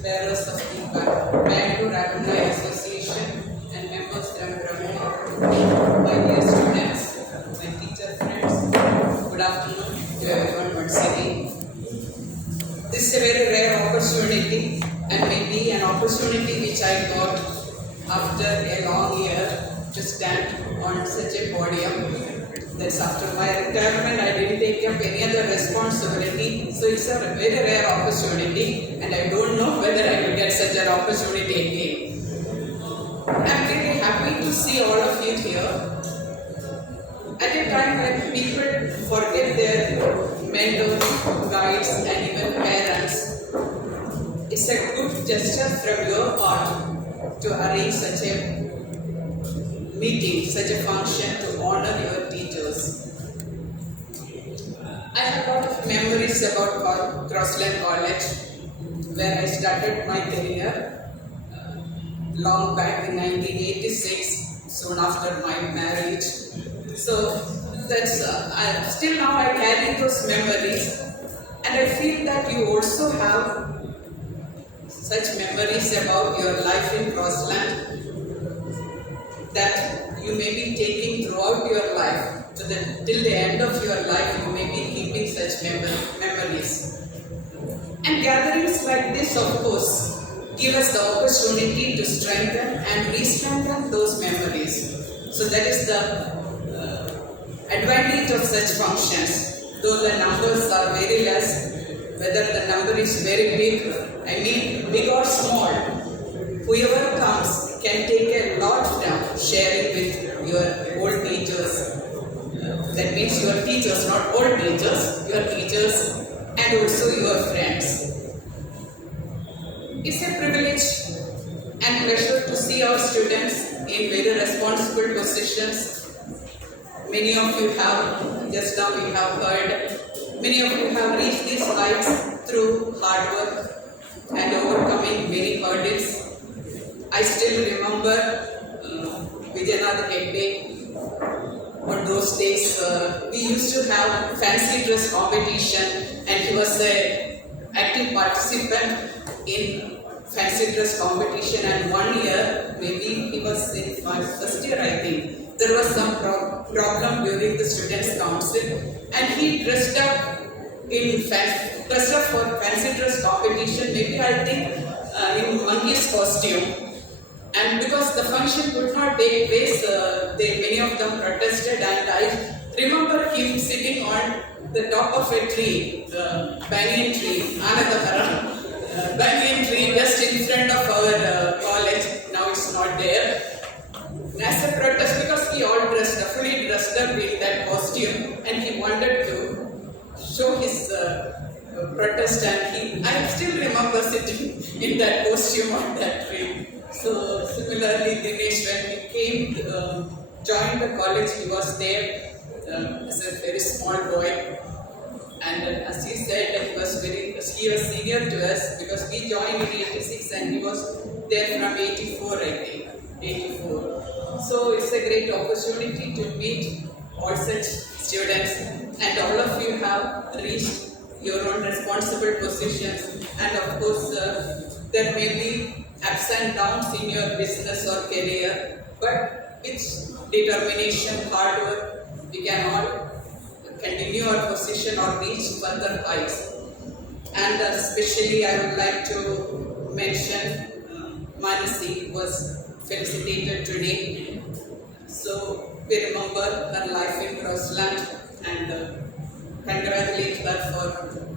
Bearers of the Bengaluru Alumni Association and members from Brahmo, my dear students, my teacher friends, good afternoon to everyone once again. This is a very rare opportunity and maybe an opportunity which I got after a long year to stand on such a podium. That's after my retirement, I didn't take up any other responsibility. So it's a very rare opportunity, and I don't know whether I will get such an opportunity again. I'm really happy to see all of you here. At a time when people forget their mentors, guides, and even parents, it's a good gesture from your part to arrange such a meeting, such a function to honor your teachers. I have a lot of memories about Crossland College, where I started my career long back in 1986, soon after my marriage. So that's still now I carry those memories, and I feel that you also have such memories about your life in Crossland that you may be taking throughout your life, so that till the end of your life you may be keeping such memories. And gatherings like this, of course, give us the opportunity to strengthen and re-strengthen those memories. So that is the advantage of such functions. Though the numbers are very less, whether the number is very big, I mean big or small, whoever comes can take a lot from sharing with your old teachers. That means your teachers, not old teachers, your teachers and also your friends. It's a privilege and pleasure to see our students in very responsible positions. Many of you have, just now we have heard, many of you have reached these heights through hard work and overcoming many hurdles. I still remember Vijayanath Hegde. On those days, we used to have fancy dress competition, and he was an active participant in fancy dress competition. And 1 year, maybe he was in first year, I think, there was some problem during the students' council, and he dressed up for fancy dress competition. Maybe I think in monkey's costume. And because the function could not take place, many of them protested, and I remember him sitting on the top of a tree, banyan tree, Anandavaram, banyan tree just in front of our college. Now it's not there. As a protest, because we all fully dressed up in that costume, and he wanted to show his protest, and I still remember sitting in that costume on that tree. So similarly, Dinesh, when he came to join the college, he was there as a very small boy. And as he said, he was senior to us, because we joined in 86 and he was there from 84, I think, 84. So it's a great opportunity to meet all such students, and all of you have reached your own responsible positions, and of course there may be ups and downs in your business or career, but with determination, hard work, we can all continue our position or reach further heights. And especially I would like to mention Manasi was felicitated today. So we remember her life in Crossland and congratulate her for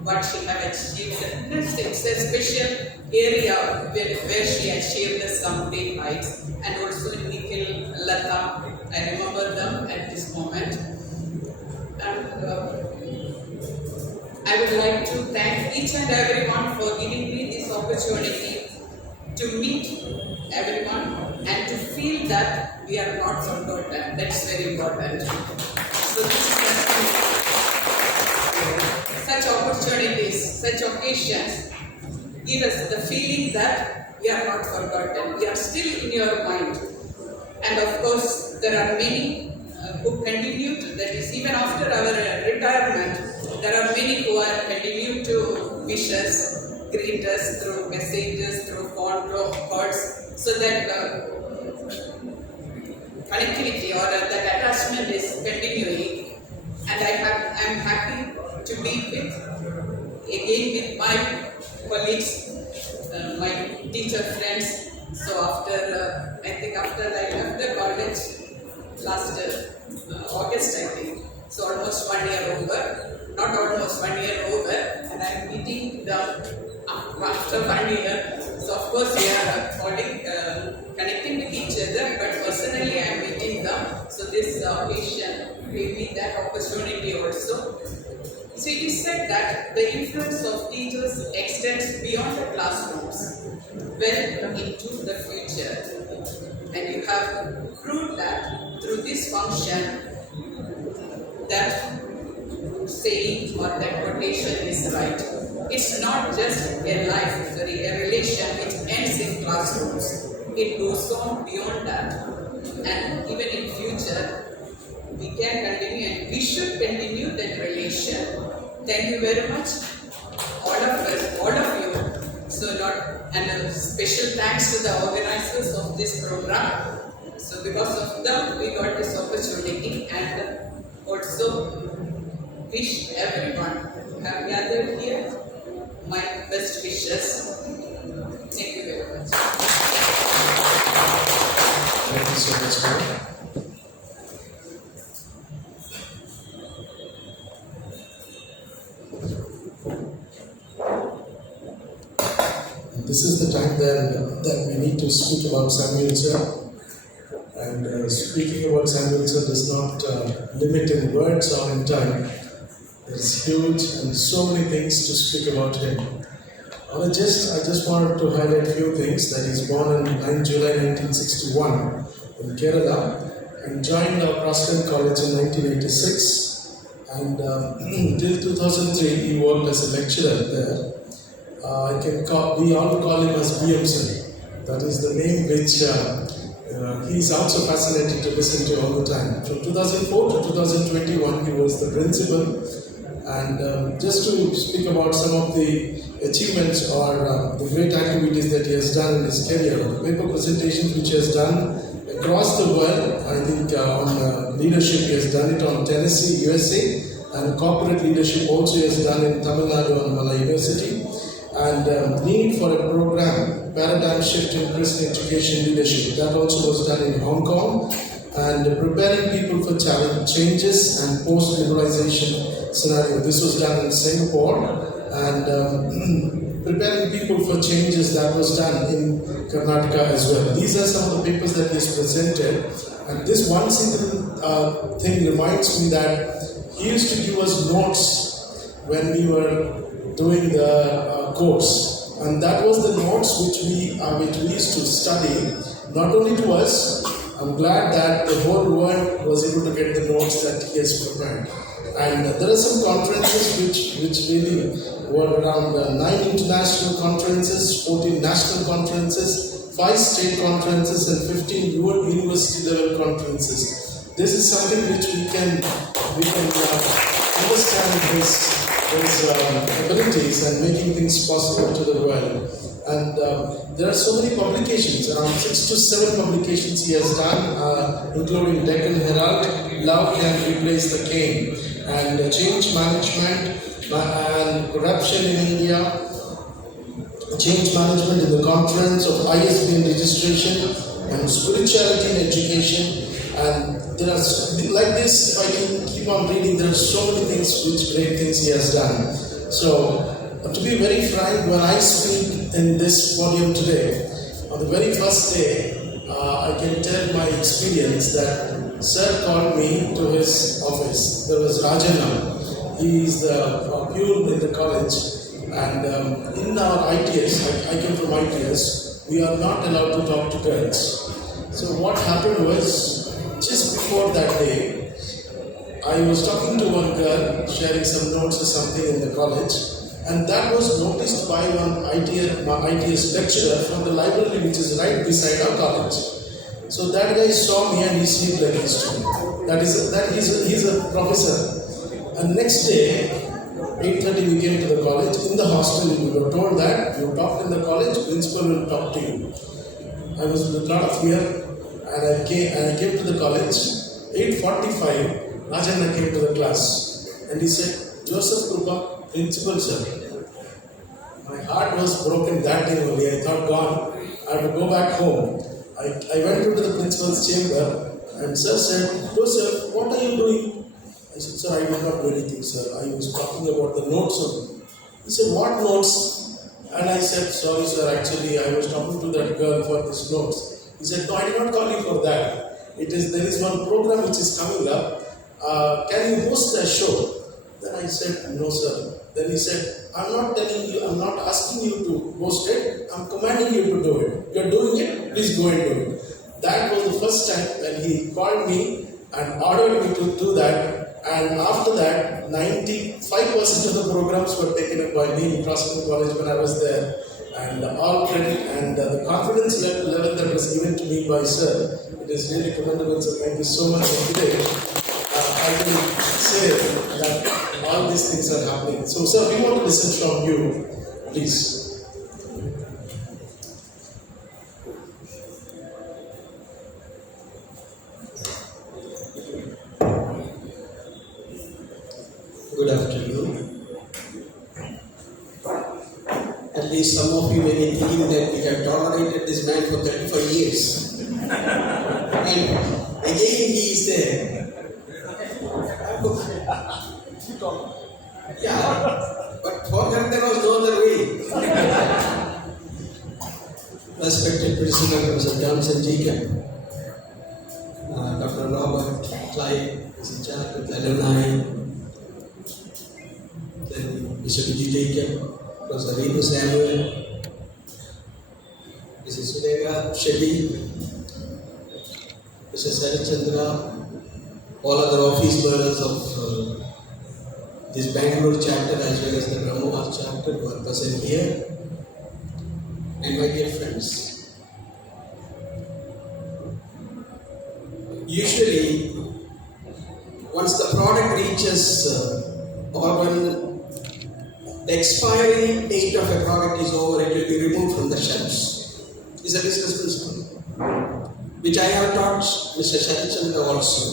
what she have achieved. It's a special area where she achieved some great heights. And also Nikhil, Lata, I remember them at this moment. And I would like to thank each and everyone for giving me this opportunity to meet everyone and to feel that we are not forgotten. That's very important. So this is such opportunities, such occasions give us the feeling that we are not forgotten. We are still in your mind. And of course, there are many who continue to, that is even after our retirement, there are many who are continue to wish us, greet us through messages, through phone calls, so that connectivity or that attachment is continuing. And I'm happy to be with my colleagues, my teacher friends. So after, I think after I left the college last August, I think. So almost 1 year over, not almost 1 year over, and I'm meeting them after 1 year. So of course we are connecting with each other, but personally I'm meeting them. So this occasion gave me that opportunity also. So it is said that the influence of teachers extends beyond the classrooms, well into the future. And you have proved that through this function, that saying or that quotation is right. It's not just a life, a relation which ends in classrooms. It goes on beyond that. And even in future, we can continue and we should continue that relation. Thank you very much, all of us, all of you. So and a special thanks to the organizers of this program. So because of them, we got this opportunity, and also wish everyone who have gathered here my best wishes. Thank you very much. Thank you so much, ma'am. This is the time that we need to speak about Samuel sir. And speaking about Samuel sir does not limit in words or in time. There is huge and so many things to speak about him. I just wanted to highlight a few things. That he's born on 9 July 1961 in Kerala and joined Crossland College in 1986. And till 2003 he worked as a lecturer there. We all call him as BM sir. That is the name which he is also fascinated to listen to all the time. From 2004 to 2021, he was the principal. And just to speak about some of the achievements or the great activities that he has done in his career, the paper presentations which he has done across the world, I think on leadership he has done it on Tennessee, USA, and corporate leadership also he has done in Tamil Nadu and Malay University. And need for a program, paradigm shift in Christian education leadership, that also was done in Hong Kong, and preparing people for changes and post-liberalization scenario. This was done in Singapore, and preparing people for changes, that was done in Karnataka as well. These are some of the papers that he has presented, and this one single thing reminds me that he used to give us notes when we were doing the course, and that was the notes which we used to study, not only to us. I'm glad that the whole world was able to get the notes that he has prepared. And there are some conferences which really were around 9 international conferences, 14 national conferences, 5 state conferences and 15 university level conferences. This is something which we can understand his abilities and making things possible to the world. And there are so many publications, around 6 to 7 publications he has done, including Deccan Herald, Love Can Replace the Cane, and Change Management and Corruption in India, Change Management in the Conference of ISBN Registration, and Spirituality in Education. And there are, like this, if I can keep on reading, there are so many things, great things he has done. So, to be very frank, when I speak in this podium today, on the very first day, I can tell my experience that Sir called me to his office. There was Rajana. He is the pure in the college. And in our ITS, I came from ITS, we are not allowed to talk to girls. So what happened was, just before that day, I was talking to one girl, sharing some notes or something in the college, and that was noticed by one ITS lecturer from the library which is right beside our college. So that guy saw me and he sneaked like this to me. He's a professor. And next day, 8:30 we came to the college. In the hostel we were told that you talked in the college, principal will talk to you. I was with a lot of fear and I came to the college. 8:45, Rajana came to the class and he said, Joseph Krupa, principal sir. My heart was broken that day only. I thought, God, I have to go back home. I went into the principal's chamber and sir said, Joseph, what are you doing? I said, sir, I did not do anything, sir. I was talking about the notes only. He said, what notes? And I said, sorry, sir, actually, I was talking to that girl for these notes. He said, no, I did not call you for that. There is one program which is coming up. Can you host a show? Then I said, no, sir. Then he said, I'm not telling you, I'm not asking you to host it. I'm commanding you to do it. You're doing it, please go and do it. That was the first time when he called me and ordered me to do that. And after that, 95% of the programs were taken up by me in Crossland College when I was there. And all credit and the confidence level that was given to me by Sir, it is really commendable. So thank you so much for today. I can say that all these things are happening. So Sir, we want to listen from you, please. Good afternoon. At least some of you may be thinking that we have tolerated this man for 35 years. And again he is there. Yeah, but for them there was no other way. Respected President Professor Johnson Jacob, Dr. Robert Clyde is in charge of the alumni. Then Mr. Vijay Jacob, Professor Renu Samuel, Mrs. Sunega Shetty, Mr. Sarit Chandra, all other office bearers of this Bengaluru chapter as well as the Brahmavas chapter who are present here, and my dear friends. Usually, once the product reaches or when the expiry date of a product is over, it will be removed from the shelves. It's a business principle, which I have taught Mr. Sarit Chandra also.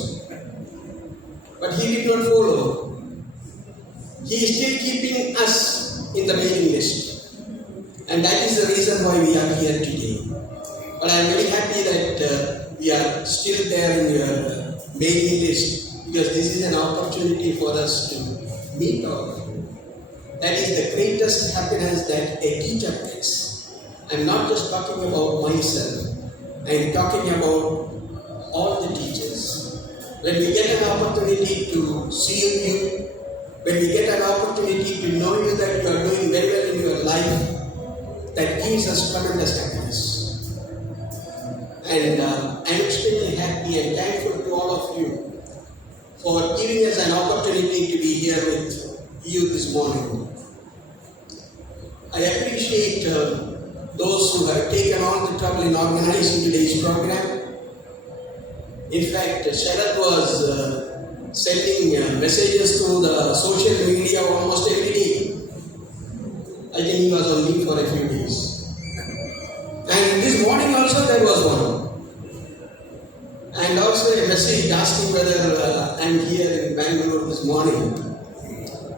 But he did not follow. He is still keeping us in the mailing list. And that is the reason why we are here today. But I am very happy that we are still there in your mailing list, because this is an opportunity for us to meet all of you. That is the greatest happiness that a teacher gets. I am not just talking about myself. I am talking about all the teachers. When we get an opportunity to see you, when we get an opportunity to know you that you are doing very well in your life, that gives us tremendous happiness. And I am extremely happy and thankful to all of you for giving us an opportunity to be here with you this morning. I appreciate those who have taken on the trouble in organizing today's program. In fact, Sharad was sending messages to the social media almost every day. I think he was on leave for a few days. And this morning also there was one. And also a message asking whether I'm here in Bengaluru this morning.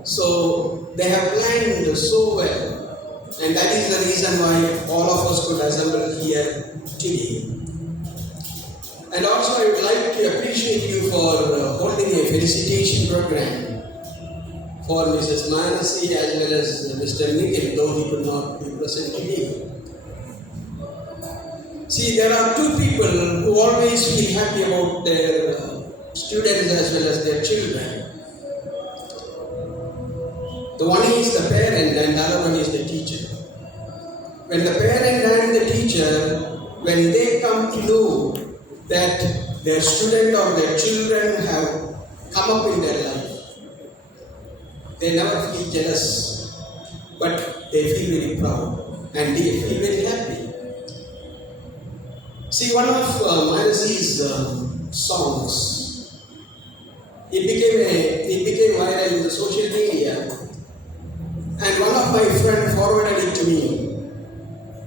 So they have planned so well, and that is the reason why all of us could assemble here today. And also I would like to appreciate you for holding a felicitation program for Mrs. Manasi as well as Mr. Nikhil, though he could not be present today. See, there are two people who always feel happy about their students as well as their children. The one is the parent and the other one is the teacher. When the parent and the teacher, when they come to know that their student or their children have come up in their life, they never feel jealous, but they feel very proud and they feel very happy. See, one of Manasi's songs, it became viral in the social media, and one of my friends forwarded it to me.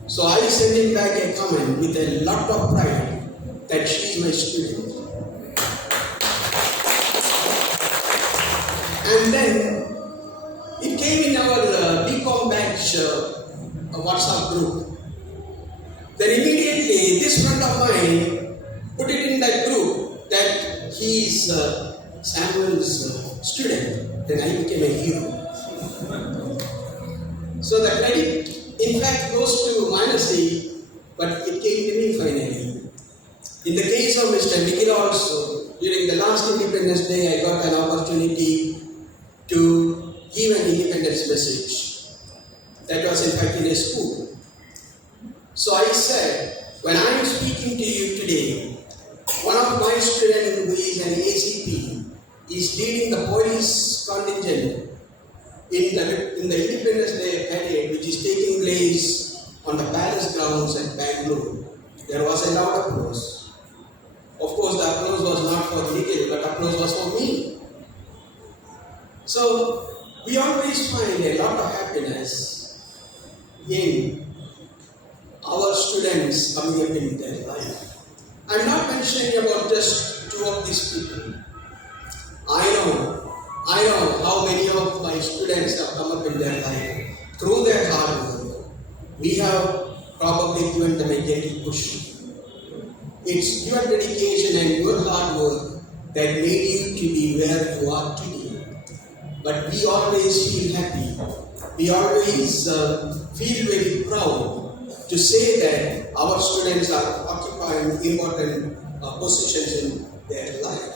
So I sent him back a comment with a lot of pride that she is my student. And then it came in our BCom batch WhatsApp group. Then immediately this friend of mine put it in that group that he is Samuel's student. Then I became a hero. So the credit in fact goes to Manasi, but it came to me finally. In the case of Mr. Nikhil also, during the last Independence Day I got an opportunity to give an independence message. That was in fact in a school. So I said, when I am speaking to you today, one of my students who is an ACP is leading the police contingent in the Independence Day parade, which is taking place on the palace grounds at Bengaluru. There was a loud applause. Of course, the applause was not for Nikhil, but applause was for me. So we always find a lot of happiness in our students coming up in their life. I'm not mentioning about just two of these people. I know how many of my students have come up in their life through their hard work. We have probably given them a gentle push. It's your dedication and your hard work that made you to be where you are today. But we always feel happy. We always feel very proud to say that our students are occupying important positions in their life.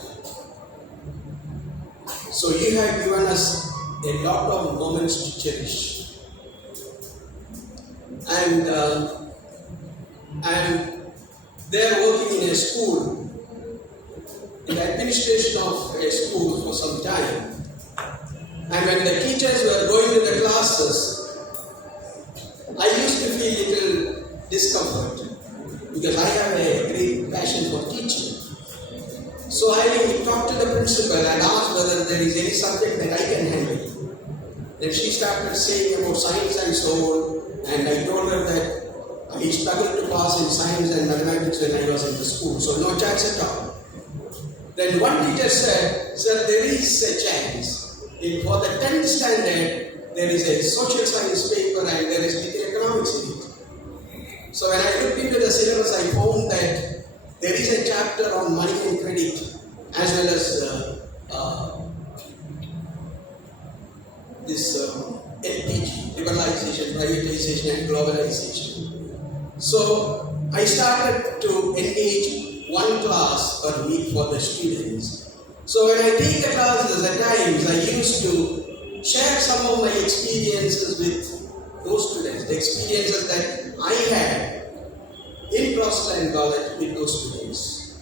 So you have given us a lot of moments to cherish. And they're working in a school, in the administration of a school for some time. And when the teachers were going to the classes, I used to feel little discomfort because I have a great passion for teaching. So I talked to the principal and asked whether there is any subject that I can handle. Then she started saying about science and so on, and I told her that I struggled to pass in science and mathematics when I was in the school, so no chance at all. Then one teacher said, "Sir, there is a chance. For the 10th standard, there is a social science paper and there is little economics in it." So when I looked into the syllabus, I found that there is a chapter on money and credit as well as this LPG, liberalization, privatization and globalization. So I started to engage one class per week for the students. So when I take the classes, at times I used to share some of my experiences with those students, the experiences that I had in Crossland College with those students.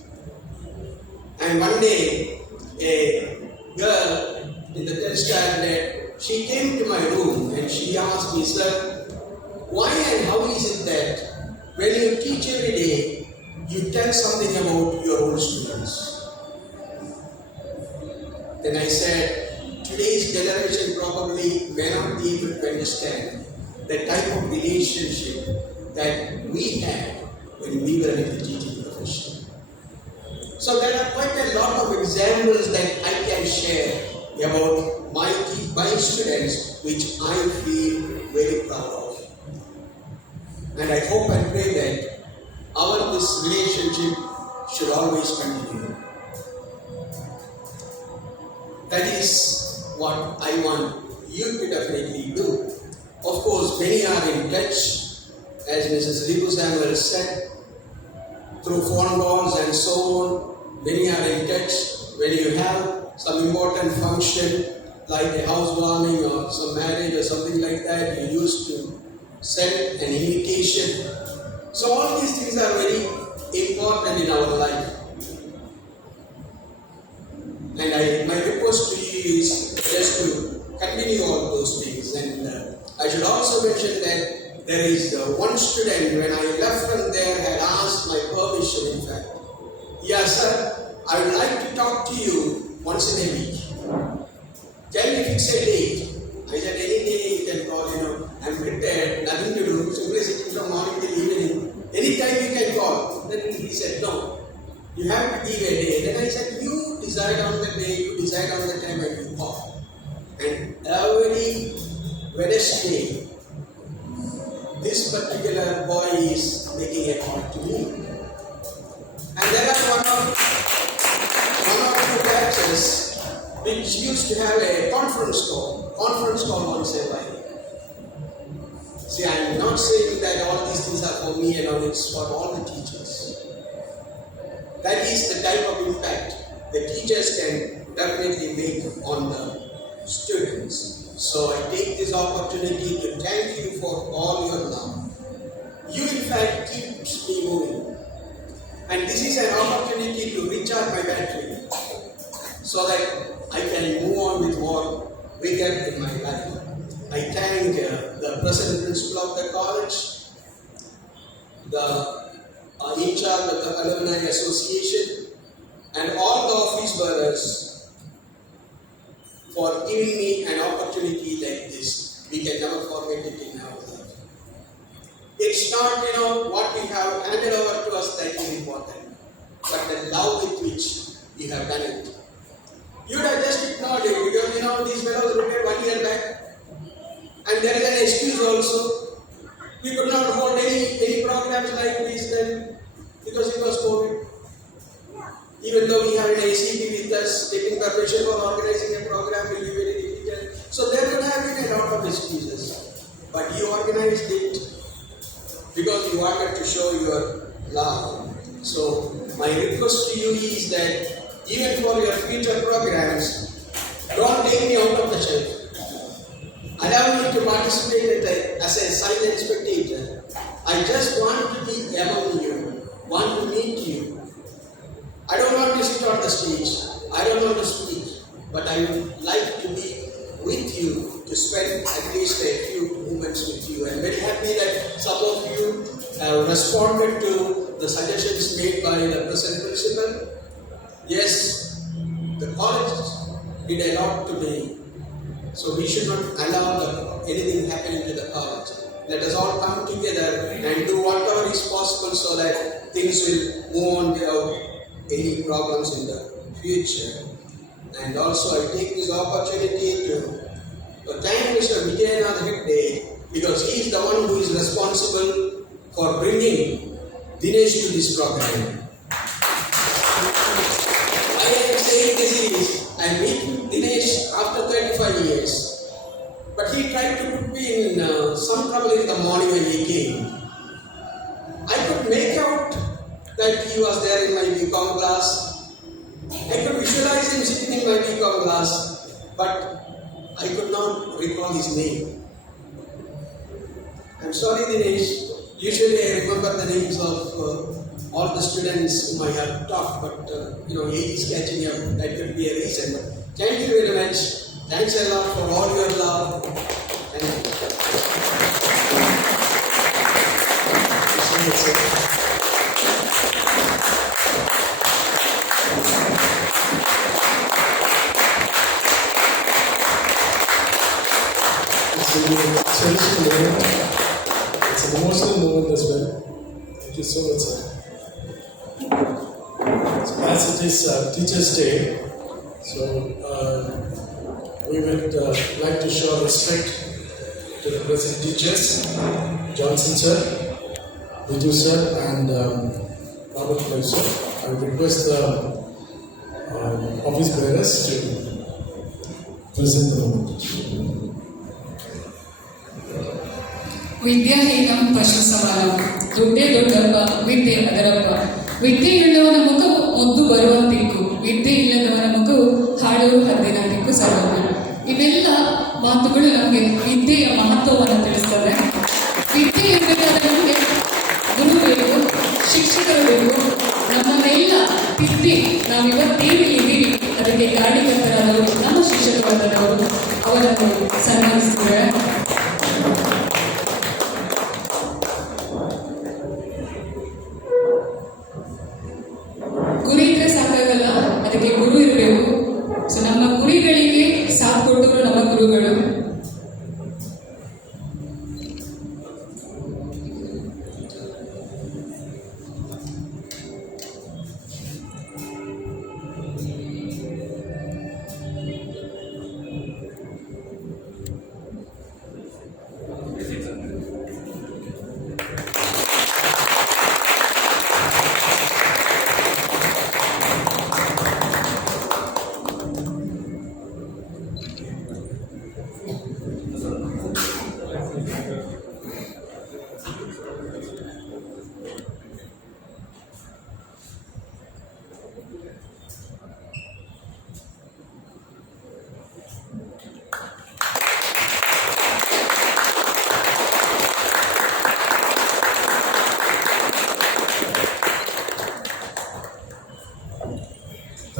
And one day, a girl in the 10th standard, she came to my room and she asked me, "Sir, why and how is it that when you teach every day, you tell something about your own students? Then I said, today's generation probably may not be able to understand the type of relationship that we had when we were in the teaching profession. So there are quite a lot of examples that I can share about my students, which I feel very proud of. And I hope and pray that this relationship should always continue. That is what I want you to definitely do. Of course, many are in touch, as Mrs. Ribu Samuel said, through phone calls and so on. Many are in touch. When you have some important function like a housewarming or some marriage or something like that, you used to send an invitation. So all these things are very important in our life. And my request to you is just to continue all those things. And I should also mention that there is one student, when I left from there, had asked my permission, in fact. Yes, sir, I would like to talk to you once in a week. Can you fix a date? I said, any day you can call, I'm prepared, nothing to do, simply sitting from morning till evening. Anytime you can call. Then he said, no, you have to give a day. Then I said, you decide on the day, you decide on the time when you call. And every Wednesday, this particular boy is making a call to me. And there are one or two batches which used to have a conference call once a while. See, I am not saying that all these things are for me alone, it's for all the teachers. That is the type of impact the teachers can definitely make on the students. So I take this opportunity to thank you for all your love. You in fact keeps me moving. And this is an opportunity to recharge my battery so that I can move on with more vigor in my life. I thank the present principal of the college, the in charge of the Alumni Association, and all the office bearers for giving me an opportunity like this. We can never forget it in our life. It's not, what we have handed over to us that is important, but the love with which you have done it. You would have just ignored it because, these fellows retired 1 year back. And there is an excuse also. We could not hold any programs like this then because it was COVID. Even though we have an ACP with us, taking permission for organizing a program will be very difficult. So there would have been a lot of excuses. But you organized it because you wanted to show your love. So my request to you is that even for your future programs, don't take me out of the shelf. Allow me to participate as a silent spectator. I just want to be among you, want to meet you. I don't want to sit on the stage. I don't want to speak. But I would like to be with you, to spend at least a few moments with you. I'm very happy that some of you have responded to the suggestions made by the present principal. Yes, the college did a lot to me. So we should not allow anything happening to the college. Let us all come together and do whatever is possible so that things will move on without any problems in the future. And also I take this opportunity to thank Mr. Vijayanath Hegde because he is the one who is responsible for bringing Dinesh to this program. I am saying this I am meeting Dinesh after 35 years. But he tried to put me in some trouble in the morning when he came. I could make out that he was there in my BCom class. I could visualize him sitting in my BCom class, but I could not recall his name. I'm sorry, Dinesh. Usually I remember the names of all the students whom I have taught, but age is catching up. That could be a reason. But thank you very much. Thanks a lot for all your love. Thank you. much, sir. It's a cherished moment. It's an emotional moment as well. Thank you so much, sir. So as it is Teachers' Day, so we would like to show respect to the present teachers, Johnson sir, Viju sir, and Robert Clive sir. I would request the office bearers to present the moment. ವಿದ್ಯಾಹೀನಂ ಪಶು ಸಮಾನಂ, ದುಡ್ಡೇ ದೊಡ್ಡಪ್ಪ ವಿದ್ಯೆ ಅದರಪ್ಪ. ವಿದ್ಯೆ ಇಲ್ಲದವನ ಮುಖವು ಮುದ್ದು ಬರುವಂತಿಕ್ಕು, ವಿದ್ಯೆ ಇಲ್ಲದವನ ಮುಖವು ಹಾಡುವ ಹದ್ದಿನಂತಿಕ್ಕು ಸರ್ವಜ್ಞ. ಇವೆಲ್ಲ ಮಾತುಗಳು ನಮಗೆ ವಿದ್ಯೆಯ ಮಹತ್ವವನ್ನು ತಿಳಿಸ್ತದೆ. ವಿದ್ಯೆ ಇರಬೇಕಾದ್ರೆ ನಮಗೆ ಗುರು ಬೇಕು, ಶಿಕ್ಷಕರು ಬೇಕು. ನಮ್ಮನ್ನೆಲ್ಲ ತಿದ್ದಿ ನಾವಿವತ್ತೇನಿದ್ದೀವಿ ಅದಕ್ಕೆ ಕಾರಣಕರ್ತರಾದವರು ನಮ್ಮ ಶಿಕ್ಷಕ ವರ್ಗದವರು. ಅವರನ್ನು ಸನ್ಮಾನಿಸಿದ್ದಾರೆ. ಗುರಿ ಇದ್ರೆ ಸಾಕಾಗಲ್ಲ, ಅದಕ್ಕೆ ಗುರು ಇರಬೇಕು. ಸೊ ನಮ್ಮ ಗುರಿಗಳಿಗೆ ಸಾಥ್ ಕೊಟ್ಟರು ನಮ್ಮ ಗುರುಗಳು.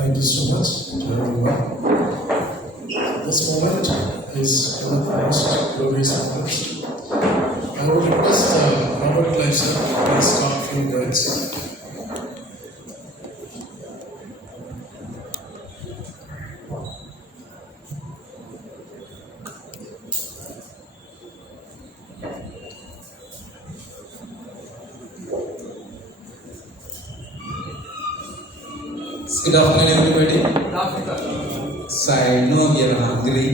Thank you so much to everyone. This moment is one of the most glorious moments. I would request Robert Clive sir to please talk a few words. Good afternoon, everybody. So I know we are hungry,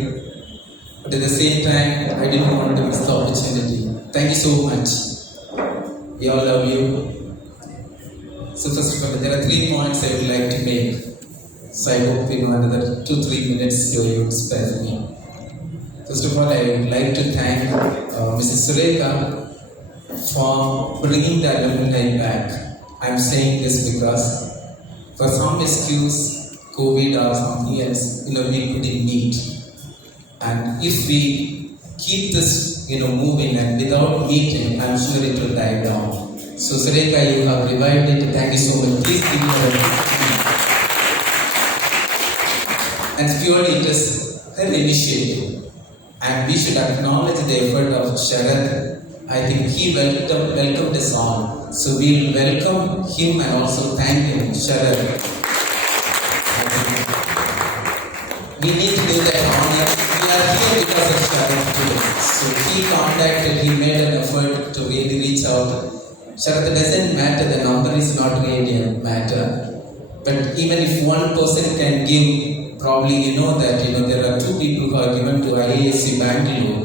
but at the same time, I didn't want to miss the opportunity. Thank you so much. We all love you. So first of all, there are 3 points I would like to make. So I hope another 2-3 minutes you would spare for me. First of all, I would like to thank Mrs. Sureka for bringing the alumni back. I am saying this because for some excuse, COVID or something else, we couldn't meet. And if we keep this, moving and without meeting, I'm sure it will die down. So Sureka, you have revived it. Thank you so much. Please give me a And purely it is her initiative. And we should acknowledge the effort of Sharad. I think he welcomed us all. So we will welcome him and also thank him, Sharad. We need to do that honor. We are here because of Sharad today. So he contacted, he made an effort to really reach out. Sharad, doesn't matter, the number is not really a matter. But even if one person can give, probably that there are 2 people who are given to IASC Bengaluru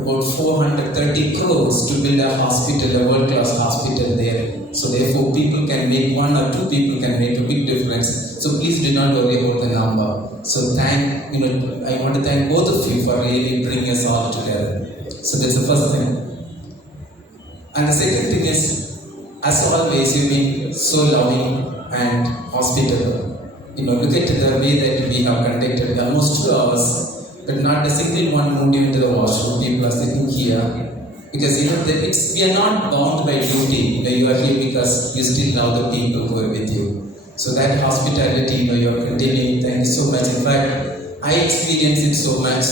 about 430 crores to build a hospital, a world-class hospital there. So therefore, people can make 1 or 2 people can make a big difference. So please do not worry about the number. So I want to thank both of you for really bringing us all together. So that's the first thing. And the second thing is, as always, you've been so loving and hospitable. Look at the way that we have conducted almost 2 hours, but not a single one moved into the washroom. People are sitting here because we are not bound by duty. You are here because you still love the people who are with you. So that hospitality, you are continuing. Thank you so much. In fact, I experience it so much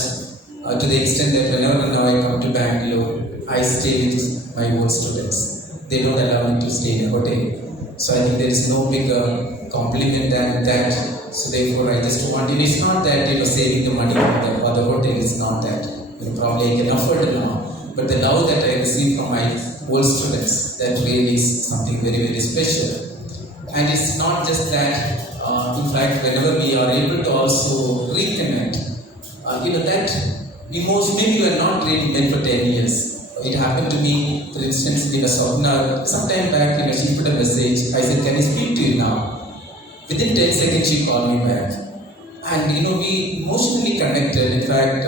to the extent that whenever now I come to Bangalore, I stay with my own students. they don't allow me to stay in a hotel. So I think there is no bigger compliment than that. So therefore, I just want, it's not that, saving the money for the hotel is not that, probably I can afford it now. But the love that I receive from my old students, that really is something very, very special. And it's not just that, in fact, whenever we are able to also reconnect, that emotion, maybe you are not really meant for 10 years. It happened to me, for instance, in a Sopna, sometime back, she put a message. I said, can I speak to you now? Within 10 seconds, she called me back. And, we emotionally connected. In fact,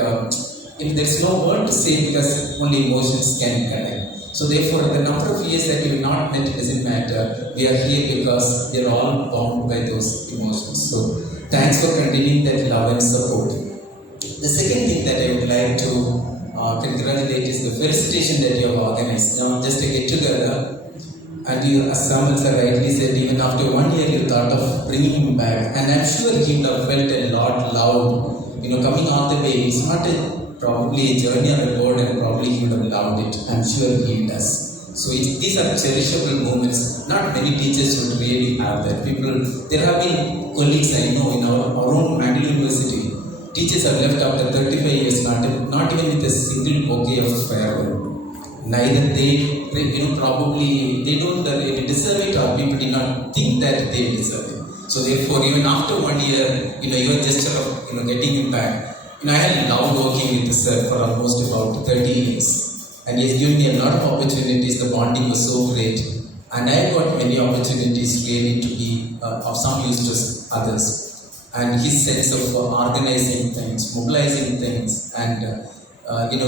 there's no word to say because only emotions can connect. So therefore, the number of years that we have not met doesn't matter. We are here because we are all bound by those emotions. So thanks for continuing that love and support. The second thing that I would like to congratulate is the felicitation that you have organized. Now, just a get together, and you, as Samuel sir rightly said, even after 1 year you thought of bringing him back, and I'm sure he would have felt a lot loved. Coming all the way, it's not probably a journey on the board, and probably he would have loved it. I'm sure he does. So these are cherishable moments. Not many teachers would really have that. There have been colleagues I know in our own Bengaluru University. Teachers are left after 35 years, not even with a single bouquet of farewell. Neither they, probably they don't really deserve it, or people did not think that they deserve it. So therefore, even after 1 year, your gesture of getting him back. I had loved working with sir for almost about 30 years, and he has given me a lot of opportunities. The bonding was so great, and I got many opportunities really to be of some use to others. And his sense of organizing things, mobilizing things, and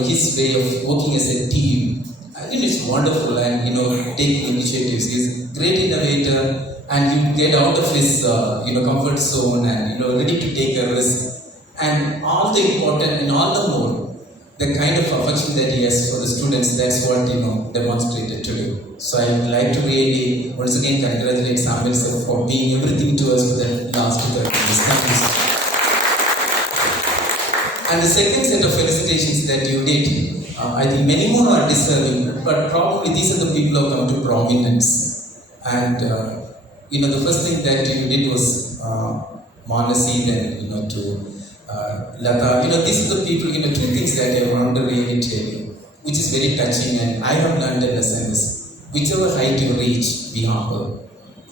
his way of working as a team, I think it's wonderful. And taking initiatives. He's a great innovator, and he get out of his comfort zone and ready to take a risk. And all the important and all the more, the kind of affection that he has for the students, that's what demonstrated today. So I would like to really once again congratulate Samuel sir for being everything to us for the last 30 years. Thank you, sir. And the second set of felicitations that you did, I think many more are deserving, but probably these are the people who have come to prominence. And the first thing that you did was Manasi, then to Lata. These are the people, two things that I want to really tell you, which is very touching, and I have learned a lesson is, whichever height you reach, be humble.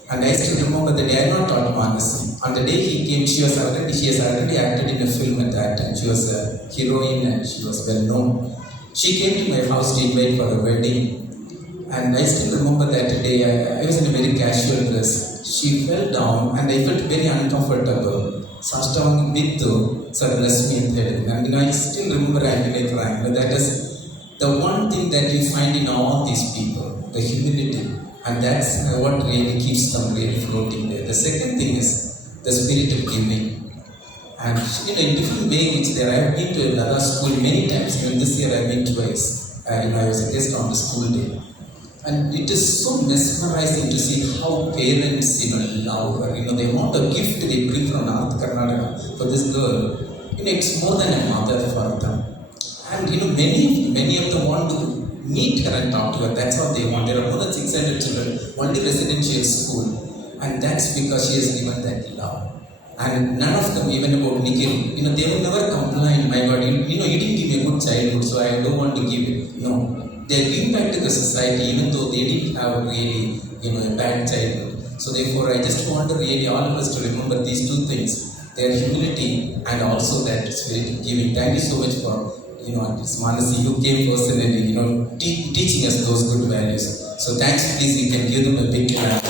And I still remember the day I not taught Manasi. On the day he came, she has already acted in a film at that time. She was a heroine and she was well known. She came to my house to invite for a wedding. And I still remember that day, I was in a very casual dress. She fell down and I felt very uncomfortable. Sashtang Bittu, sir, bless me and head. And I still remember I feel like crying. That is the one thing that you find in all these people, the humility. And that's what really keeps them really floating there. The second thing is the spirit of giving. And in different ways, I have been to another school many times. Even this year I've been twice. I was a guest on the school day. And it is so mesmerizing to see how parents, love her. The amount of gift they bring from North Karnataka for this girl, it's more than a mother for them. And many of them want to meet her and talk to her. That's what they want. There are more than 600 children, only residential school, and that's because she has given that love. And none of them, even about Nikhil, they will never complain. My God, you didn't give me a good childhood, so I don't want to give it. No. They give back to the society even though they didn't have really, a bad childhood. So therefore, I just want to really all of us to remember these two things: their humility and also that spirit of giving. Thank you so much for, Manasi, you came personally, teaching us those good values. So thanks, please, you can give them a big clap.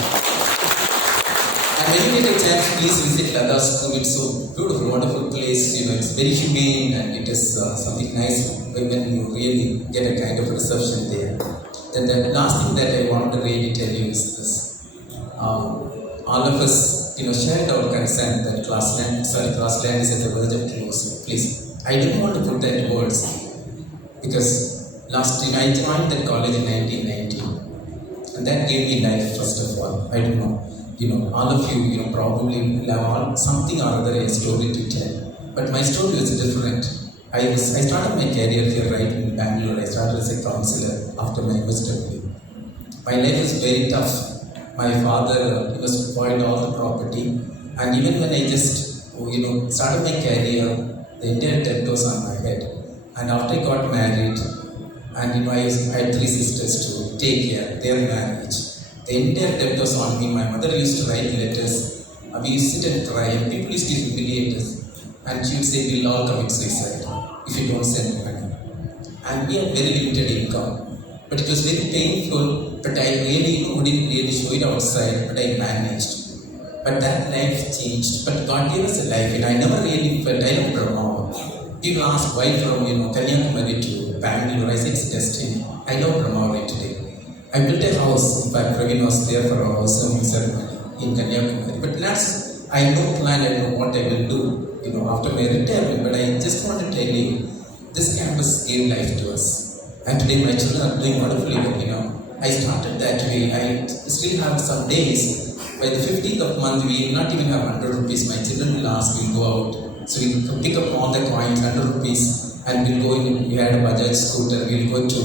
And when you get a chance, please visit Lata School. It's so beautiful, wonderful place. It's very humane and it is something nice when you really get a kind of reception there. Then the last thing that I want to really tell you is this. All of us, shared our concern that Classland is at the verge of closing. Please, I didn't want to put that in words because I joined that college in 1990, and that gave me life. First of all, I don't know. All of you, probably have something or other a story to tell. But my story was different. I started my career here right in Bangalore. I started as a counselor after my MSW. My life is very tough. My father spoiled all the property, and even when I just started my career, the entire debt was on my head. And after I got married, and I had 3 sisters to take care of their marriage, the entire debt was on me. My mother used to write letters. We used to sit and cry, and people used to humiliate us. And she would say, we'll all commit suicide if you don't send money. And we had very limited income. But it was very painful, but I really wouldn't really show it outside, but I managed. But that life changed. But God gave us a life, and I never really felt, I love Brahma. People ask why from Kanyakumari to Bengaluru. I said it's destiny. I love Brahma today. I built a house. In fact, Praveen was there for our housewarming ceremony in Kanyakumari. But that's, I no plan, I know what I will do, after my retirement. But I just want to tell you, this campus gave life to us. And today my children are doing wonderfully well, I started that way. I still have some days. By the 15th of month, we will not even have 100 rupees. My children will ask, we'll go out. So we'll pick up all the coins, 100 rupees, and we'll go in. We had a Bajaj scooter, we'll go to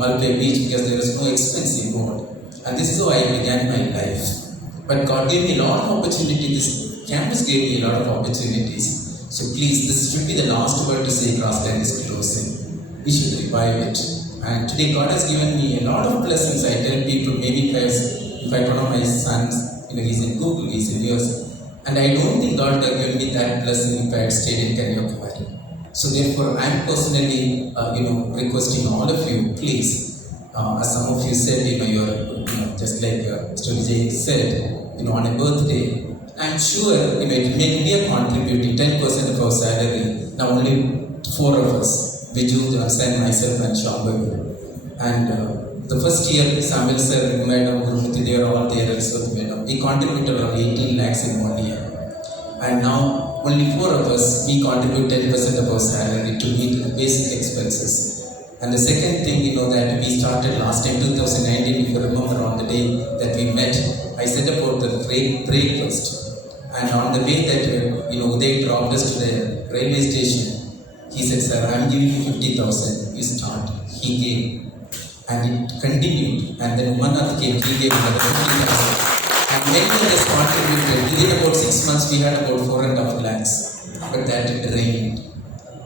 Malpe Beach because there is no expense involved. And this is how I began my life. But God gave me a lot of opportunities. This campus gave me a lot of opportunities. So please, this should be the last word to say. Grassland is closing. We should revive it. And today God has given me a lot of blessings. I tell people, maybe in fact one of my sons, he's in Google, he's in US. And I don't think God has given me that blessing if I had stayed in Kanyakumari. So therefore, I am personally, requesting all of you, please, as some of you said, you're, just like Mr. Vijay said, on a birthday, I'm sure, it may be a contributing 10% of our salary. Now only 4 of us, Viju, Johnson, myself, and Shambhavi. And the first year, Samuel sir, Madam, Gurumati, they are all there also. We contributed around 18 lakhs in 1 year. And now, only 4 of us, we contribute 10% of our salary to meet the basic expenses. And the second thing, that we started last time, 2019, if you remember, on the day that we met, I said about the breakfast. And on the way that, they dropped us to the railway station, he said, sir, I'm giving you 50,000, you start. He gave. And it continued. And then Umanath came, he gave another 50,000. And many others contributed. Within about 6 months, we had about 4.5 lakhs. But that drained.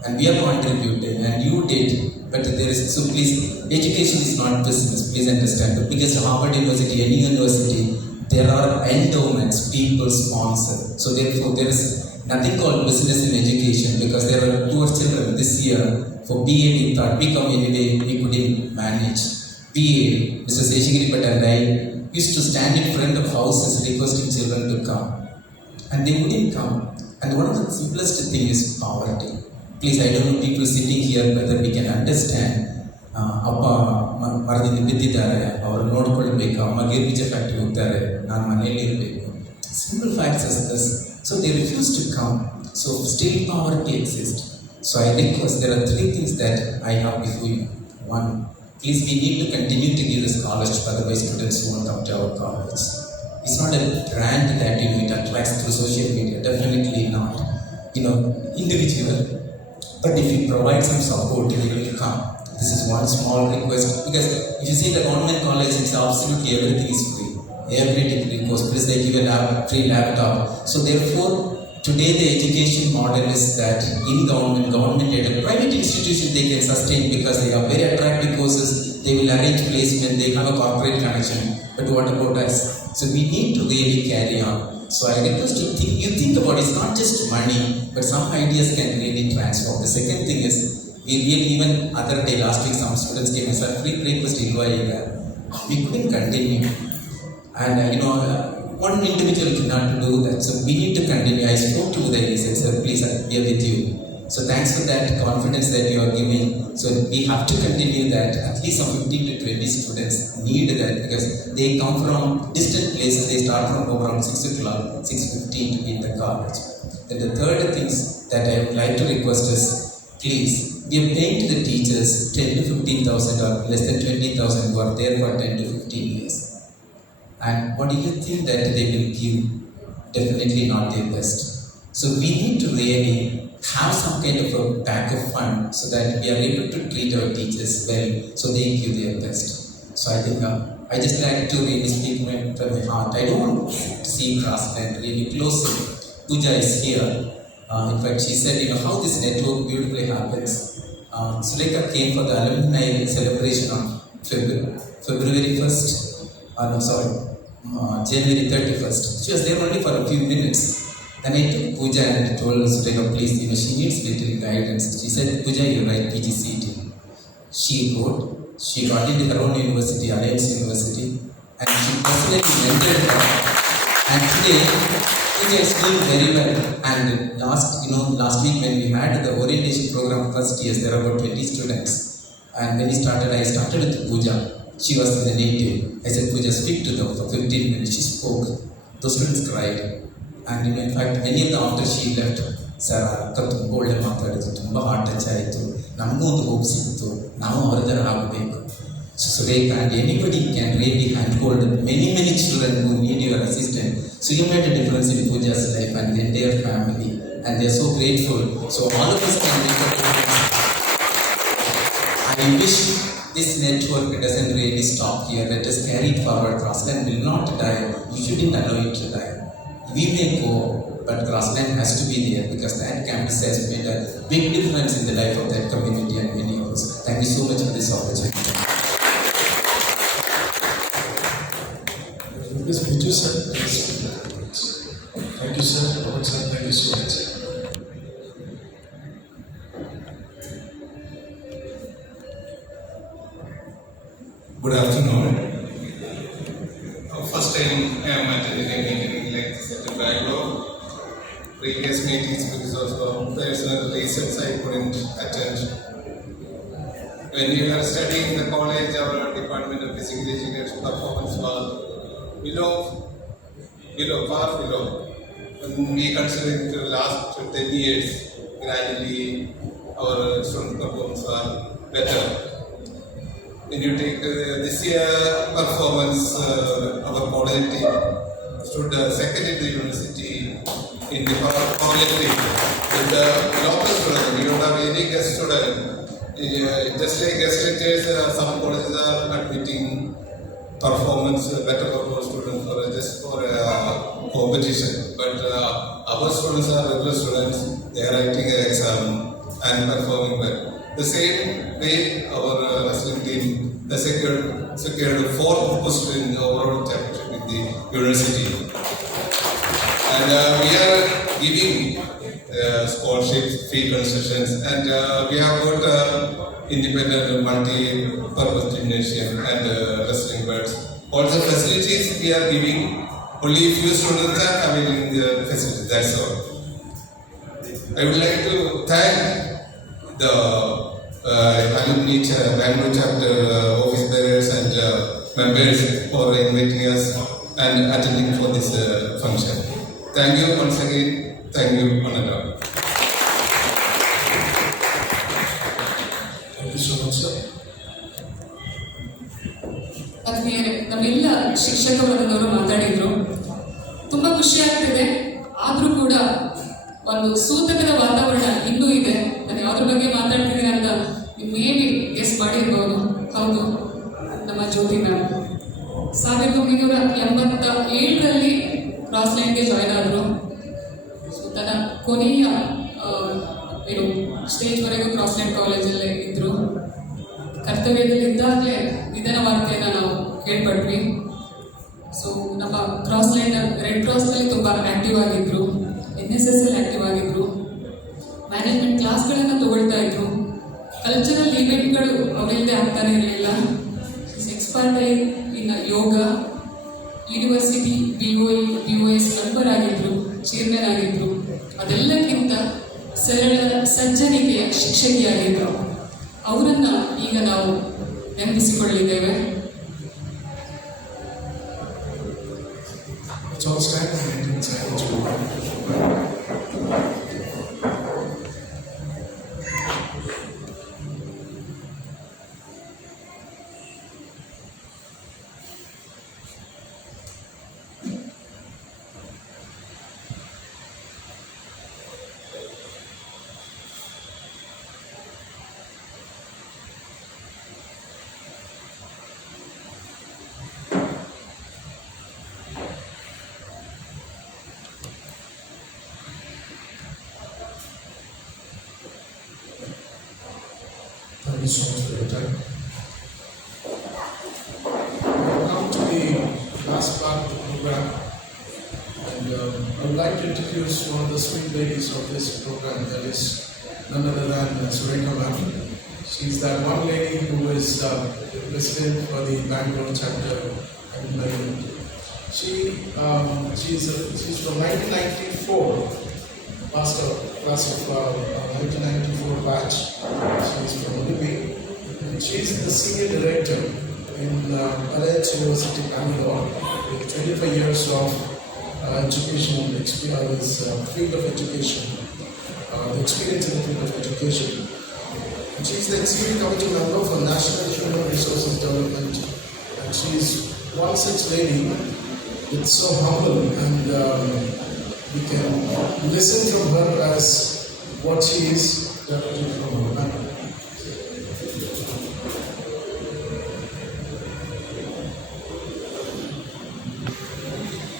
And we have contributed, and you did. But there is, so please, education is not business, please understand. The biggest Harvard University, any university, there are endowments, people sponsor. So therefore, there is nothing called business in education, because there are poor children this year. For BA, we thought, we come anyway, we couldn't manage. BA, Mr. Seshagiri Bhatt and I used to stand in front of houses requesting children to come. And they wouldn't come. And one of the simplest thing is poverty. Please, I don't know people sitting here whether we can understand. ಅಪ್ಪ ಮರದಿಂದ ಬಿದ್ದಿದ್ದಾರೆ, ಅವರು ನೋಡ್ಕೊಳ್ಬೇಕು, ಅಮ್ಮ ಗಿರ್ಬಿಜೆ factory ಹೋಗ್ತಾರೆ, ನಾನು ಮನೆಯಲ್ಲಿ ಇರಬೇಕು. Simple facts as this. So they refuse to come. So still poverty exists. So I request, there are 3 things that I have before you. 1, please, we need to continue to give the scholarship, otherwise students won't come to our college. It's not a brand that it attracts through social media, definitely not. Individual. But if you provide some support, they will come. This is one small request, because if you see the government college, it's absolutely everything is free. Every degree course, plus they give a free laptop. So therefore, today the education model is that in government aided, private institutions they can sustain because they have very attractive courses, they will arrange placement, they have a corporate connection. But what about us? So we need to really carry on. So I request you think about it. It's not just money, but some ideas can really transform. The second thing is, we really, even other day, last week, some students came and said, free breakfast, we couldn't continue. And one individual cannot do that. So we need to continue. I spoke to Uday, he said, sir, please, I'll be with you. So thanks for that confidence that you are giving. So we have to continue that. At least some 15 to 20 students need that, because they come from distant places. They start from around 6 o'clock, 6:15 to be in the college. Then the third things that I would like to request is, please, we are paying to the teachers 10 to 15,000 or less than 20,000 who are there for 10 to 15 years. And what do you think that they will give? Definitely not their best. So we need to really have some kind of a backup fund so that we are able to treat our teachers well, so they give their best. So I think I just like to really speak from my heart. I don't see Grassland really closely. Pooja is here. In fact, she said, how this network beautifully happens. Sulekha came for the alumni celebration on February 1st. January 31st. She was there only for a few minutes. Then I took Pooja and told Sulekha, please, she needs little guidance. She said, Pooja, you write PGCET. She wrote, she got into her own university, Alliance University, and she personally mentored her. And today, Pooja is doing very well. And last week when we had the orientation program first years, there were about 20 students. And when I started with Pooja. She was the native. I said, Pooja, speak to them for 15 minutes. She spoke. Those students cried. And in fact, many of them after she left, sir, ಒಳ್ಳೆ ಮಾತಾಡಿದ್ರು, ತುಂಬ heart touch ಆಯಿತು, ನಮಗೂ ಒಂದು hope ಸಿಕ್ತು, ನಾವು ಅವರ ಥರ ಆಗಬೇಕು. So Sulekha and anybody can really handhold many children who need your assistance. So you made a difference in Pooja's life and the entire family, and they are so grateful. So all of us can make a difference. I wish this network doesn't really stop here. Let us carry it forward. Grassland will not die. You shouldn't allow it to die. We may go, but Grassland has to be there because that campus has made a big difference in the life of that community and many of us. Thank you so much for this opportunity. Yes, thank you, sir. Thank you, sir. Robert, sir. Thank you so much. Good afternoon. First time I am attending a meeting like this at Bengaluru. Previous meetings because of personal reasons I couldn't attend. When we were studying in the college, our department of physical education performance was far below. When we consider the last 10 years, gradually our student performance was better. When you take this year performance, our college team stood second in the university in the college team. With the local students, we don't have any guest student. Just like guest lectures, some colleges are admitting better performance students just for competition. But our students are regular students. They are writing an exam and performing well. The same way, our wrestling team secured fourth position in the overall championship in the university. And we are giving scholarships, fee concessions, and we have got independent multi-purpose gymnasium and wrestling beds. All the facilities we are giving, only few students are having the facilities, that's all. I would like to thank the alumni Bengaluru chapter office bearers and members for inviting us and attending for this function. Thank you once again. Thank you, Ananda. Thank you so much, sir. ಆದ್ಮೇಲೆ ನಮ್ಮೆಲ್ಲ ಶಿಕ್ಷಕ ವರ್ಗದವರು ಮಾತಾಡಿದ್ರು. ತುಂಬ ಖುಷಿ ಆಗ್ತಿದೆ. ಆದರೂ ಕೂಡ ಒಂದು ಸೂತಕದ ವಾತಾವರಣ ಇನ್ನೂ ಇದೆ. ನಾನು ಯಾವ್ದ್ರ ಬಗ್ಗೆ ಮಾತಾಡ್ತಿದ್ದೀನಿ ಅಂತ ಮೇ ಬಿ ಗೆಸ್ ಮಾಡಿರ್ಬೋದು. ಹೌದು, ನಮ್ಮ ಜ್ಯೋತಿ ಮ್ಯಾಮ್ 1987ರಲ್ಲಿ ಕ್ರಾಸ್ಲ್ಯಾಂಡ್ಗೆ ಜಾಯ್ನ್ ಆದರು. ಸೊ ತನ್ನ ಕೊನೆಯ ಸ್ಟೇಜ್ವರೆಗೂ ಕ್ರಾಸ್ಲ್ಯಾಂಡ್ ಕಾಲೇಜಲ್ಲೇ ಇದ್ದರು. ಕರ್ತವ್ಯದಲ್ಲಿದ್ದಾಗಲೇ ನಿಧನ ವಾರ್ತೆಯನ್ನು ನಾವು ಕೇಳ್ಪಟ್ವಿ. ಸೊ ನಮ್ಮ ಕ್ರಾಸ್ಲ್ಯಾಂಡ್ ರೆಡ್ ಕ್ರಾಸ್ನಲ್ಲಿ ತುಂಬ ಆ್ಯಕ್ಟಿವ್ ಆಗಿದ್ದರು, NSS ಅಲ್ಲಿ ಆ್ಯಕ್ಟಿವ್ ಆಗಿದ್ದರು, ಮ್ಯಾನೇಜ್ಮೆಂಟ್ ಕ್ಲಾಸ್ಗಳನ್ನು ತಗೊಳ್ತಾ ಇದ್ರು. ಕಲ್ಚರಲ್ ಈವೆಂಟ್ಗಳು ಅವರಿಲ್ಲದೆ ಆಗ್ತಾನೆ ಇರಲಿಲ್ಲ. ಎಕ್ಸ್ಪರ್ಟ್ ಇನ್ ಯೋಗ, ಯೂನಿವರ್ಸಿಟಿ BOS ಮೆಂಬರ್ ಆಗಿದ್ರು, ಚೇರ್ಮನ್ ಆಗಿದ್ರು. ಅದೆಲ್ಲಕ್ಕಿಂತ ಸರಳ ಸಜ್ಜನಿಕೆಯ ಶಿಕ್ಷಕಿಯಾಗಿದ್ದರು. ಅವರನ್ನು ಈಗ ನಾವು ನೆನಪಿಸಿಕೊಳ್ಳಿದ್ದೇವೆ. so much for your time. We've come to the last part of the program, and I would like to introduce one of the sweet ladies of this program, that is none other than Surekha ma'am. She's that one lady who is the president for the Bengaluru chapter at Bengaluru. She's from 1994, class of 1994 batch. She's from Alumni, and she's the senior director in Alliance University, Bangalore, with 25 years of educational experience, field of education, the experience in the field of education. And she's the executive committee member for National Human Resources Development, and she's one such lady. It's so humble, and we can listen from her as what she is directly from her family.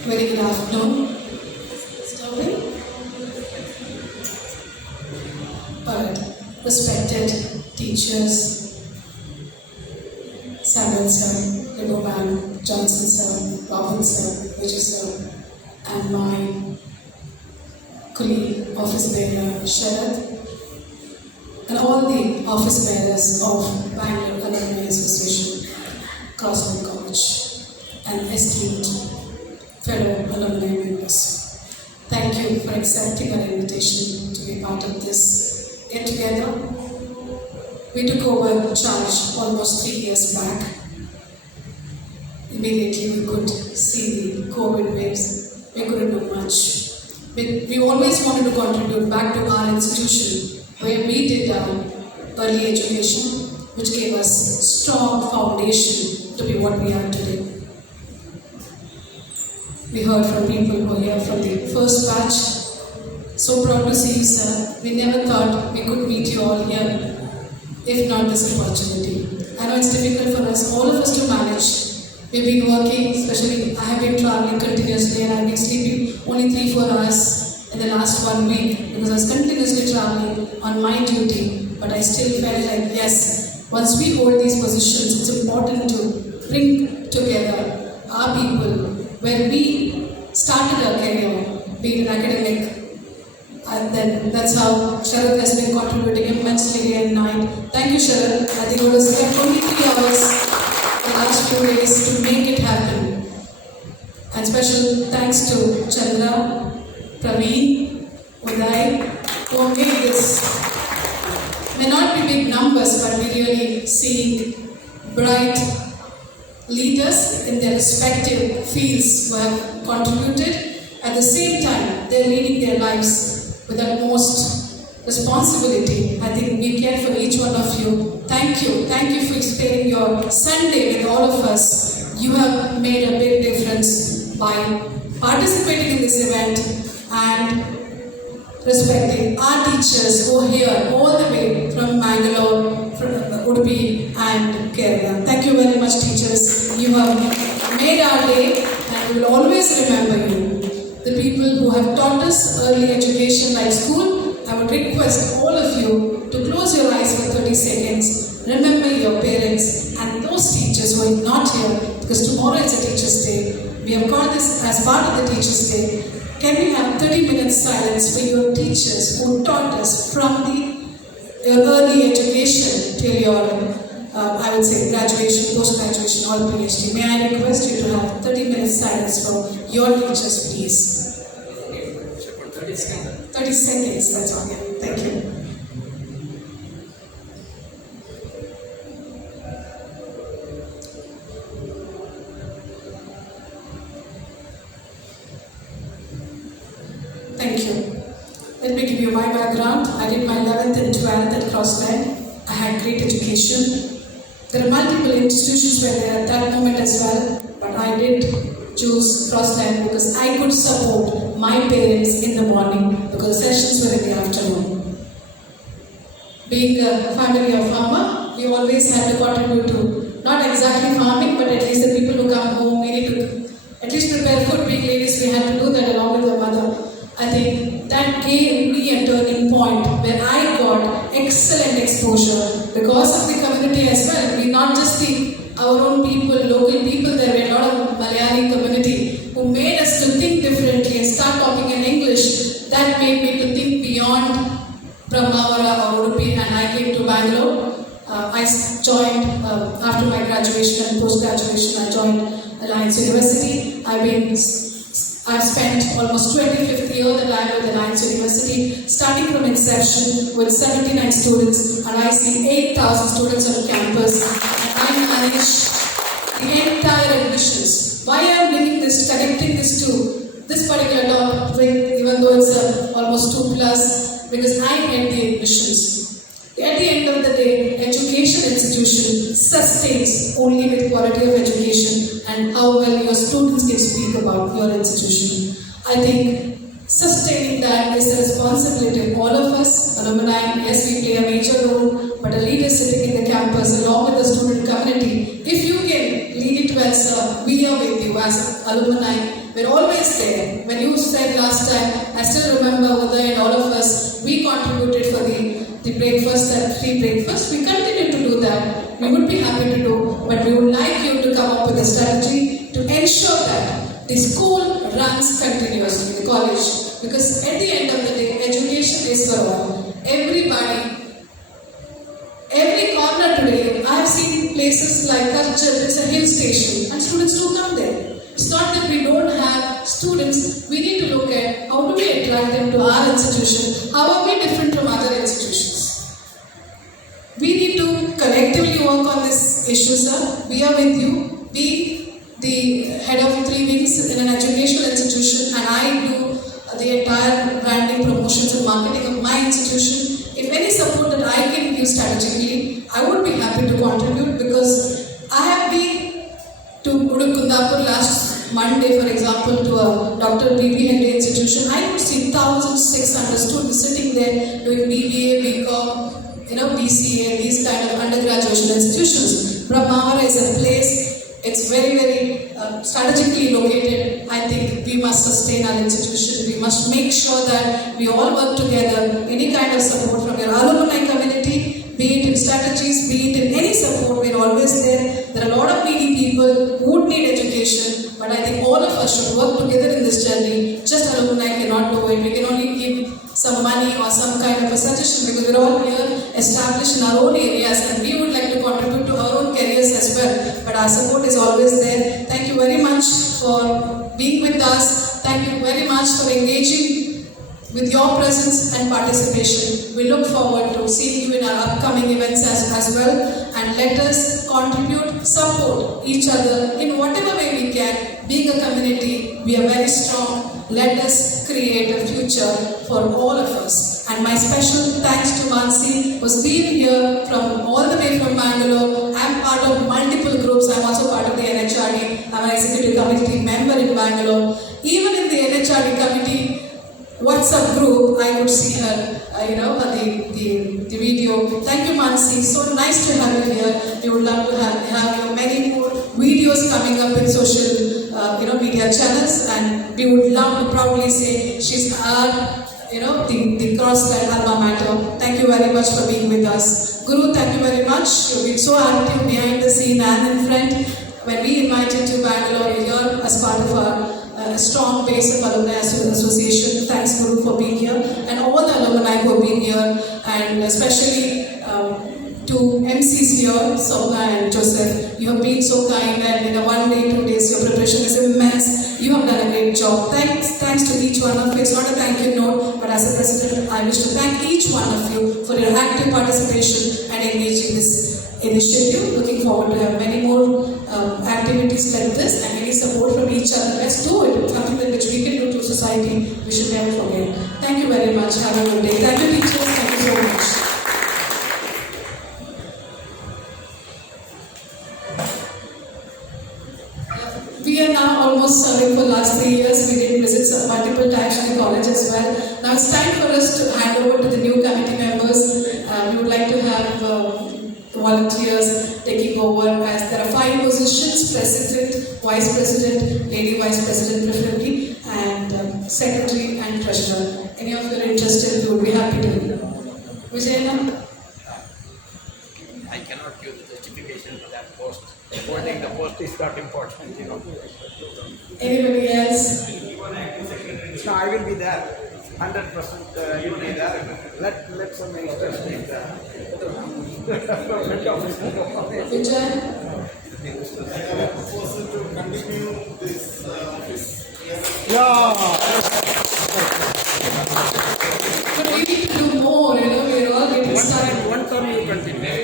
Very good afternoon. Stopping? Alright. Respected teachers, Samuel sir, Riverman, Johnson sir, Robin sir, Vijay sir, and my colleague, office bearer, Sharad, and all the office bearers of Bengaluru Alumni Association, Crossland College, and esteemed fellow alumni members. Thank you for accepting our invitation to be part of this get together. We took over charge almost 3 years back. Immediately we could see the COVID waves. We couldn't do much. We always wanted to contribute back to our institution where we did our early education, which gave us strong foundation to be what we are today. We heard from people who are here from the first batch. So proud to see you, sir. We never thought we could meet you all here, if not this opportunity. I know it's difficult for us, all of us to manage. We've been working, especially I have been traveling continuously, and I've been sleeping only 3-4 hours in the last 1 week because I was continuously traveling on my duty. But I still felt like, yes, once we hold these positions, it's important to bring together our people. When we started our career, being academic, and then that's how Sharad has been contributing immensely day and night. Thank you, Sharad. I think it was spent only 3 hours the last few days to make it happen. And special thanks to Chandra, Praveen, Uday, who made this. May not be big numbers, but we really seeing bright leaders in their respective fields who have contributed. At the same time, they're leading their lives with utmost responsibility. I think we care for each one of you. Thank you. Thank you for spending your Sunday with all of us. You have made a big difference by participating in this event and respecting our teachers who are here all the way from Bangalore, from Udupi and Kerala. Thank you very much, teachers. You have made our day, and we will always remember you. The people who have taught us early education like school, I would request all of you to close your eyes for 30 seconds. Remember your parents and those teachers who are not here, because tomorrow is a Teacher's Day. We have called this as part of the Teacher's Day. Can we have 30 minutes silence for your teachers who taught us from your early education till your, I would say, graduation, post-graduation, or PhD? May I request you to have 30 minutes silence for your teachers, please? 30 seconds, that's all. Thank you. Thank you. Let me give you my background. I did my 11th and 12th at Crossland. I had great education. There are multiple institutions where there at that moment as well, but I did choose Crossland because I could support my parents in the morning because the sessions were in the afternoon. Being a family of farmer, we always had to contribute to not exactly farming, but at least the people who come home, we need to at least prepare food. Being ladies, we had to do that along with the mother. I think that gave me a turning point where I got excellent exposure because of the community as well. We not just our own people, local people, there were a lot of Malayali community who made us to think differently and start talking in English. That made me to think beyond Brahmavara or Udupi, and I came to Bangalore. I joined after my graduation and post-graduation. I joined Alliance University. I've spent almost 25th year that I am with Alliance University, starting from inception with 79 students, and I see 8,000 students on campus, and I manage the entire admissions. Why I am bringing this, connecting this to this particular topic, even though it's almost 2+, because I head the admissions. At the end of the day, education institution sustains only with quality of education and how well your students can speak about your institution. I think sustaining that is the responsibility of all of us, alumni. Yes, we play a major role, but a leader sitting in the campus along with the student community. If you can lead it well, sir, we are with you as alumni. We're always there. When you said last time, I still remember Uday and all of us, we contributed for the breakfast, that free breakfast. We continue to do that. We would be happy to do, but we would like you to come up with a strategy to ensure that the school runs continuously, the college. Because at the end of the day, education is for all. Everybody, every corner today, I have seen places like Culture, it's a hill station, and students do come there. It's not that we don't have students, we need to look at how do we attract them to our institution, how are we different from other institutions. We need to collectively work on this issue, sir. We are with you. Be the head of 3 wings in an educational institution, and I do the entire branding, promotions and marketing of my institution. If any support that I can give strategically, I would be happy to contribute, because I have been to Kundapur last Monday, for example, to a Dr. B.B. Henry institution. I could see 1,600 students sitting there doing BBA, BCom, BCA, these kind of undergraduate institutions. Brahmavara is a place, it's very, very strategically located. I think we must sustain our institution. We must make sure that we all work together. Any kind of support from your alumni community, be it in strategies, be it in any support, we're always there. There are a lot of needy people who would need education, but I think all of us should work together in this journey. Just alumni cannot do it. We can only give some money or some kind of a suggestion, because we're all here established in our own areas and we would like to contribute to our own careers as well. But our support is always there. Thank you very much for being with us. Thank you very much for engaging with your presence and participation. We look forward to seeing you in our upcoming events as well. And let us contribute, support each other in whatever way we can. Being a community, we are very strong. Let us create a future for all of us. And my special thanks to Mansi, who's been here from all the way from Bangalore. I'm part of multiple groups. I'm also part of the NHRD. I'm an executive committee member in Bangalore. Even in the NHRD committee WhatsApp group, I could see her, the video. Thank you, Mansi. So nice to have you here. We would love to have you many more videos coming up in social, media channels, and we would love to proudly say she's our, the Crossland alma mater. Thank you very much for being with us. Guru, thank you very much. You've been so active behind the scene and in front. When we invited to Bangalore, you're here as part of our strong base of Alumni Association. Thanks, Guru, for being here, and all the alumni who have been here, and especially to MCs here, Sopna and Joseph. You have been so kind, and in a 1 day, 2 days, your preparation is immense. You have done a great job. Thanks to each one of you. It's not a thank you note, but as a president, I wish to thank each one of you for your active participation and engaging this initiative. Looking forward to have many more activities like this, and any support from each other. Let's do it. Something that which we can do to society, we should never forget. Thank you very much. Have a good day. Thank you, teachers. Thank you so much. We are now almost serving for last 3 years. We did visits multiple times in the college as well. Now it's time for us to hand over to the new committee members. We would like to have volunteers taking over, as there are 5 positions: president, vice president, lady vice president preferably, and secretary and treasurer. Any of you are interested, we would be happy to. Vijayana? I cannot give the justification for that post. Holding the post is not important, you know. Anybody else? So I will be there. 100% you will be there. Let some youngsters take the Vijay? I propose to continue this office. But we need to do more, you know, we're all getting started. One term you continue.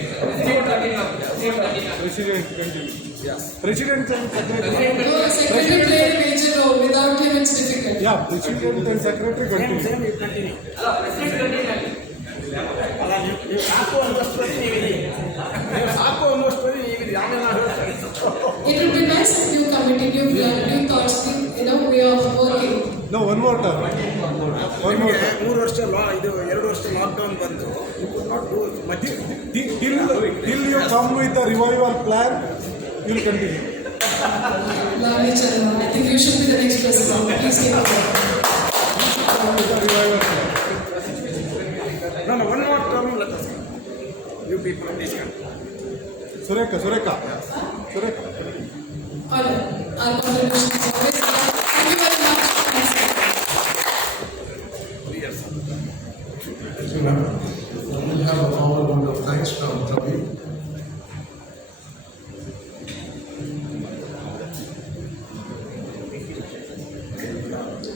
President continue. Yes. President and secretary. No, secretary played a major role. Without him, it's difficult. Yeah, president and secretary continue. Same you continue. ಅಲ್ಲ ನೀವು ಸಾಕು ಅನ್ನೋಷ್ಟರಲ್ಲಿ ನೀವಿರಿ. ನೀವು ಸಾಕು ಅನ್ನೋಷ್ಟರಲ್ಲಿ ನೀವಿರಿ. ಆಮೇಲೆ ನಾವು ಹೇಳ್ತಾರೆ. It would be nice if you committed new thoughts, you know, way of working. No, one more time. ನಿಮಗೆ 3 ವರ್ಷ ಇದು 2 ವರ್ಷ ಲಾಕ್ಡೌನ್ ಬಂತು. You could not do much. Till you come with the revival plan, you will continue. Lovely, Chandra. I think you should be the next president. Please take over. With the revival plan. No, one more term let us. You people, please come. Sureka. All right. Our contribution is always there. Thank you very much. Thank you, ma'am. We have a formal round of thanks from Ravi.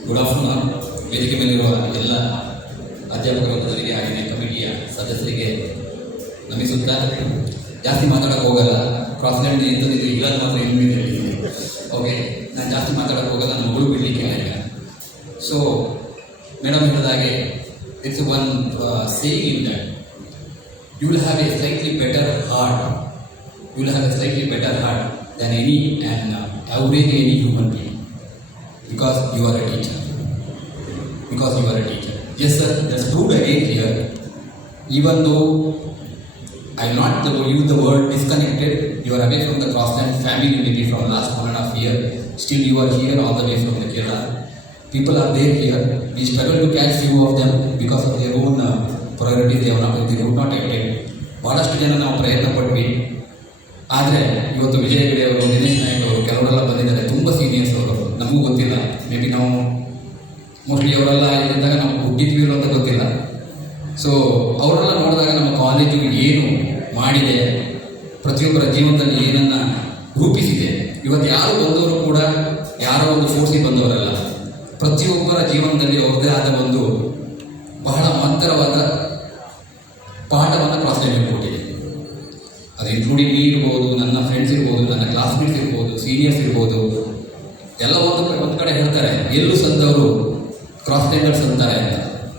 Good afternoon. ವೇದಿಕೆ ಮೇಲಿರುವ ಎಲ್ಲ ಅಧ್ಯಾಪಕ ವರ್ಗದವರಿಗೆ ಹಾಗೆಯೇ ಕಮಿಟಿಯ ಸದಸ್ಯರಿಗೆ ನಮಿಸುತ್ತಾ ಜಾಸ್ತಿ ಮಾತಾಡೋಕೆ ಹೋಗಲ್ಲ. ಕ್ರಾಸ್ಲ್ಯಾಂಡ್ ಎಂತಂದಿದ್ರೆ ಇಲ್ಲದ ಮಾತ್ರ ಇನ್ನೂ ಹೇಳಿದ್ದೀನಿ. ಓಕೆ, ನಾನು ಜಾಸ್ತಿ ಮಾತಾಡೋಕೆ ಹೋಗಲ್ಲ, ನನ್ನ ಮಗಳು ಬಿಡಲಿಕ್ಕಿಲ್ಲ ಈಗ. ಸೊ ಮೇಡಮ್ ಹೇಳಿದಾಗೆ it's one saying in that you will have a slightly better heart. You will have a slightly better heart than any and average any human being because you are a teacher. Yes sir, that's proved again here. Even though I will not use the word disconnected, you are away from the Crossland family maybe from last 1.5 years. Still you are here all the way from the Kerala. People are there here. We struggle to catch few of them because of their own priorities. They would not attend. ಬಹಳಷ್ಟು ಜನ ನಾವು ಪ್ರಯತ್ನ ಪಟ್ವಿ. ಆದರೆ ಇವತ್ತು ವಿಜಯ ಹೆಗಡೆ ಅವರು, ದಿನೇಶ್ ನಾಯಕ್ ಅವರು ಕೆಲವರೆಲ್ಲ ಬಂದಿದ್ದಾರೆ. ತುಂಬ ಸೀನಿಯರ್ಸ್ ಅವರು, ನಮಗೂ ಗೊತ್ತಿಲ್ಲ. ಮೇ ಬಿ ನಾವು ಮೋಸ್ಟ್ಲಿ ಅವರೆಲ್ಲ ಇದ್ದಾಗ ನಾವು ಹುಟ್ಟಿದ್ವಿ ಅಂತ ಗೊತ್ತಿಲ್ಲ. ಸೊ ಅವರೆಲ್ಲ ನೋಡಿದಾಗ ನಮ್ಮ ಕಾಲೇಜು ಏನು ಮಾಡಿದೆ, ಪ್ರತಿಯೊಬ್ಬರ ಜೀವನದಲ್ಲಿ ಏನನ್ನು ರೂಪಿಸಿದೆ. ಇವತ್ತು ಯಾರು ಬಂದವರು ಕೂಡ ಯಾರೋ ಒಂದು ಫೋರ್ಸಿಗೆ ಬಂದವರಲ್ಲ. ಪ್ರತಿಯೊಬ್ಬರ ಜೀವನದಲ್ಲಿ ಅವ್ರದ್ದೇ ಆದ ಒಂದು ಬಹಳ ಮಹತ್ತರವಾದ ಪಾಠವನ್ನು ಕ್ರಾಸ್ಲ್ಯಾಂಡ್ ಕೊಟ್ಟಿದೆ. ಅದು ಇನ್ಕ್ಲೂಡಿಂಗ್ ನೀ ಇರ್ಬೋದು, ನನ್ನ ಫ್ರೆಂಡ್ಸ್ ಇರ್ಬೋದು, ನನ್ನ ಕ್ಲಾಸ್ಮೇಟ್ಸ್ ಇರ್ಬೋದು, ಸೀನಿಯರ್ಸ್ ಇರ್ಬೋದು. ಎಲ್ಲ ಒಂದು ಕಡೆ ಹೇಳ್ತಾರೆ ಎಲ್ಲೂ ಸಂದವರು ಕ್ರಾಸ್ಲ್ಯಾಂಡರ್ಸ್ ಅಂತಾರೆ ಅಂತ.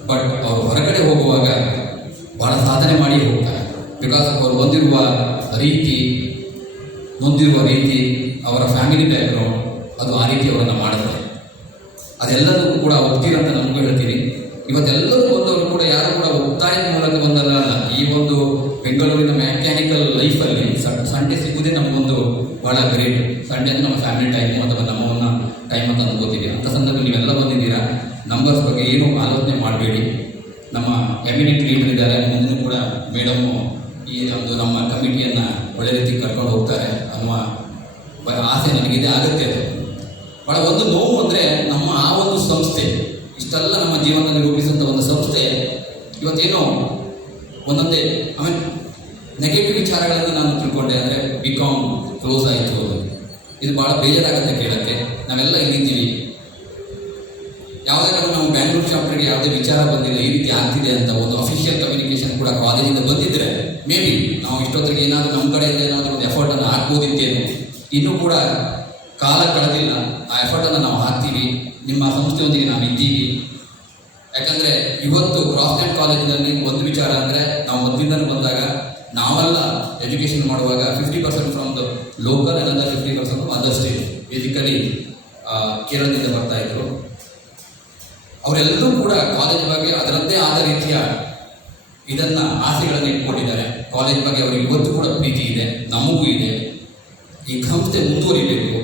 ಬಟ್ ಅವರು ಹೊರಗಡೆ ಹೋಗುವಾಗ ಭಾಳ ಸಾಧನೆ ಮಾಡಿ ಹೋಗ್ತಾರೆ. ಬಿಕಾಸ್ ಅವರು ಹೊಂದಿರುವ ರೀತಿ, ನೊಂದಿರುವ ರೀತಿ, ಅವರ ಫ್ಯಾಮಿಲಿ ಬ್ಯಾಕ್ಗ್ರೌಂಡ್ ಅದು ಆ ರೀತಿ ಅವರನ್ನು ಮಾಡುತ್ತೆ. ಅದೆಲ್ಲದೂ ಕೂಡ ಹೋಗ್ತೀರಂತ ನಮಗೂ ಹೇಳ್ತೀನಿ. ಇವತ್ತೆಲ್ಲರೂ ಬಂದವರು ಕೂಡ ಯಾರು ಕೂಡ ಒತ್ತಾಯದ ಮೂಲಕ ಬಂದಲ್ಲ. ಈ ಒಂದು ಬೆಂಗಳೂರಿನ ಮೆಕ್ಯಾನಿಕಲ್ ಲೈಫಲ್ಲಿ ಸಂಡೇ ಸಿಗುವುದೇ ನಮಗೊಂದು ಭಾಳ ಗ್ರೇಟ್. ಸಂಡೇ ಅಂದರೆ ನಮ್ಮ ಫ್ಯಾಮಿಲಿ ಟೈಮು ಅಥವಾ ನಮ್ಮನ್ನ ಟೈಮ್ ಅಂತ ಅನ್ಕೋತೀವಿ. ಅಂಥ ಸಂದರ್ಭದಲ್ಲಿ ನೀವೆಲ್ಲ ಬಂದಿದ್ದೀರಾ. ನಂಬರ್ಸ್ ಬಗ್ಗೆ ಏನೂ ಆಲೋಚನೆ ಮಾಡಬೇಡಿ. ನಮ್ಮ ಎಮಿನೆಂಟ್ ಲೀಡರ್ ಇದ್ದಾರೆ, ಮುಂದೆ ಕೂಡ ಮೇಡಮ್ಮು ಈ ಒಂದು ನಮ್ಮ ಕಮಿಟಿಯನ್ನು ಒಳ್ಳೆ ರೀತಿ ಕರ್ಕೊಂಡು ಹೋಗ್ತಾರೆ ಅನ್ನುವ ಆಸೆ ನನಗಿದೆ. ಆಗುತ್ತೆ. ಅದು ಭಾಳ ಒಂದು ನೋವು ಅಂದರೆ ನಮ್ಮ ಆ ಒಂದು ಸಂಸ್ಥೆ ಇಷ್ಟೆಲ್ಲ ನಮ್ಮ ಜೀವನದಲ್ಲಿ ರೂಪಿಸಿದಂಥ ಒಂದು ಸಂಸ್ಥೆ ಇವತ್ತೇನೋ ಒಂದೊಂದೇ ಆಮೇಲೆ ನೆಗೆಟಿವ್ ವಿಚಾರಗಳನ್ನು ನಾನು ತಿಳ್ಕೊಂಡೆ. ಅಂದರೆ ಬಿಕಾಮ್ ಕ್ಲೋಸ್ ಆಯಿತು, ಇದು ಭಾಳ ಬೇಜಾರಾಗುತ್ತೆ ಕೇಳೋಕ್ಕೆ. ನಾವೆಲ್ಲ ಇಲ್ಲಿದ್ದೀವಿ. ಯಾವುದೇ ನಾವು ಬ್ಯಾಂಗ್ಳೂರು ಚಾಪ್ಟರ್ಗೆ ಯಾವುದೇ ವಿಚಾರ ಬಂದಿಲ್ಲ, ಈ ರೀತಿ ಆಗ್ತಿದೆ ಅಂತ ಒಂದು ಅಫಿಷಿಯಲ್ ಕಮ್ಯುನಿಕೇಶನ್ ಕೂಡ ಕಾಲೇಜಿಂದ ಬಂದಿದ್ದರೆ ಮೇ ಬಿ ನಾವು ಇಷ್ಟೊತ್ತಿಗೆ ಏನಾದರೂ ನಮ್ಮ ಕಡೆಯಿಂದ ಏನಾದರೂ ಒಂದು ಎಫರ್ಟನ್ನು ಹಾಕ್ಬೋದಿತ್ತೇನು. ಇನ್ನೂ ಕೂಡ ಕಾಲ ಕಳೆದಿಲ್ಲ. ಆ ಎಫರ್ಟನ್ನು ನಾವು ಹಾಕ್ತೀವಿ. ನಿಮ್ಮ ಸಂಸ್ಥೆಯೊಂದಿಗೆ ನಾವು ಇದ್ದೀವಿ. ಯಾಕಂದರೆ ಇವತ್ತು ಕ್ರಾಸ್ಲ್ಯಾಂಡ್ ಕಾಲೇಜಿನಲ್ಲಿ ಒಂದು ವಿಚಾರ ಅಂದರೆ ನಾವು ಮೊದಲಿಂದಲೂ ಬಂದಾಗ ನಾವೆಲ್ಲ ಎಜುಕೇಷನ್ ಮಾಡುವಾಗ 50% ಫ್ರಮ್ ದ ಲೋಕಲ್ ಅನ್ನೋದು 50% ಅದರ್ ಸ್ಟೇಟ್. ಬೇಸಿಕಲಿ ಕೇರಳದಿಂದ ಬರ್ತಾ ಇದ್ರು. ಅವರೆಲ್ಲರೂ ಕೂಡ ಕಾಲೇಜ್ ಬಗ್ಗೆ ಅದರದ್ದೇ ಆದ ರೀತಿಯ ಇದನ್ನು ಆಸೆಗಳನ್ನು ಇಟ್ಕೊಂಡಿದ್ದಾರೆ. ಕಾಲೇಜ್ ಬಗ್ಗೆ ಅವರಿಗೆ ಇವತ್ತು ಕೂಡ ಪ್ರೀತಿ ಇದೆ, ನಮಗೂ ಇದೆ. ಈ ಸಂಸ್ಥೆ ಮುಂದುವರಿಬೇಕು.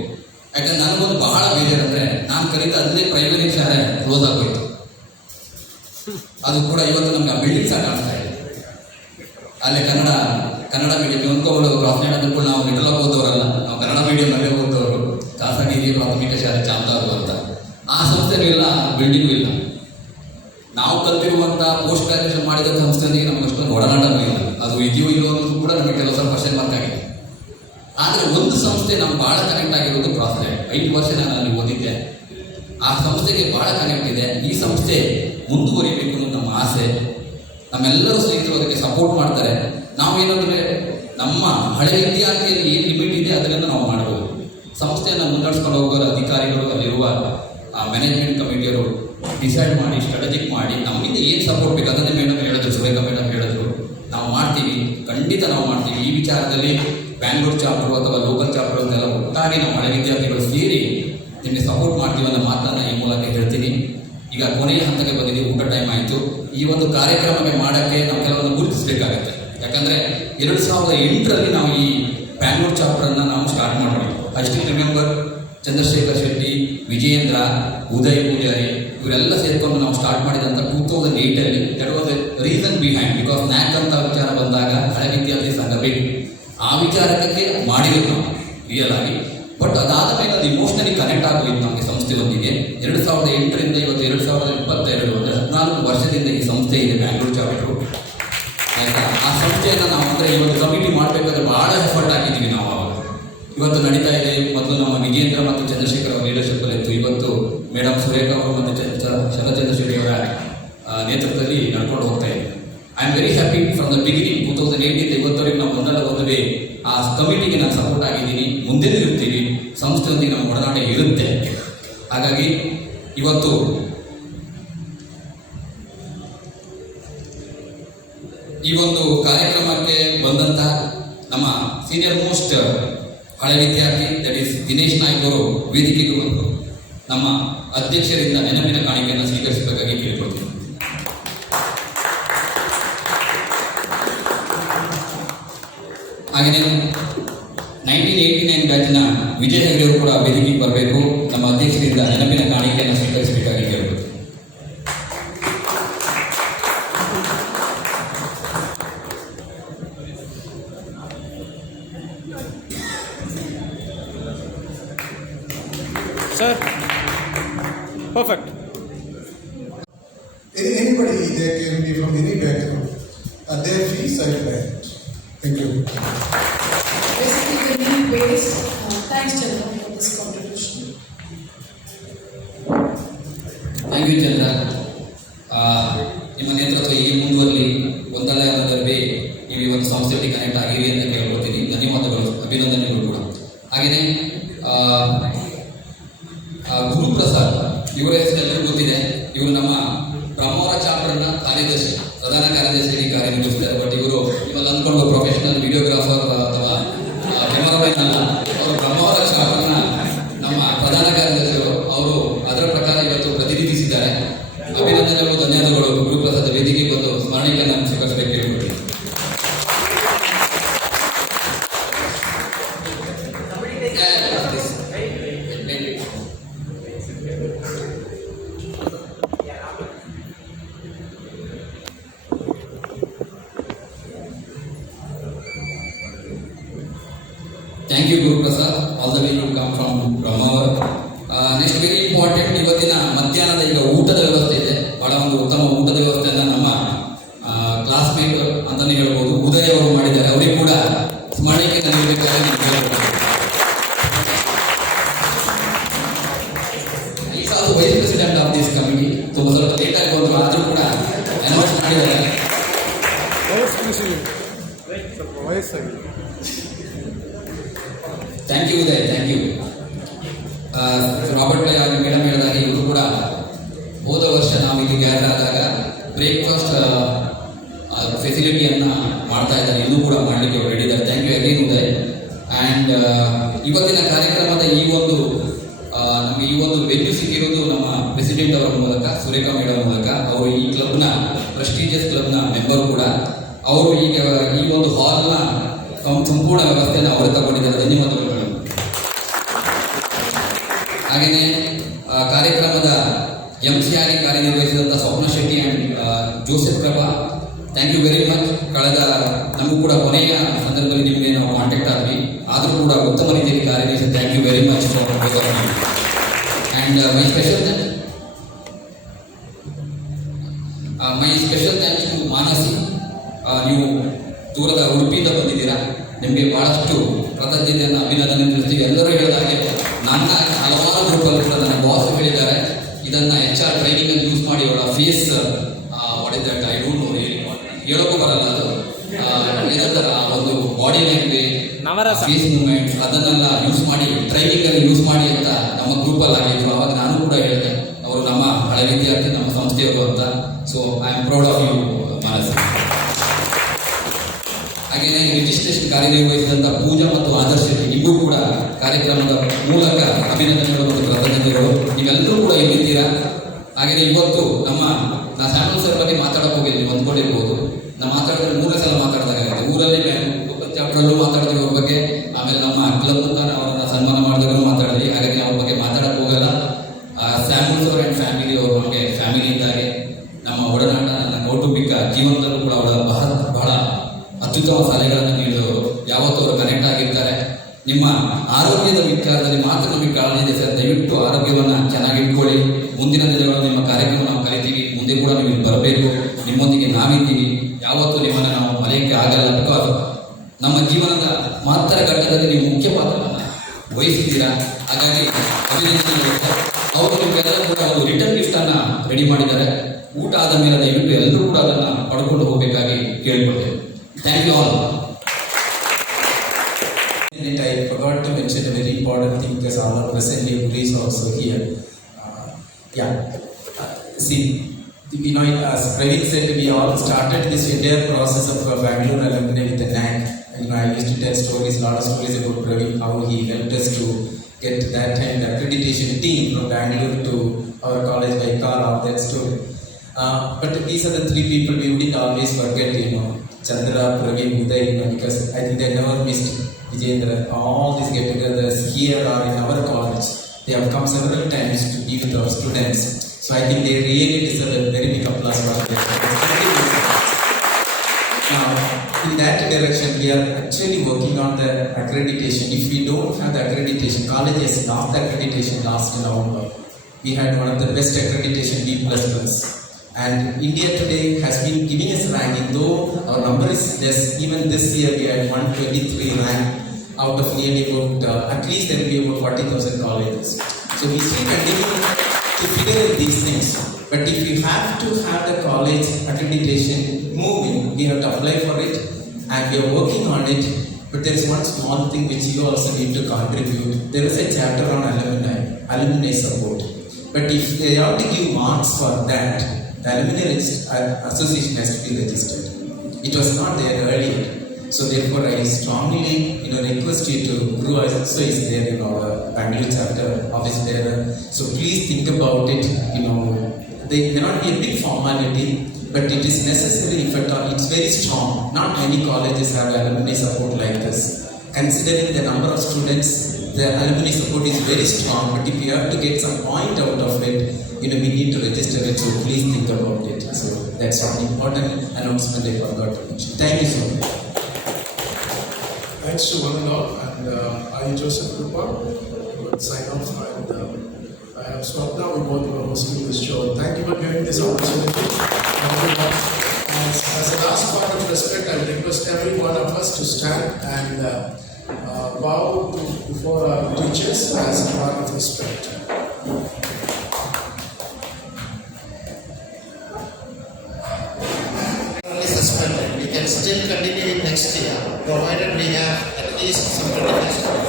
ಯಾಕಂದ್ರೆ ನನಗೊಂದು ಬಹಳ ಬೇಜಾರಂದರೆ ನಾನು ಕಲಿತ ಅಲ್ಲೇ ಪ್ರೈಮರಿ ಶಾಲೆ ಕ್ಲೋಸ್ ಆಗೋಯ್ತು. ಅದು ಕೂಡ ಇವತ್ತು ನಮ್ಗೆ ಆ ಬಿಲ್ಡಿಂಗ್ ಸಹ ಕಾಣಿಸ್ತಾ ಇದೆ. ಅಲ್ಲೇ ಕನ್ನಡ ಕನ್ನಡ ಮೀಡಿಯಂ ಅಂದ್ಕೋಬೋದು. ಕ್ರಾಸ್ಲ್ಯಾಂಡ್ ಅಂದ್ಕೊಂಡು ನಾವು ಲಿಟಲಾಗಿ ಓದೋರಲ್ಲ, ನಾವು ಕನ್ನಡ ಮೀಡಿಯಂನಲ್ಲೇ ಓದೋರು. ಖಾಸಗಿ ಹಿರಿಯ ಪ್ರಾಥಮಿಕ ಶಾಲೆ ಚಾಮರಾಜು ಅಂತ. ಆ ಸಂಸ್ಥೆನೂ ಇಲ್ಲ, ಬಿಲ್ಡಿಂಗು ಇಲ್ಲ. ನಾವು ಕಲ್ತಿರುವಂಥ ಪೋಸ್ಟ್ ಗ್ರಾಜುಯೇಷನ್ ಮಾಡಿದಂಥ ಸಂಸ್ಥೆಯೊಂದಿಗೆ ನಮಗೆ ಅಷ್ಟೊಂದು ಒಡನಾಟನೂ ಇಲ್ಲ. ಅದು ಇದೆಯೋ ಇಲ್ಲೋ ಅನ್ನೋದು ಕೂಡ ನಮಗೆ ಕೆಲವು ಸ್ವಲ್ಪ ಕ್ವಶನ್ ಮಾರ್ಕ್ ಆಗಿದೆ. ಆದರೆ ಒಂದು ಸಂಸ್ಥೆ ನಮ್ಗೆ ಭಾಳ ಕನೆಕ್ಟ್ ಆಗಿರೋದು ಕ್ರಾಸ್ಲ್ಯಾಂಡ್. 5 ವರ್ಷ ನಾನು ಅಲ್ಲಿ ಓದಿದ್ದೆ. ಆ ಸಂಸ್ಥೆಗೆ ಭಾಳ ಕನೆಕ್ಟ್ ಇದೆ. ಈ ಸಂಸ್ಥೆ ಮುಂದುವರಿಬೇಕು ಅನ್ನೋದು ನಮ್ಮ ಆಸೆ. ನಮ್ಮೆಲ್ಲರೂ ಸ್ನೇಹಿತರು ಅದಕ್ಕೆ ಸಪೋರ್ಟ್ ಮಾಡ್ತಾರೆ. ನಾವೇನಂದರೆ ನಮ್ಮ ಹಳೆ ವಿದ್ಯಾರ್ಥಿಯಲ್ಲಿ ಏನು ಲಿಮಿಟ್ ಇದೆ ಅದರಿಂದ ನಾವು ಮಾಡ್ಬೋದು. ಸಂಸ್ಥೆಯನ್ನು ಮುನ್ನಡೆಸ್ಕೊಂಡು ಹೋಗೋರು ಅಧಿಕಾರಿಗಳು, ಅಲ್ಲಿರುವ ಮ್ಯಾನೇಜ್ಮೆಂಟ್ ಕಮಿಟಿಯವರು ಡಿಸೈಡ್ ಮಾಡಿ, ಸ್ಟ್ರಾಟಜಿಕ್ ಮಾಡಿ, ನಮ್ಮಿಂದ ಏನು ಸಪೋರ್ಟ್ ಬೇಕು ಅದನ್ನೇ ಮೇಡಮ್ ಹೇಳಿದ್ರು, ಸುರೇಖಾ ಮೇಡಮ್ ಹೇಳಿದ್ರು, ನಾವು ಮಾಡ್ತೀವಿ, ಖಂಡಿತ ನಾವು ಮಾಡ್ತೀವಿ. ಈ ವಿಚಾರದಲ್ಲಿ ಬ್ಯಾಂಗ್ಳೂರು ಚಾಪ್ಟರ್ ಅಥವಾ ಲೋಕಲ್ ಚಾಪ್ಟರ್ ಅಂತೆಲ್ಲ ಒಟ್ಟಾಗಿ ನಾವು ಹಳೆ ವಿದ್ಯಾರ್ಥಿಗಳು ಸೇರಿ ನಿಮಗೆ ಸಪೋರ್ಟ್ ಮಾಡ್ತೀವಿ ಅನ್ನೋ ಮಾತನ್ನು ಈ ಮೂಲಕ ಹೇಳ್ತೀನಿ. ಈಗ ಕೊನೆಯ ಹಂತಕ್ಕೆ ಬಂದಿದ್ದೀವಿ, ಊಟ ಟೈಮ್ ಆಯಿತು. ಈ ಒಂದು ಕಾರ್ಯಕ್ರಮಕ್ಕೆ ಮಾಡೋಕ್ಕೆ ನಾವು ಕೆಲವೊಂದು ಗುರುತಿಸಬೇಕಾಗುತ್ತೆ. ಯಾಕಂದರೆ 2008ರಲ್ಲಿ ನಾವು ಈ ಬ್ಯಾಂಗ್ಳೂರು ಚಾಪ್ಟರನ್ನು ನಾವು ಸ್ಟಾರ್ಟ್ ಮಾಡೋಣ. I still remember Chandrashekar Shetty, Vijayendra, Uday Poojari ಇವರೆಲ್ಲ ಸೇರಿಕೊಂಡು ನಾವು ಸ್ಟಾರ್ಟ್ ಮಾಡಿದಂಥ 2008ರಲ್ಲಿ. That was a reason behind, because NAAC ಅಂತ ವಿಚಾರ ಬಂದಾಗ ಹಳೆ ವಿದ್ಯಾರ್ಥಿ ಸಂಘ ಬೇಕು, ಆ ವಿಚಾರಕ್ಕೆ ಮಾಡಿರೋದು ನಾವು ರಿಯಲ್ ಆಗಿ. ಬಟ್ ಅದಾದ ಮೇಲೆ ಅದು ಇಮೋಷನಲಿ ಕನೆಕ್ಟ್ ಆಗೋಯಿತು ನಮಗೆ ಸಂಸ್ಥೆಯೊಂದಿಗೆ. 2008ರಿಂದ ಇವತ್ತು 2022 ಅಂದರೆ 14 ವರ್ಷದಿಂದ ಈ ಸಂಸ್ಥೆ ಇದೆ, ಬ್ಯಾಂಗ್ಳೂರು ಚಾಪ್ಟರು. ಆಯಿತಾ? ಆ ಸಂಸ್ಥೆಯನ್ನು ನಾವು ಅಂದರೆ ಇವತ್ತು ಕಮಿಟಿ ಮಾಡಬೇಕಾದ್ರೆ ಭಾಳ ಎಫರ್ಟ್ ಹಾಕಿದ್ದೀವಿ ನಾವು ಅವಾಗ. ಇವತ್ತು ನಡೀತಾ ಇದೆ. ಮೊದಲು ನಮ್ಮ ವಿಜೇಂದ್ರ ಮತ್ತು ಚಂದ್ರಶೇಖರ್ ಅವರ ಲೀಡರ್ಶಿಪ್ಪಲ್ಲಿ ಇತ್ತು. ಇವತ್ತು ಮೇಡಮ್ ಸುರೇಖಾ ಅವರು ಮತ್ತು ಶರತ್ಚಂದ್ರ ಶೆಟ್ಟಿ ಅವರ ನೇತೃತ್ವದಲ್ಲಿ ನಡ್ಕೊಂಡು ಹೋಗ್ತಾ ಇದೆ. I am very happy. From the beginning 2008 ಇವತ್ತವರೆಗೆ ನಾವು ಒಂದಲ್ಲ ಆ ಕಮಿಟಿಗೆ ನಾನು ಸಪೋರ್ಟ್ ಆಗಿದ್ದೀನಿ, ಮುಂದೆನೂ ಇರ್ತೀವಿ. ಸಂಸ್ಥೆಯೊಂದಿಗೆ ನಮ್ಮ ಒಡನಾಟ ಇರುತ್ತೆ. ಹಾಗಾಗಿ ಇವತ್ತು ಈ ಒಂದು ಕಾರ್ಯಕ್ರಮಕ್ಕೆ ಬಂದಂಥ ನಮ್ಮ ಸೀನಿಯರ್ ಮೋಸ್ಟ್ ಹಳೆ ವಿದ್ಯಾರ್ಥಿ ದಟ್ ಈಸ್ ದಿನೇಶ್ ನಾಯ್ಕ್ ಅವರು ವೇದಿಕೆಗೆ ಬಂದು ನಮ್ಮ ಅಧ್ಯಕ್ಷರಿಂದ ನೆನಪಿನ ಕಾಣಿಕೆಯನ್ನು ಸ್ವೀಕರಿಸಬೇಕಾಗಿ ಕೇಳಿಕೊಳ್ತೀನಿ. ಹಾಗೆಯೇ 1989 ಬ್ಯಾಚ್ನ ವಿಜಯ್ ಹೆಗ್ಡೆ ಅವರು ಕೂಡ ವೇದಿಕೆಗೆ ಬರಬೇಕು. ನಮ್ಮ ಅಧ್ಯಕ್ಷರಿಂದ ನೆನಪಿನ ಕಾಣಿಕೆಯನ್ನು ಸ್ವೀಕರಿಸಬೇಕಾಗಿ ಕೇಳಿಕೊಳ್ತೀನಿ. Sir, perfect. Anybody, they can be from any background. Their fees I pay. Thank you. Basically, the need based. Thanks, Chandra, for this contribution. Thank you Chandra. ನಿಮ್ಮ ನೇತೃತ್ವ ಹೀಗೆ ಮುಂದುವರಲಿ. ಒಂದಲ್ಲ ಅನ್ನೋದರಲ್ಲಿ ನೀವು ಈ ಒಂದು ಸಂಸ್ಥೆಯಲ್ಲಿ ಕನೆಕ್ಟ್ ಆಗಿರಿ ಅಂತ ಕೇಳ್ಕೊಳ್ತೀನಿ. ಧನ್ಯವಾದಗಳು, ಅಭಿನಂದನೆಗಳು ಕೂಡ. ಹಾಗೆಯೇ ಗುರುಪ್ರಸಾದ್ ಇವರ ಹೆಸರು ಎಲ್ಲರಿಗೂ ಗೊತ್ತಿದೆ. ಇವರು ನಮ್ಮ ಬ್ರಹ್ಮವರ ಚಾಪ್ಟರ್ನ ಕಾರ್ಯದರ್ಶಿ, ಪ್ರಧಾನ ಕಾರ್ಯದರ್ಶಿಯಾಗಿ ಕಾರ್ಯನಿರ್ವಹಿಸ್ತಾರೆ. ಬಟ್ ಇವರು ಇವಾಗ ಅಂದ್ಕೊಂಡು ಪ್ರೊಫೆಷನಲ್ ವಿಡಿಯೋಗ್ರಾಫರ್ ಅಥವಾ ಕ್ಯಾಮರಾಮನ್ ಅಲ್ಲ. ಅವರು ಬ್ರಹ್ಮವರ ಚಾಪ್ಟರ್ನ ನಮ್ಮ ಪ್ರಧಾನ ಕಾರ್ಯದರ್ಶಿಗಳು. ಅವರು ಅದರ ಪ್ರಕಾರ ಇವತ್ತು ಪ್ರತಿನಿಧಿಸಿದ್ದಾರೆ. ಅಭಿನಂದನೆಗಳು, ಧನ್ಯವಾದಗಳು. ಗುರುಪ್ರಸಾದ್ ವೇದಿಕೆಗೆ ಬಂದು ಸ್ಮರಣಿಕೆಯನ್ನು ಸ್ವೀಕರಿಸಬೇಕು ಹೇಳ್ಬಿಟ್ಟು. Thank you Guruprasad. All the way you come from Brahmavar. Next very important, ಇವತ್ತಿನ ಮಧ್ಯಾಹ್ನದ ಈಗ ಊಟದ ವ್ಯವಸ್ಥೆ ಇದೆ. ಬಹಳ ಒಂದು ಉತ್ತಮ ಊಟದ ವ್ಯವಸ್ಥೆಯನ್ನು ನಮ್ಮ ಕ್ಲಾಸ್ಮೇಟ್ ಅಂತಾನೆ ಹೇಳ್ಬೋದು ಉದಯ್ ಅವರು ಮಾಡಿದ್ದಾರೆ. ಅವರಿಗೆ ಕೂಡ ಸ್ಮರಣಿಕೆಯನ್ನು ನೀಡಬೇಕಾದ್ರೆ is also vice president of this committee. ತುಂಬ ಸ್ವಲ್ಪ ಲೇಟ್ ಆಗಿ ಬಂದರು, ಆದರೂ ಕೂಡ ಅನೌನ್ಸ್ ಮಾಡಿದ್ದಾರೆ. Thank you Uday, thank you. Robert madam ಹೇಳಿದಾಗ ಇವರು ಕೂಡ ಹೋದ ವರ್ಷ ನಾವು ಇಲ್ಲಿ ಗ್ಯಾದರ್ ಆದಾಗ ಬ್ರೇಕ್ಫಾಸ್ಟ್ ಫೆಸಿಲಿಟಿಯನ್ನು ಮಾಡ್ತಾ ಇದ್ದಾರೆ. ಇನ್ನೂ ಕೂಡ ಮಾಡಲಿಕ್ಕೆ ರೆಡಿ ಇದ್ದಾರೆ. Thank you again Uday. And ಇವತ್ತಿನ ಕಾರ್ಯಕ್ರಮದ ನಮಗೆ ಈ ಒಂದು ವೆನ್ಯೂ ಸಿಕ್ಕಿರೋದು ನಮ್ಮ ಪ್ರೆಸಿಡೆಂಟ್ ಅವರ ಮೂಲಕ, ಸುರೇಖಾ ಮೇಡಮ್ ಮೂಲಕ. ಅವರು ಈ ಕ್ಲಬ್ನ ಪ್ರೆಸ್ಟೀಜಿಯಸ್ ಕ್ಲಬ್ನ ಮೆಂಬರ್ ಕೂಡ. ಅವರು ಈಗ ಈ ಒಂದು ಹಾಲ್ನ ಸಂಪೂರ್ಣ ವ್ಯವಸ್ಥೆಯನ್ನು ಅವರು ತಗೊಂಡಿದ್ದಾರೆ. ಧನ್ಯವಾದಗಳು. ಹಾಗೆಯೇ ಕಾರ್ಯಕ್ರಮದ MC ಆಗಿ ಕಾರ್ಯನಿರ್ವಹಿಸಿದಂಥ Swapna Shetty and Joseph Prabha, thank you very much. ಕಳೆದ ನಮಗೂ ಕೂಡ ಕೊನೆಯ ಸಂದರ್ಭದಲ್ಲಿ ನಿಮಗೆ ನಾವು ಕಾಂಟ್ಯಾಕ್ಟ್ ಆದ್ವಿ, ಆದರೂ ಕೂಡ ಉತ್ತಮ ರೀತಿಯಲ್ಲಿ ಕಾರ್ಯನಿರ್ವಹಿಸಿ thank you very much for and my special thanks to Manasi. ನೀವು ದೂರದ ಉಡುಪಿಯಿಂದ ಬಂದಿದ್ದೀರಾ, ನಿಮಗೆ ಬಹಳಷ್ಟು ಕೃತಜ್ಞತೆಯನ್ನು ಅಭಿನಂದನೆ ತಿಳಿಸ್ತೀವಿ. ಎಲ್ಲರೂ ಹೇಳಿದಾಗೆ ನನ್ನ ಹಲವಾರು ಗ್ರೂಪಲ್ಲಿ ಕೂಡ ನನ್ನ ಬಾಸ್ ಹೇಳಿದ್ದಾರೆ, ಇದನ್ನು HR ಟ್ರೈನಿಂಗ್ ಅಲ್ಲಿ ಯೂಸ್ ಮಾಡಿ ಅವಳ ಫೇಸ್ ಮಾಡಿದ್ದ ಐ ಡೋಂಟ್ ನೋ ಹೇಳೋಕ್ಕೂ ಬರಲ್ಲ, ಅದು ಏನಂತರ ಒಂದು ಬಾಡಿ ಲ್ಯಾಂಗ್ವೇಜ್, ಫೇಸ್ ಮೂವ್ಮೆಂಟ್ಸ್ ಅದನ್ನೆಲ್ಲ ಯೂಸ್ ಮಾಡಿ ಟ್ರೈನಿಂಗ್ ಅಲ್ಲಿ ಯೂಸ್ ಮಾಡಿ ಅಂತ ನಮ್ಮ ಗ್ರೂಪಲ್ಲಿ ಆಗಿತ್ತು. ಅವಾಗ ನಾನು ಕೂಡ ಹೇಳಿದೆ ಅವರು ನಮ್ಮ ಹಳೆ ವಿದ್ಯಾರ್ಥಿ, ನಮ್ಮ ಸಂಸ್ಥೆಯವರು ಅಂತ. So I am proud of you Manasi. ಹಾಗೆಯೇ ರಿಜಿಸ್ಟ್ರೇಷನ್ ಕಾರ್ಯನಿರ್ವಹಿಸಿದಂಥ ಪೂಜಾ ಮತ್ತು ಆದರ್ಶ ನಿಮಗೂ ಕೂಡ ಕಾರ್ಯಕ್ರಮದ ಮೂಲಕ ಅಭಿನಂದನೆಗಳು ಮತ್ತು ಕೃತಜ್ಞತೆಗಳು. ನೀವೆಲ್ಲರೂ ಕೂಡ ಇಲ್ಲಿದ್ದೀರಾ. ಹಾಗೆಯೇ ಇವತ್ತು ನಾ ಸ್ಯಾಮಲ್ ಸರ್ ಬಗ್ಗೆ ಮಾತಾಡಕ್ಕೆ ಹೋಗಿದ್ವಿ, ನೀವು ಅಂದ್ಕೊಂಡಿರ್ಬೋದು. ನಾವು ಮಾತಾಡಿದ್ರೆ 3 ಸಲ ಮಾತಾಡಿದಾಗುತ್ತೆ. ಊರಲ್ಲಿ ಚಾಪ್ಟರಲ್ಲೂ ಮಾತಾಡಿದ್ವಿ ಅವ್ರ ಬಗ್ಗೆ, ಆಮೇಲೆ ನಮ್ಮ ಕ್ಲಬ್ ಮುಖಾನ ಅವರನ್ನ ಸನ್ಮಾನ ಮಾಡಿದವರು ಮಾತಾಡಿದ್ವಿ. ಹಾಗಾಗಿ ಅವ್ರ ಬಗ್ಗೆ ಮಾತಾಡಕ್ಕೆ ಹೋಗಲ್ಲ. ಸ್ಯಾಮಲ್ ಸರ್ ಆ್ಯಂಡ್ ಫ್ಯಾಮಿಲಿ ಅವರು ನಮಗೆ ಫ್ಯಾಮಿಲಿ ಇದ್ದಾರೆ. ನಮ್ಮ ಒಡನಾಟ, ನನ್ನ ಕೌಟುಂಬಿಕ ಜೀವನದಲ್ಲೂ ಕೂಡ ಅವರ ಬಹಳ ಅತ್ಯುತ್ತಮ ಸಲಹೆಗಳನ್ನು ನೀಡಿದವರು. ಯಾವತ್ತೂ ಅವರು ಕನೆಕ್ಟ್ ಆಗಿರ್ತಾರೆ. ನಿಮ್ಮ ಆರೋಗ್ಯದ ವಿಚಾರದಲ್ಲಿ ಮಾತ್ರ ನಮಗೆ ಕಾಳಜಿ ಇದೆ ಸರ್. ದಯವಿಟ್ಟು ಆರೋಗ್ಯವನ್ನು ಚೆನ್ನಾಗಿ ಇಟ್ಕೊಳ್ಳಿ. ಮುಂದಿನ ದಿನಗಳು ನಿಮ್ಮ ಕಾರ್ಯಕ್ರಮ ನಾವು ಕರಿತೀವಿ, ಮುಂದೆ ಕೂಡ ನೀವು ಬರಬೇಕು. ನಿಮ್ಮೊಂದಿಗೆ ನಾವಿದ್ದೀವಿ. ಯಾವತ್ತೂ ನಿಮ್ಮನ್ನು ನಾವು ಮರೆಯಕ್ಕೆ ಆಗಲ್ಲ. ಬಿಕಾಸ್ ನಮ್ಮ ಜೀವನದ ಮಾತ್ರ ಘಟ್ಟದಲ್ಲಿ ನೀವು ಮುಖ್ಯ ಪಾತ್ರವನ್ನು ವಹಿಸಿದ್ದೀರಾ. ಹಾಗಾಗಿ ಅಭಿನಂದನೆಗಳು. ಅವರು ನಿಮಗೆಲ್ಲ ಕೂಡ ಒಂದು ರಿಟರ್ನ್ ಗಿಫ್ಟನ್ನು ರೆಡಿ ಮಾಡಿದ್ದಾರೆ. ಊಟ ಆದ ಮೇಲೆ ದಯವಿಟ್ಟು ಎಲ್ಲರೂ ಕೂಡ ಅದನ್ನು ಪಡ್ಕೊಂಡು ಹೋಗಬೇಕಾಗಿ ಕೇಳಿಕೊಳ್ತೇವೆ. Thank you all. I forgot to mention a very important thing because our present Guru is also here. As Praveen said, we all started this entire process of Bengaluru Alumni with a knack. I used to tell stories, a lot of stories about Praveen, how he helped us to get that time the accreditation team from Bengaluru to our college by car, all that story. But these are the 3 people we wouldn't always forget, Chandra, Praveen, Uday, because I think they never missed Vijendra. All these get-togethers here or in our college, they have come several times to be with our students. So I think they really deserve a very big applause for that. Now, in that direction, we are actually working on the accreditation. If we don't have the accreditation, college has lost the accreditation last November. We had one of the best accreditation, B++. And India today has been giving us ranking, though our number is less. Even this year we had 123 rank out of nearly about, at least there will be about 40,000 colleges. So we still continue to figure out these things. But if you have to have the college accreditation moving, we have to apply for it and we are working on it. But there is one small thing which you also need to contribute. There is a chapter on alumni support. But if they have to give marks for that, the Alumni Association has to be registered. It was not there earlier. So therefore I strongly request you to, Guru also is there in our Bengaluru chapter office there. So please think about it. They may not be a big formality, but it is necessary. In fact, it's very strong. Not many colleges have alumni support like this. Considering the number of students, the alumni support is very strong. But if you have to get some point out of it, we need to register it. So please think about it. So that's one important announcement I forgot to mention. Thank you so much. Thanks to one and all. And I, Joseph Krupa, will sign off. And I am Swapna. We both were hosting this show. Thank you for giving this opportunity. As a last part of respect, I will request every one of us to stand and bow before our teachers as a part of respect. Suspended. We can still continue it next year, provided we have at least some critical support.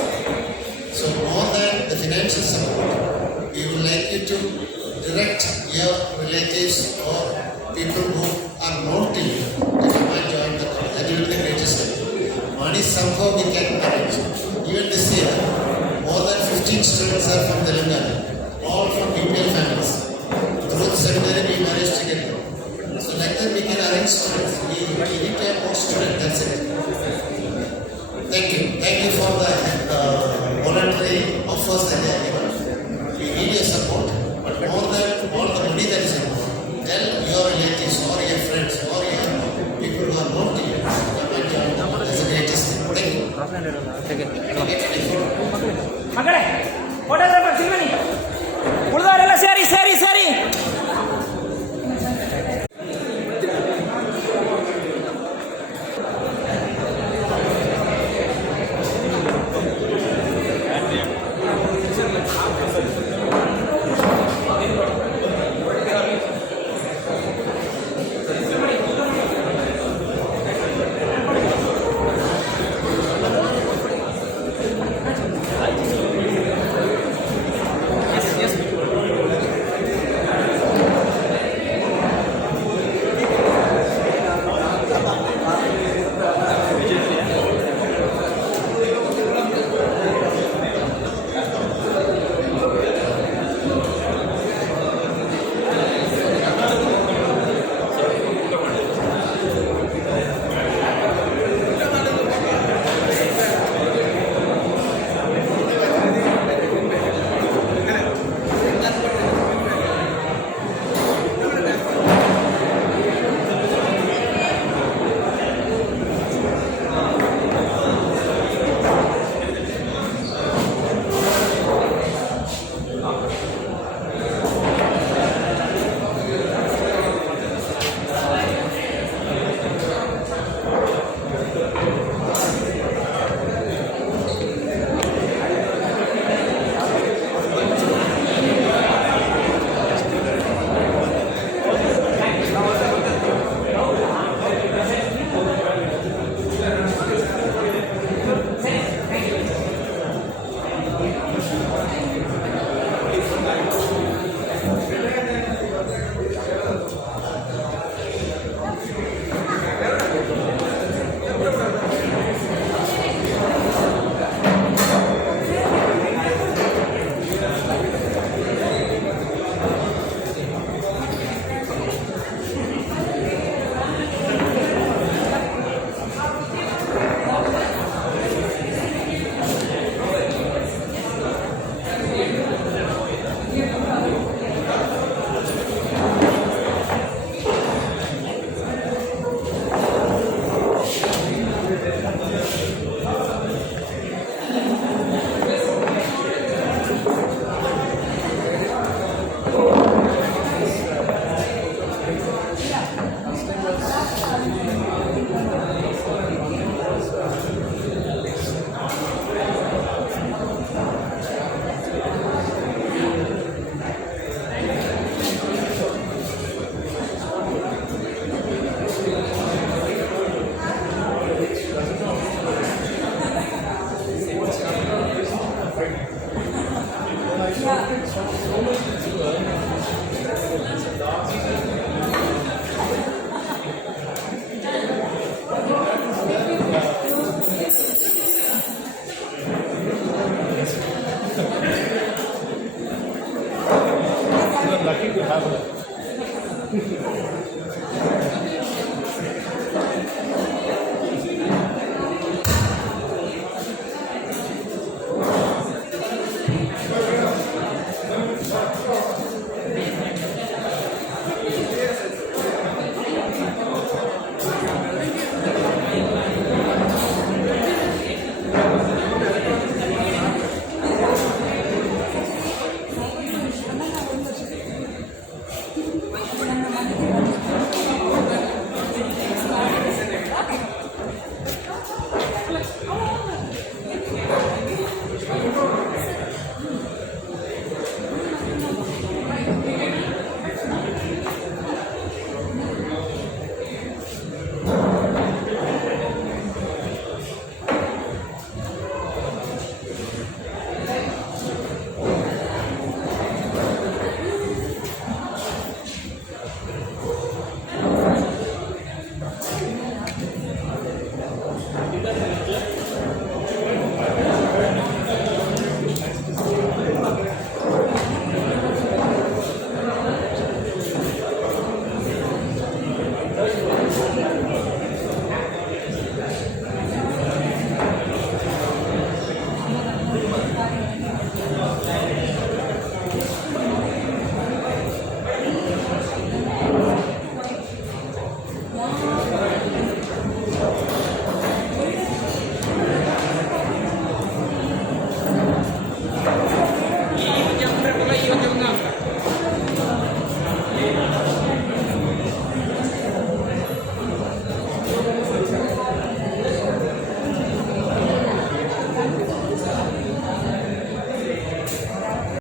So more than the financial support, we would like you to direct your relatives or people who are known to you to come and join the college. That will be the greatest help. Money somehow we can manage. Even this year, more than 15 students are from Telangana, all from BPL families. Through the seminary we managed to get them. So like that we can arrange students. We need to have more students, that's it. Thank you. Thank you for the voluntary offers that they are given. We need your support, but more than all the money that is involved, tell your relatives or your friends or your ಇರಲ್ಲ.